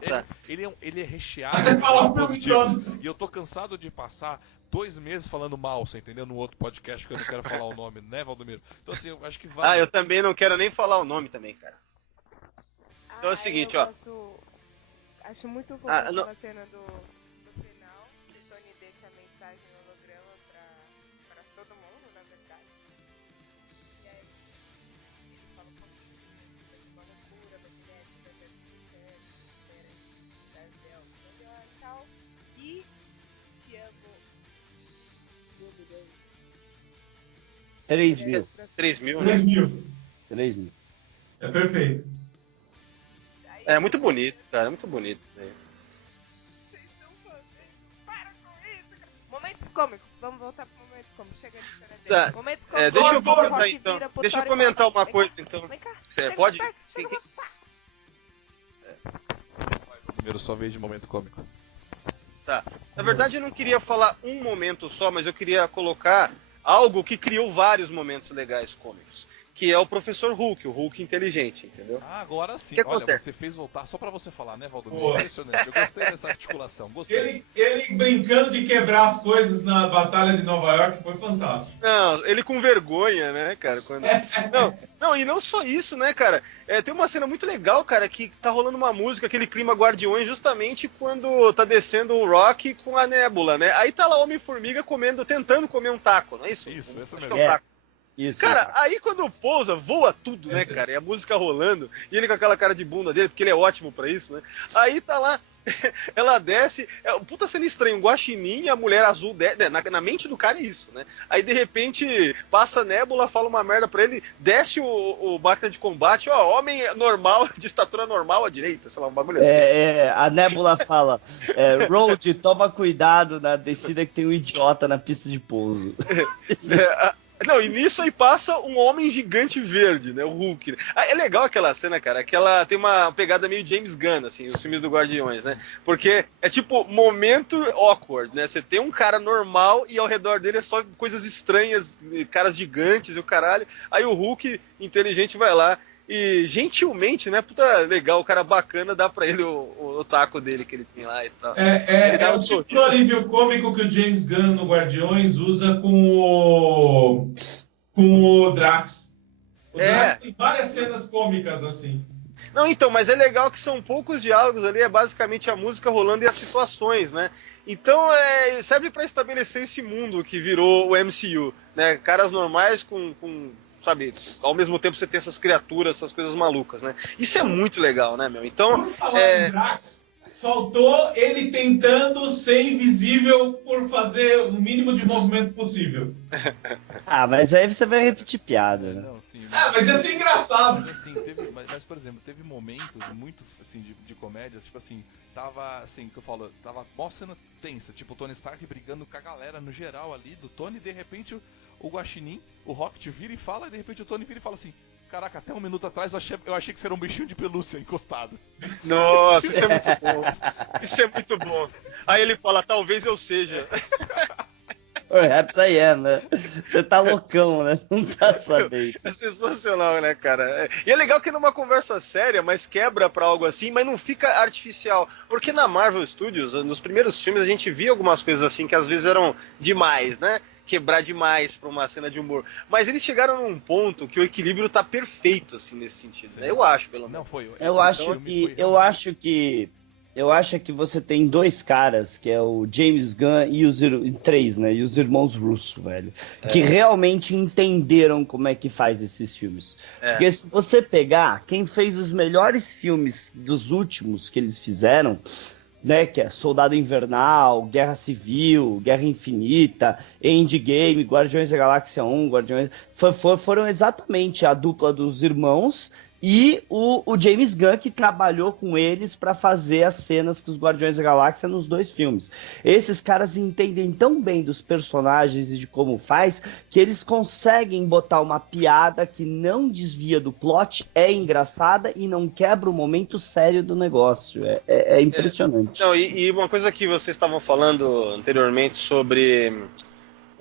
ele é recheado Você de fala pontos o filme positivos. todo. E eu tô cansado de passar 2 meses falando mal, você entendeu? No outro podcast que eu não quero falar o nome, né, Valdomiro? Então assim, eu acho que vale. Eu também não quero nem falar o nome também, cara. Então é o seguinte, ó. Acho muito fofo não. aquela cena do final, que o Tony deixa a mensagem no holograma pra todo mundo, na verdade. E aí ele fala um pouquinho, que vai ser uma loucura, mas ele acha que vai dar tudo certo, espera trazer algo melhor e tal. E te amo 1 milhão. 3 mil. 3 mil, né? 3 mil. É perfeito. É muito bonito, cara. É muito bonito. Vocês estão fazendo. Para com isso, cara. Momentos cômicos. Vamos voltar para momentos cômicos. Chega de choradeira. Tá. Momentos cômicos. Deixa eu Quando o comentar Rock então. vira pro Deixa eu Thor e comentar fala, uma coisa então. Vem cá. Você chega pode? mais perto, chega mais- Primeiro, sua vez de momento cômico. Tá. Na verdade, eu não queria falar um momento só, mas eu queria colocar algo que criou vários momentos legais cômicos. Que é o Professor Hulk, o Hulk inteligente, entendeu? Ah, agora sim. O que Olha, acontece? você fez voltar só pra você falar, né, Valdomiro? Boa. Impressionante. Eu gostei dessa articulação. Gostei. Ele brincando de quebrar as coisas na Batalha de Nova York foi fantástico. Não, ele com vergonha, né, cara? Quando... Não, e não só isso, né, cara? Tem uma cena muito legal, cara, que tá rolando uma música, aquele clima Guardiões, justamente quando tá descendo o Rock com a Nébula, né? Aí tá lá o Homem-Formiga tentando comer um taco, não é isso? Isso, essa Acho mesmo. que é um taco. Isso. Cara, aí quando pousa, voa tudo, né, cara? E a música rolando, e ele com aquela cara de bunda dele, porque ele é ótimo pra isso, né? Aí tá lá, ela desce, puta cena estranha, um guaxinim e a mulher azul, na mente do cara é isso, né? Aí de repente passa a Nébula, fala uma merda pra ele, desce o máquina de combate, homem normal, de estatura normal à direita, sei lá, um bagulho assim. A Nébula fala, Road, toma cuidado na descida que tem um idiota na pista de pouso. Não, e nisso aí passa um homem gigante verde, né? O Hulk. Né? É legal aquela cena, cara, que ela tem uma pegada meio James Gunn, assim, os filmes do Guardiões, né? Porque é tipo momento awkward, né? Você tem um cara normal e ao redor dele é só coisas estranhas, caras gigantes e o caralho. Aí o Hulk inteligente vai lá e gentilmente, né? Puta legal, o cara bacana dá pra ele o taco dele que ele tem lá e tal. Ele dá É o tipo de alívio cômico que o James Gunn no Guardiões usa com o Drax. O Drax tem várias cenas cômicas assim. Não, então, mas é legal que são poucos diálogos ali, é basicamente a música rolando e as situações, né? Então, serve pra estabelecer esse mundo que virou o MCU, né? Caras normais com sabe, ao mesmo tempo você tem essas criaturas, essas coisas malucas, né? Isso é muito legal, né, meu? Então, por falar em Drax, faltou ele tentando ser invisível por fazer o mínimo de movimento possível. Mas aí você vai repetir piada, né? Não, sim, mas ia ser engraçado. Assim, mas, por exemplo, teve momentos muito assim, de comédias, tipo assim, tava assim, que eu falo, tava mó cena tensa, tipo o Tony Stark brigando com a galera no geral ali do Tony, e de repente o Guaxinim, o Rocket vira e fala, e de repente o Tony vira e fala assim: caraca, até um minuto atrás eu achei que você era um bichinho de pelúcia encostado. Nossa, isso é muito bom. Isso é muito bom. Aí ele fala, talvez eu seja. Perhaps I am, né? Você tá loucão, né? Não tá sabendo. É sensacional, né, cara? E é legal que numa conversa séria, mas quebra pra algo assim, mas não fica artificial. Porque na Marvel Studios, nos primeiros filmes, a gente via algumas coisas assim que às vezes eram demais, né? Quebrar demais pra uma cena de humor. Mas eles chegaram num ponto que o equilíbrio tá perfeito, assim, nesse sentido. Né? Eu acho, pelo menos. Não, foi. Eu acho que você tem 2 caras, que é o James Gunn e 3, né? E os irmãos Russo, velho. Que realmente entenderam como é que faz esses filmes. Porque se você pegar quem fez os melhores filmes dos últimos que eles fizeram, né? Que é Soldado Invernal, Guerra Civil, Guerra Infinita, Endgame, Guardiões da Galáxia 1, foram exatamente a dupla dos irmãos. e o James Gunn, que trabalhou com eles para fazer as cenas com os Guardiões da Galáxia nos 2 filmes. Esses caras entendem tão bem dos personagens e de como faz, que eles conseguem botar uma piada que não desvia do plot, é engraçada e não quebra o momento sério do negócio. É impressionante. Não, e uma coisa que vocês estavam falando anteriormente sobre...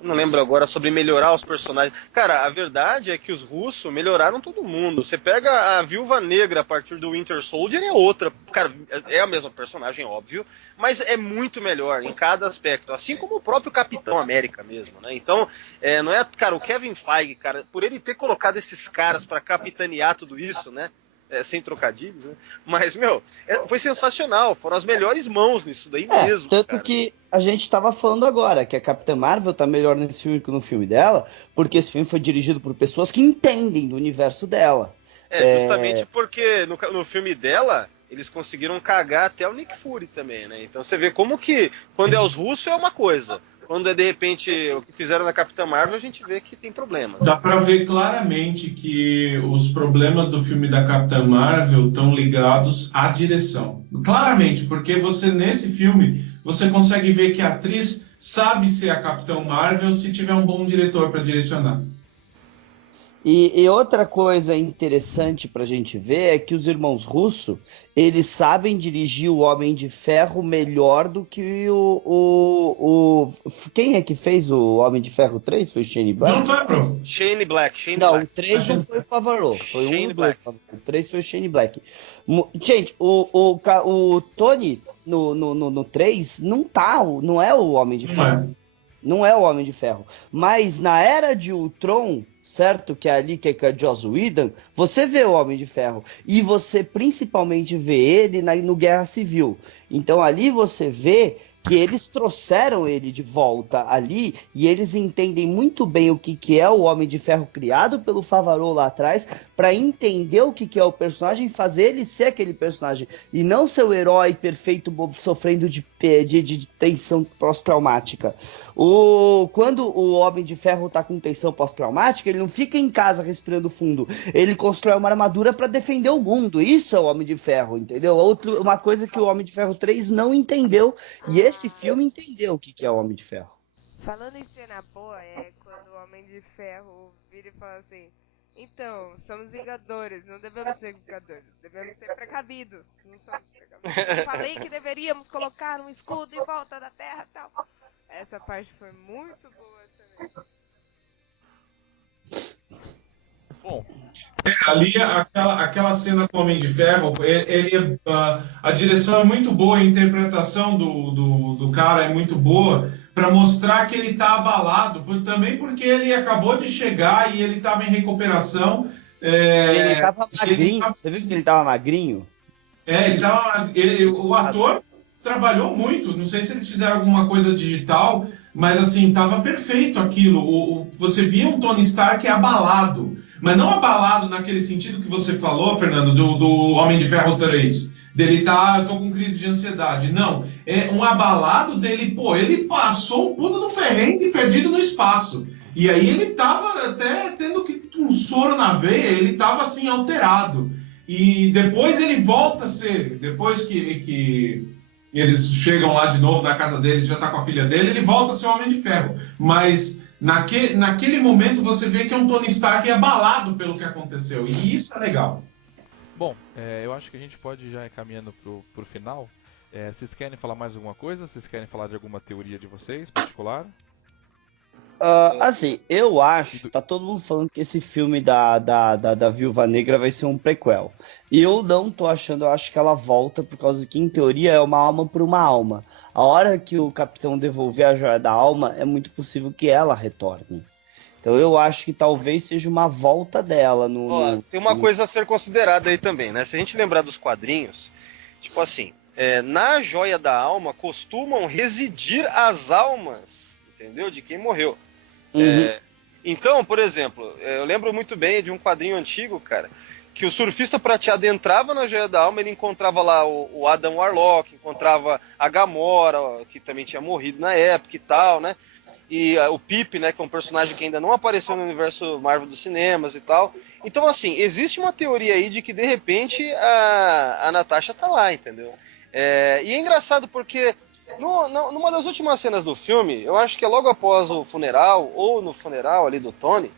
Não lembro agora, sobre melhorar os personagens. Cara, a verdade é que os russos melhoraram todo mundo. Você pega a Viúva Negra a partir do Winter Soldier, é outra. Cara, é a mesma personagem, óbvio, mas é muito melhor em cada aspecto. Assim como o próprio Capitão América mesmo, né? Então, não é... Cara, o Kevin Feige, cara, por ele ter colocado esses caras pra capitanear tudo isso, né? Sem trocadilhos, né? Mas, foi sensacional. Foram as melhores mãos nisso daí mesmo. Tanto cara. que a gente tava falando agora que a Capitã Marvel tá melhor nesse filme que no filme dela, porque esse filme foi dirigido por pessoas que entendem do universo dela. Justamente porque no filme dela, eles conseguiram cagar até o Nick Fury também, né? Então você vê como que, quando é os russos, é uma coisa. Quando é, de repente, o que fizeram na Capitã Marvel, a gente vê que tem problemas. Dá pra ver claramente que os problemas do filme da Capitã Marvel estão ligados à direção. Claramente, porque nesse filme, você consegue ver que a atriz sabe ser a Capitã Marvel se tiver um bom diretor para direcionar. E outra coisa interessante pra gente ver é que os irmãos Russo, eles sabem dirigir o Homem de Ferro melhor do que Quem é que fez o Homem de Ferro 3? Foi o Shane Black? John Favreau. Shane Black. Não, o 3 não foi o Favreau. Foi Shane um e Black. dois. O 3 foi o Shane Black. Gente, o Tony no 3 não é o Homem de Ferro. Não é o Homem de Ferro. Mas na Era de Ultron, certo? Que é ali que é com a Joss Whedon, você vê o Homem de Ferro. E você principalmente vê ele no Guerra Civil. Então ali você vê que eles trouxeram ele de volta ali e eles entendem muito bem o que é o Homem de Ferro criado pelo Favreau lá atrás, para entender o que é o personagem, fazer ele ser aquele personagem e não ser o herói perfeito sofrendo de tensão pós-traumática. Quando o Homem de Ferro tá com tensão pós-traumática, ele não fica em casa respirando fundo, ele constrói uma armadura para defender o mundo. Isso é o Homem de Ferro, entendeu? Uma coisa que o Homem de Ferro 3 não entendeu, e esse filme entendeu o que é o Homem de Ferro. Falando em cena boa, é quando o Homem de Ferro vira e fala assim: então, somos Vingadores, não devemos ser Vingadores, devemos ser precavidos, não somos precavidos. Eu falei que deveríamos colocar um escudo em volta da Terra e tal. Essa parte foi muito boa também. Bom, Ali, aquela cena com o Homem de Ferro, a direção é muito boa, a interpretação do cara é muito boa, para mostrar que ele está abalado, também porque ele acabou de chegar e ele estava em recuperação. Ele tava magrinho, você viu que ele tava magrinho? O ator trabalhou muito, não sei se eles fizeram alguma coisa digital, mas assim, tava perfeito aquilo. Você via um Tony Stark abalado, mas não abalado naquele sentido que você falou, Fernando, do Homem de Ferro 3. Dele eu tô com crise de ansiedade. Não, é um abalado dele, ele passou um puta de um perrengue perdido no espaço. E aí ele tava até tendo um soro na veia, ele tava assim, alterado. E depois ele volta a ser, depois que eles chegam lá de novo na casa dele, já tá com a filha dele, ele volta a ser o Homem de Ferro. Mas naquele momento você vê que é um Tony Stark abalado pelo que aconteceu. E isso é legal. Bom, eu acho que a gente pode já ir caminhando pro final. Vocês querem falar mais alguma coisa? Vocês querem falar de alguma teoria de vocês, particular? Assim, eu acho, tá todo mundo falando que esse filme da Viúva Negra vai ser um prequel. E eu não tô achando, eu acho que ela volta por causa que, em teoria, é uma alma por uma alma. A hora que o Capitão devolver a joia da alma, é muito possível que ela retorne. Então eu acho que talvez seja uma volta dela tem uma coisa a ser considerada aí também, né? Se a gente lembrar dos quadrinhos, tipo assim, na joia da alma costumam residir as almas, entendeu? De quem morreu. Uhum. Então, por exemplo, eu lembro muito bem de um quadrinho antigo, cara, que o surfista prateado entrava na joia da alma, ele encontrava lá o Adam Warlock, encontrava a Gamora, que também tinha morrido na época e tal, né? e o Pip, né, que é um personagem que ainda não apareceu no universo Marvel dos cinemas e tal. Então, assim, existe uma teoria aí de que, de repente, a Natasha tá lá, entendeu? E é engraçado porque numa das últimas cenas do filme, eu acho que é logo após o funeral, ou no funeral ali do Tony,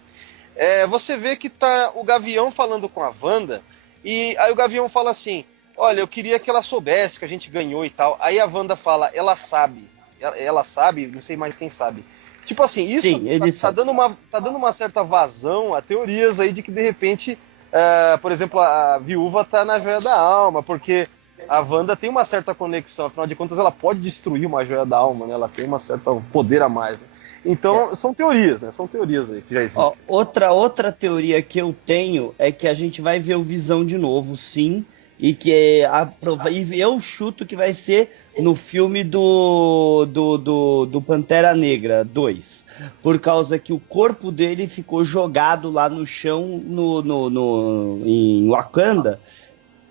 você vê que tá o Gavião falando com a Wanda, e aí o Gavião fala assim, olha, eu queria que ela soubesse que a gente ganhou e tal. Aí a Wanda fala, ela sabe. Ela sabe, não sei mais quem sabe. Tipo assim, isso Sim, ele tá sabe. dando uma certa vazão a teorias aí de que de repente, por exemplo, a viúva tá na joia da alma, porque a Wanda tem uma certa conexão, afinal de contas ela pode destruir uma joia da alma, né? Ela tem uma certa poder a mais, né? Então, são teorias, né? São teorias aí que já Ó, existem. outra teoria que eu tenho é que a gente vai ver o Visão de novo, sim, e que e eu chuto que vai ser no filme do Pantera Negra 2, por causa que o corpo dele ficou jogado lá no chão em Wakanda.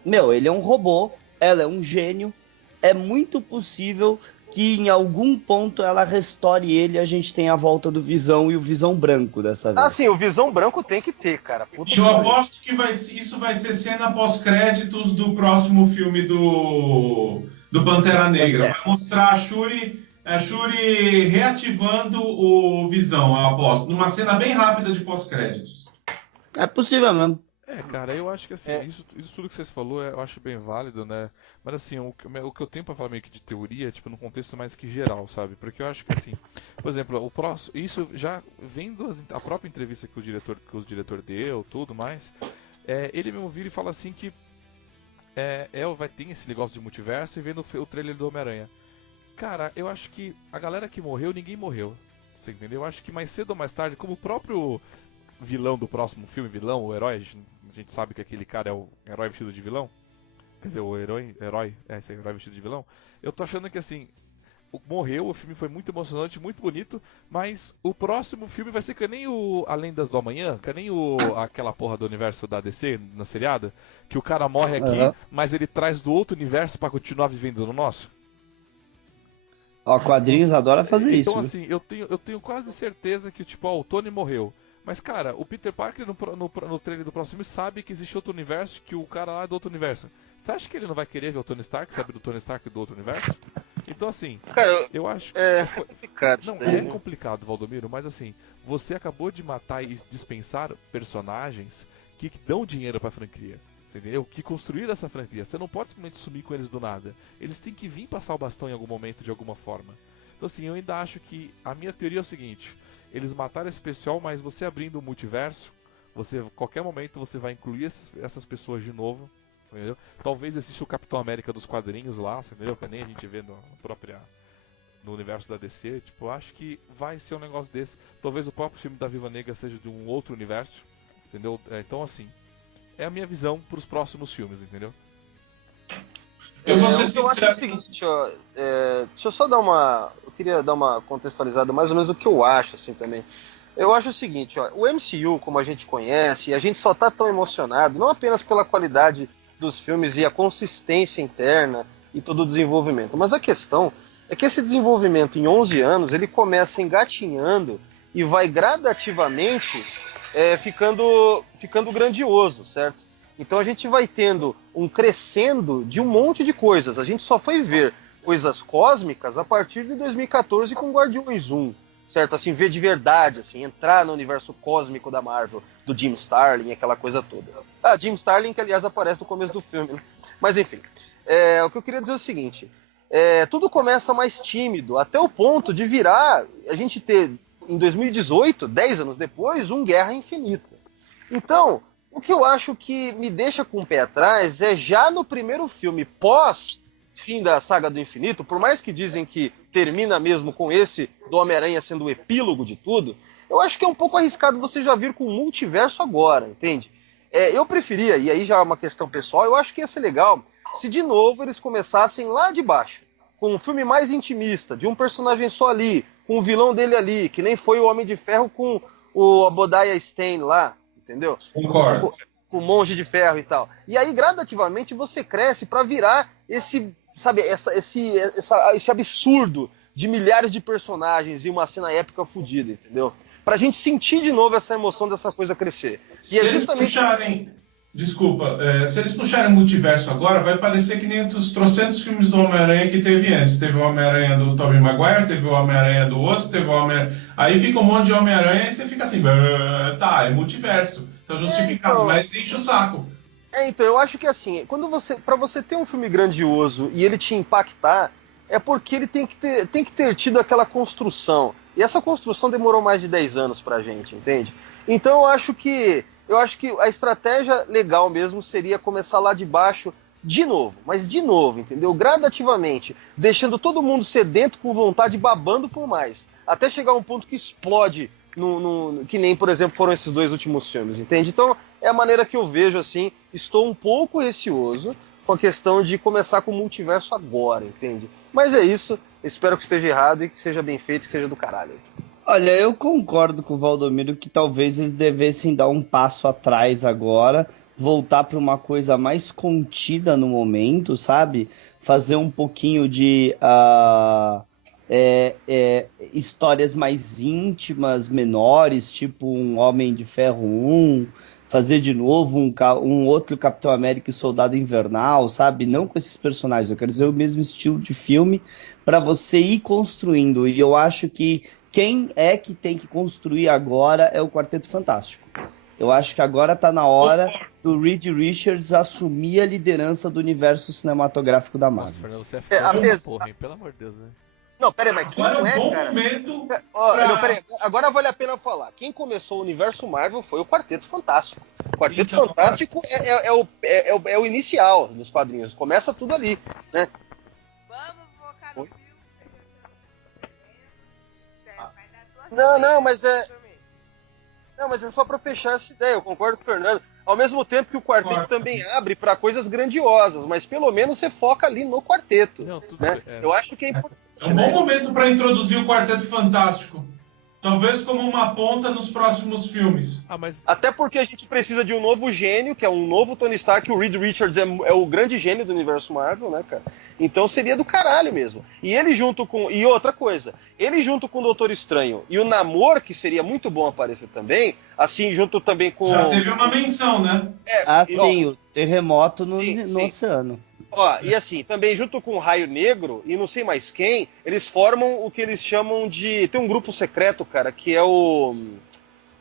Meu, ele é um robô, ela é um gênio, é muito possível que em algum ponto ela restore ele e a gente tenha a volta do Visão e o Visão branco dessa Ah, sim, o vez. Visão Branco tem que ter, cara. Puta E que eu pariu. aposto que isso vai ser cena pós-créditos do próximo filme do Pantera Negra. Pantera. Vai mostrar a Shuri reativando o Visão, eu aposto. Numa cena bem rápida de pós-créditos. É possível mesmo. Cara, eu acho que assim, É, isso tudo que vocês falou eu acho bem válido, né? Mas assim, o que eu tenho pra falar meio que de teoria, tipo, num contexto mais que geral, sabe? Porque eu acho que assim, por exemplo, o próximo, isso já vendo a própria entrevista que o diretor deu, tudo mais, ele mesmo vira e fala assim que vai ter esse negócio de multiverso e vendo o trailer do Homem-Aranha. Cara, eu acho que a galera que morreu, ninguém morreu. Você entendeu? Eu acho que mais cedo ou mais tarde, como o próprio vilão do próximo filme, o herói, a gente sabe que aquele cara é o herói vestido de vilão. Quer dizer, o herói, esse é o herói vestido de vilão. Eu tô achando que assim, morreu, o filme foi muito emocionante, muito bonito, mas o próximo filme vai ser que nem o A Lendas do Amanhã, que nem aquela porra do universo da DC na seriada, que o cara morre aqui, Aham. mas ele traz do outro universo pra continuar vivendo no nosso. Ó, quadrinhos adora fazer Então, isso, viu? assim, eu tenho quase certeza que, tipo, ó, o Tony morreu. Mas, cara, o Peter Parker no trailer do próximo sabe que existe outro universo, que o cara lá é do outro universo. Você acha que ele não vai querer ver o Tony Stark, sabe do Tony Stark do outro universo? Então, assim, cara, eu acho. é complicado isso Não, daí, é né? complicado, Valdomiro, mas assim, você acabou de matar e dispensar personagens que dão dinheiro pra franquia. Você entendeu? Que construíram essa franquia. Você não pode simplesmente sumir com eles do nada. Eles têm que vir passar o bastão em algum momento, de alguma forma. Então, assim, eu ainda acho que a minha teoria é o seguinte: eles mataram esse pessoal, mas você abrindo o multiverso, qualquer momento você vai incluir essas pessoas de novo. Entendeu? Talvez exista o Capitão América dos quadrinhos lá, entendeu? Que nem a gente vê no universo da DC. Tipo, eu acho que vai ser um negócio desse. Talvez o próprio filme da Viva Negra seja de um outro universo, entendeu? Então, assim, é a minha visão pros próximos filmes, entendeu? Eu vou ser O que eu acho é o sincero. seguinte, ó, deixa eu só dar uma. Eu queria dar uma contextualizada mais ou menos do que eu acho, assim, também. Eu acho o seguinte, ó, o MCU, como a gente conhece, e a gente só tá tão emocionado, não apenas pela qualidade dos filmes e a consistência interna e todo o desenvolvimento, mas a questão é que esse desenvolvimento em 11 anos, ele começa engatinhando e vai gradativamente ficando grandioso, certo? Então a gente vai tendo um crescendo de um monte de coisas. A gente só foi ver coisas cósmicas a partir de 2014 com Guardiões 1, certo? Assim, ver de verdade, assim, entrar no universo cósmico da Marvel, do Jim Starlin, aquela coisa toda. Ah, Jim Starlin, que aliás aparece no começo do filme, né? Mas enfim, o que eu queria dizer é o seguinte: tudo começa mais tímido, até o ponto de virar, a gente ter, em 2018, 10 anos depois, um Guerra Infinita. Então, o que eu acho que me deixa com o pé atrás é já no primeiro filme, pós fim da saga do infinito, por mais que dizem que termina mesmo com esse do Homem-Aranha sendo o epílogo de tudo, eu acho que é um pouco arriscado você já vir com o multiverso agora, entende? Eu preferia, e aí já é uma questão pessoal, eu acho que ia ser legal se de novo eles começassem lá de baixo, com um filme mais intimista, de um personagem só ali, com o vilão dele ali, que nem foi o Homem de Ferro com o Obadiah Stane lá, entendeu? Concordo. Com o Monge de Ferro e tal. E aí, gradativamente, você cresce para virar esse, sabe, esse absurdo de milhares de personagens e uma cena épica fodida, entendeu? Pra gente sentir de novo essa emoção dessa coisa crescer. Se eles puxarem... Desculpa, se eles puxarem o multiverso agora, vai parecer que nem os trocentos filmes do Homem-Aranha que teve antes. Teve o Homem-Aranha do Tobey Maguire, teve o Homem-Aranha do outro, teve o Homem-Aranha... Aí fica um monte de Homem-Aranha e você fica assim, tá, é multiverso, tá justificado, então... mas enche o saco. Então, eu acho que assim, pra você ter um filme grandioso e ele te impactar, é porque ele tem que ter tido aquela construção. E essa construção demorou mais de 10 anos pra gente, entende? Então eu acho que a estratégia legal mesmo seria começar lá de baixo de novo, mas de novo, entendeu? Gradativamente, deixando todo mundo sedento, com vontade, babando por mais. Até chegar a um ponto que explode, que nem, por exemplo, foram esses 2 últimos filmes, entende? Então, é a maneira que eu vejo, assim, estou um pouco receoso com a questão de começar com o multiverso agora, entende? Mas é isso, espero que esteja errado e que seja bem feito, que seja do caralho. Olha, eu concordo com o Valdomiro que talvez eles devessem dar um passo atrás agora, voltar para uma coisa mais contida no momento, sabe? Fazer um pouquinho de histórias mais íntimas, menores, tipo um Homem de Ferro 1, fazer de novo um outro Capitão América e Soldado Invernal, sabe? Não com esses personagens, eu quero dizer o mesmo estilo de filme para você ir construindo. E eu acho que quem é que tem que construir agora é o Quarteto Fantástico. Eu acho que agora tá na hora do Reed Richards assumir a liderança do universo cinematográfico da Marvel. Nossa, Fernando, você é fã dessa porra, hein? Pelo amor de Deus, né? Não, peraí, mas quem Agora não é, bom cara? momento Não, peraí, agora vale a pena falar. Quem começou o universo Marvel foi o Quarteto Fantástico. O Quarteto Então, Fantástico é o inicial dos quadrinhos. Começa tudo ali, né? Vamos focar no filme, vai dar 2 Não, mas semanas, mas é só pra fechar essa ideia. Eu concordo com o Fernando. Ao mesmo tempo que o quarteto Concordo. também abre pra coisas grandiosas, mas pelo menos você foca ali no quarteto. Não, tudo Né? bem, Eu acho que é importante. É um bom momento para introduzir o Quarteto Fantástico. Talvez como uma ponta nos próximos filmes. Até porque a gente precisa de um novo gênio, que é um novo Tony Stark. O Reed Richards é o grande gênio do universo Marvel, né, cara? Então seria do caralho mesmo. E ele junto com... E outra coisa, ele junto com o Doutor Estranho e o Namor, que seria muito bom aparecer também, assim, junto também com... Já teve uma menção, né? Sim, o terremoto no sim. oceano. E assim, também junto com o Raio Negro e não sei mais quem, eles formam o que eles chamam de... Tem um grupo secreto, cara, que é o...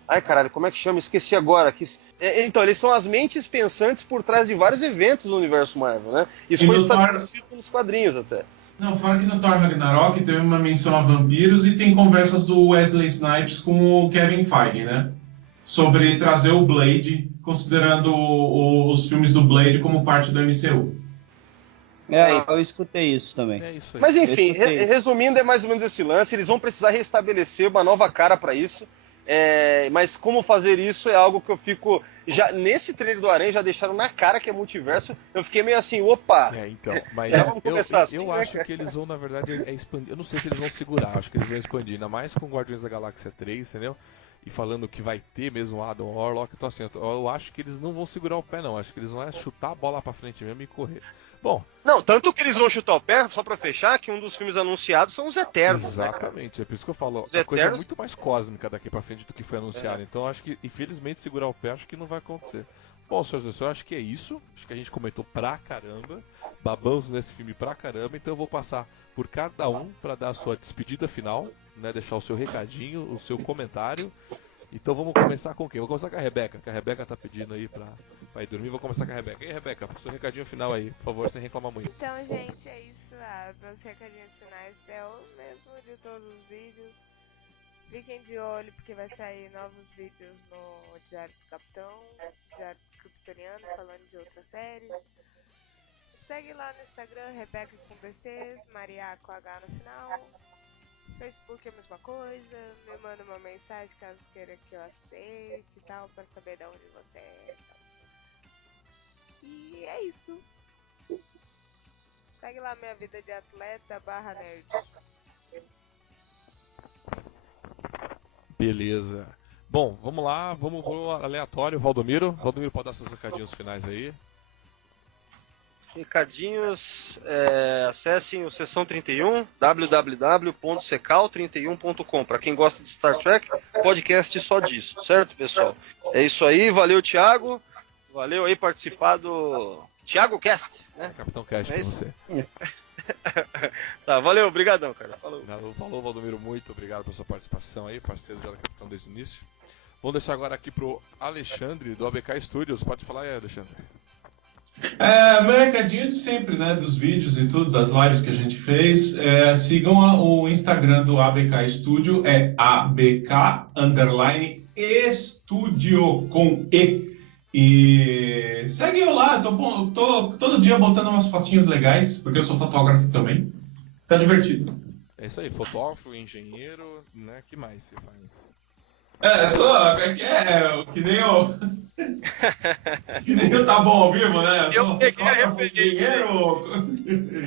Ai, caralho, como é que chama? Esqueci agora. Então, eles são as mentes pensantes por trás de vários eventos no universo Marvel, né? Isso foi estabelecido nos quadrinhos até. Não, fora que no Thor Ragnarok teve uma menção a vampiros e tem conversas do Wesley Snipes com o Kevin Feige, né? Sobre trazer o Blade, considerando os filmes do Blade como parte do MCU. Eu escutei isso também. É isso aí. Mas enfim, resumindo, é mais ou menos esse lance. Eles vão precisar restabelecer uma nova cara pra isso. Mas como fazer isso é algo que eu fico... Nesse trailer do Aranha já deixaram na cara que é multiverso. Eu fiquei meio assim, opa! Então, mas vamos começar assim, eu acho que eles vão, na verdade, expandir. Eu não sei se eles vão segurar, acho que eles vão expandir, ainda mais com Guardiões da Galáxia 3, entendeu? E falando que vai ter mesmo o Adam Warlock, então assim, eu acho que eles não vão segurar o pé não, acho que eles vão chutar a bola pra frente mesmo e correr. Bom... Não, tanto que eles vão chutar o pé, só pra fechar, que um dos filmes anunciados são os Eternos. Exatamente, é por isso que eu falo, Os a coisa é Eternos... muito mais cósmica daqui pra frente do que foi anunciado, então acho que, infelizmente, segurar o pé acho que não vai acontecer. Bom, senhores, eu acho que é isso, acho que a gente comentou pra caramba, babamos nesse filme pra caramba, então eu vou passar por cada um pra dar a sua despedida final, né, deixar o seu recadinho, o seu comentário. Então vamos começar com quem? Vou começar com a Rebeca, que a Rebeca tá pedindo aí pra ir dormir. Vou começar com a Rebeca. E aí, Rebeca, seu recadinho final aí, por favor, sem reclamar muito. Então, gente, é isso. Meus recadinhos finais é o mesmo de todos os vídeos. Fiquem de olho, porque vai sair novos vídeos no Diário do Capitão, Diário Kryptoniano, falando de outras séries. Segue lá no Instagram, Rebeca com DCs, Maria com H no final. Facebook é a mesma coisa, me manda uma mensagem caso queira que eu aceite e tal, para saber de onde você é. E é isso. Segue lá minha vida de atleta /nerd. Beleza. Bom, vamos lá, vamos pro aleatório, Valdomiro. Valdomiro, pode dar seus recadinhos finais aí. Recadinhos, acessem o Sessão 31, www.secal31.com. Para quem gosta de Star Trek, podcast só disso, certo, pessoal? É isso aí, valeu, Thiago. Valeu aí participar do Thiago Cast, né? Capitão Cast É pra isso? você. Tá, valeu, obrigadão, cara. Falou. Falou, Valdomiro, muito obrigado pela sua participação aí, parceiro já da Capitão desde o início. Vamos deixar agora aqui pro Alexandre, do ABK Studios. Pode falar aí, Alexandre. Meu recadinho de sempre, né? Dos vídeos e tudo, das lives que a gente fez. Sigam o Instagram do ABK Studio, é ABK_Studio com E. E segue eu lá, tô todo dia botando umas fotinhas legais, porque eu sou fotógrafo também. Tá divertido. É isso aí, fotógrafo, engenheiro, né? Que mais você faz? Que nem o Tá Bom ao Vivo, né? Eu peguei a referência. Engenheiro,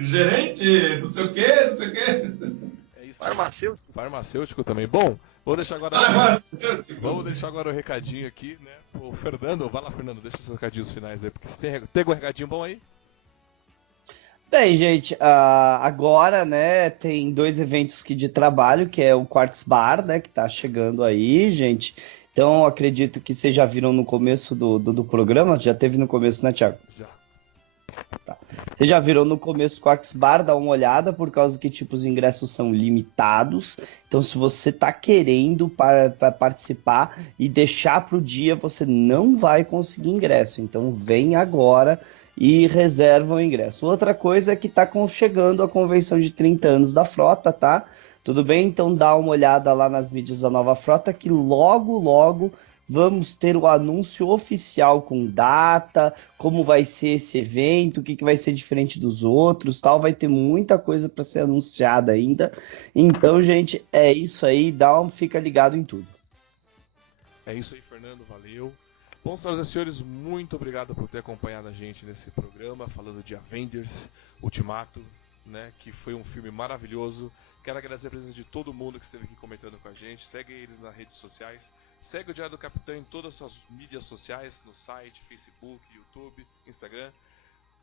gerente, não sei o quê. É isso. Farmacêutico também. Bom, vamos deixar agora o recadinho aqui, né? O Fernando, vai lá, Fernando, deixa os seus recadinhos finais aí, porque você tem algum recadinho bom aí? Bem, gente, agora, né, tem 2 eventos aqui de trabalho, que é o Quartz Bar, né, que tá chegando aí, gente. Então, acredito que vocês já viram no começo do programa, já teve no começo, né, Thiago? Já. Tá. Vocês já viram no começo o Quartz Bar, dá uma olhada, por causa que, tipo, os ingressos são limitados. Então, se você tá querendo participar e deixar pro dia, você não vai conseguir ingresso. Então, vem agora e reserva o ingresso. Outra coisa é que tá chegando a convenção de 30 anos da frota, tá? Tudo bem? Então dá uma olhada lá nas mídias da nova frota, que logo vamos ter o anúncio oficial com data, como vai ser esse evento, o que vai ser diferente dos outros, tal. Vai ter muita coisa para ser anunciada ainda. Então, gente, é isso aí. Fica ligado em tudo. É isso aí, Fernando. Valeu. Bom, senhoras e senhores, muito obrigado por ter acompanhado a gente nesse programa, falando de Avengers Ultimato, né, que foi um filme maravilhoso. Quero agradecer a presença de todo mundo que esteve aqui comentando com a gente. Segue eles nas redes sociais. Segue o Diário do Capitão em todas as suas mídias sociais, no site, Facebook, YouTube, Instagram.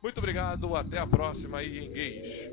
Muito obrigado, até a próxima e engage!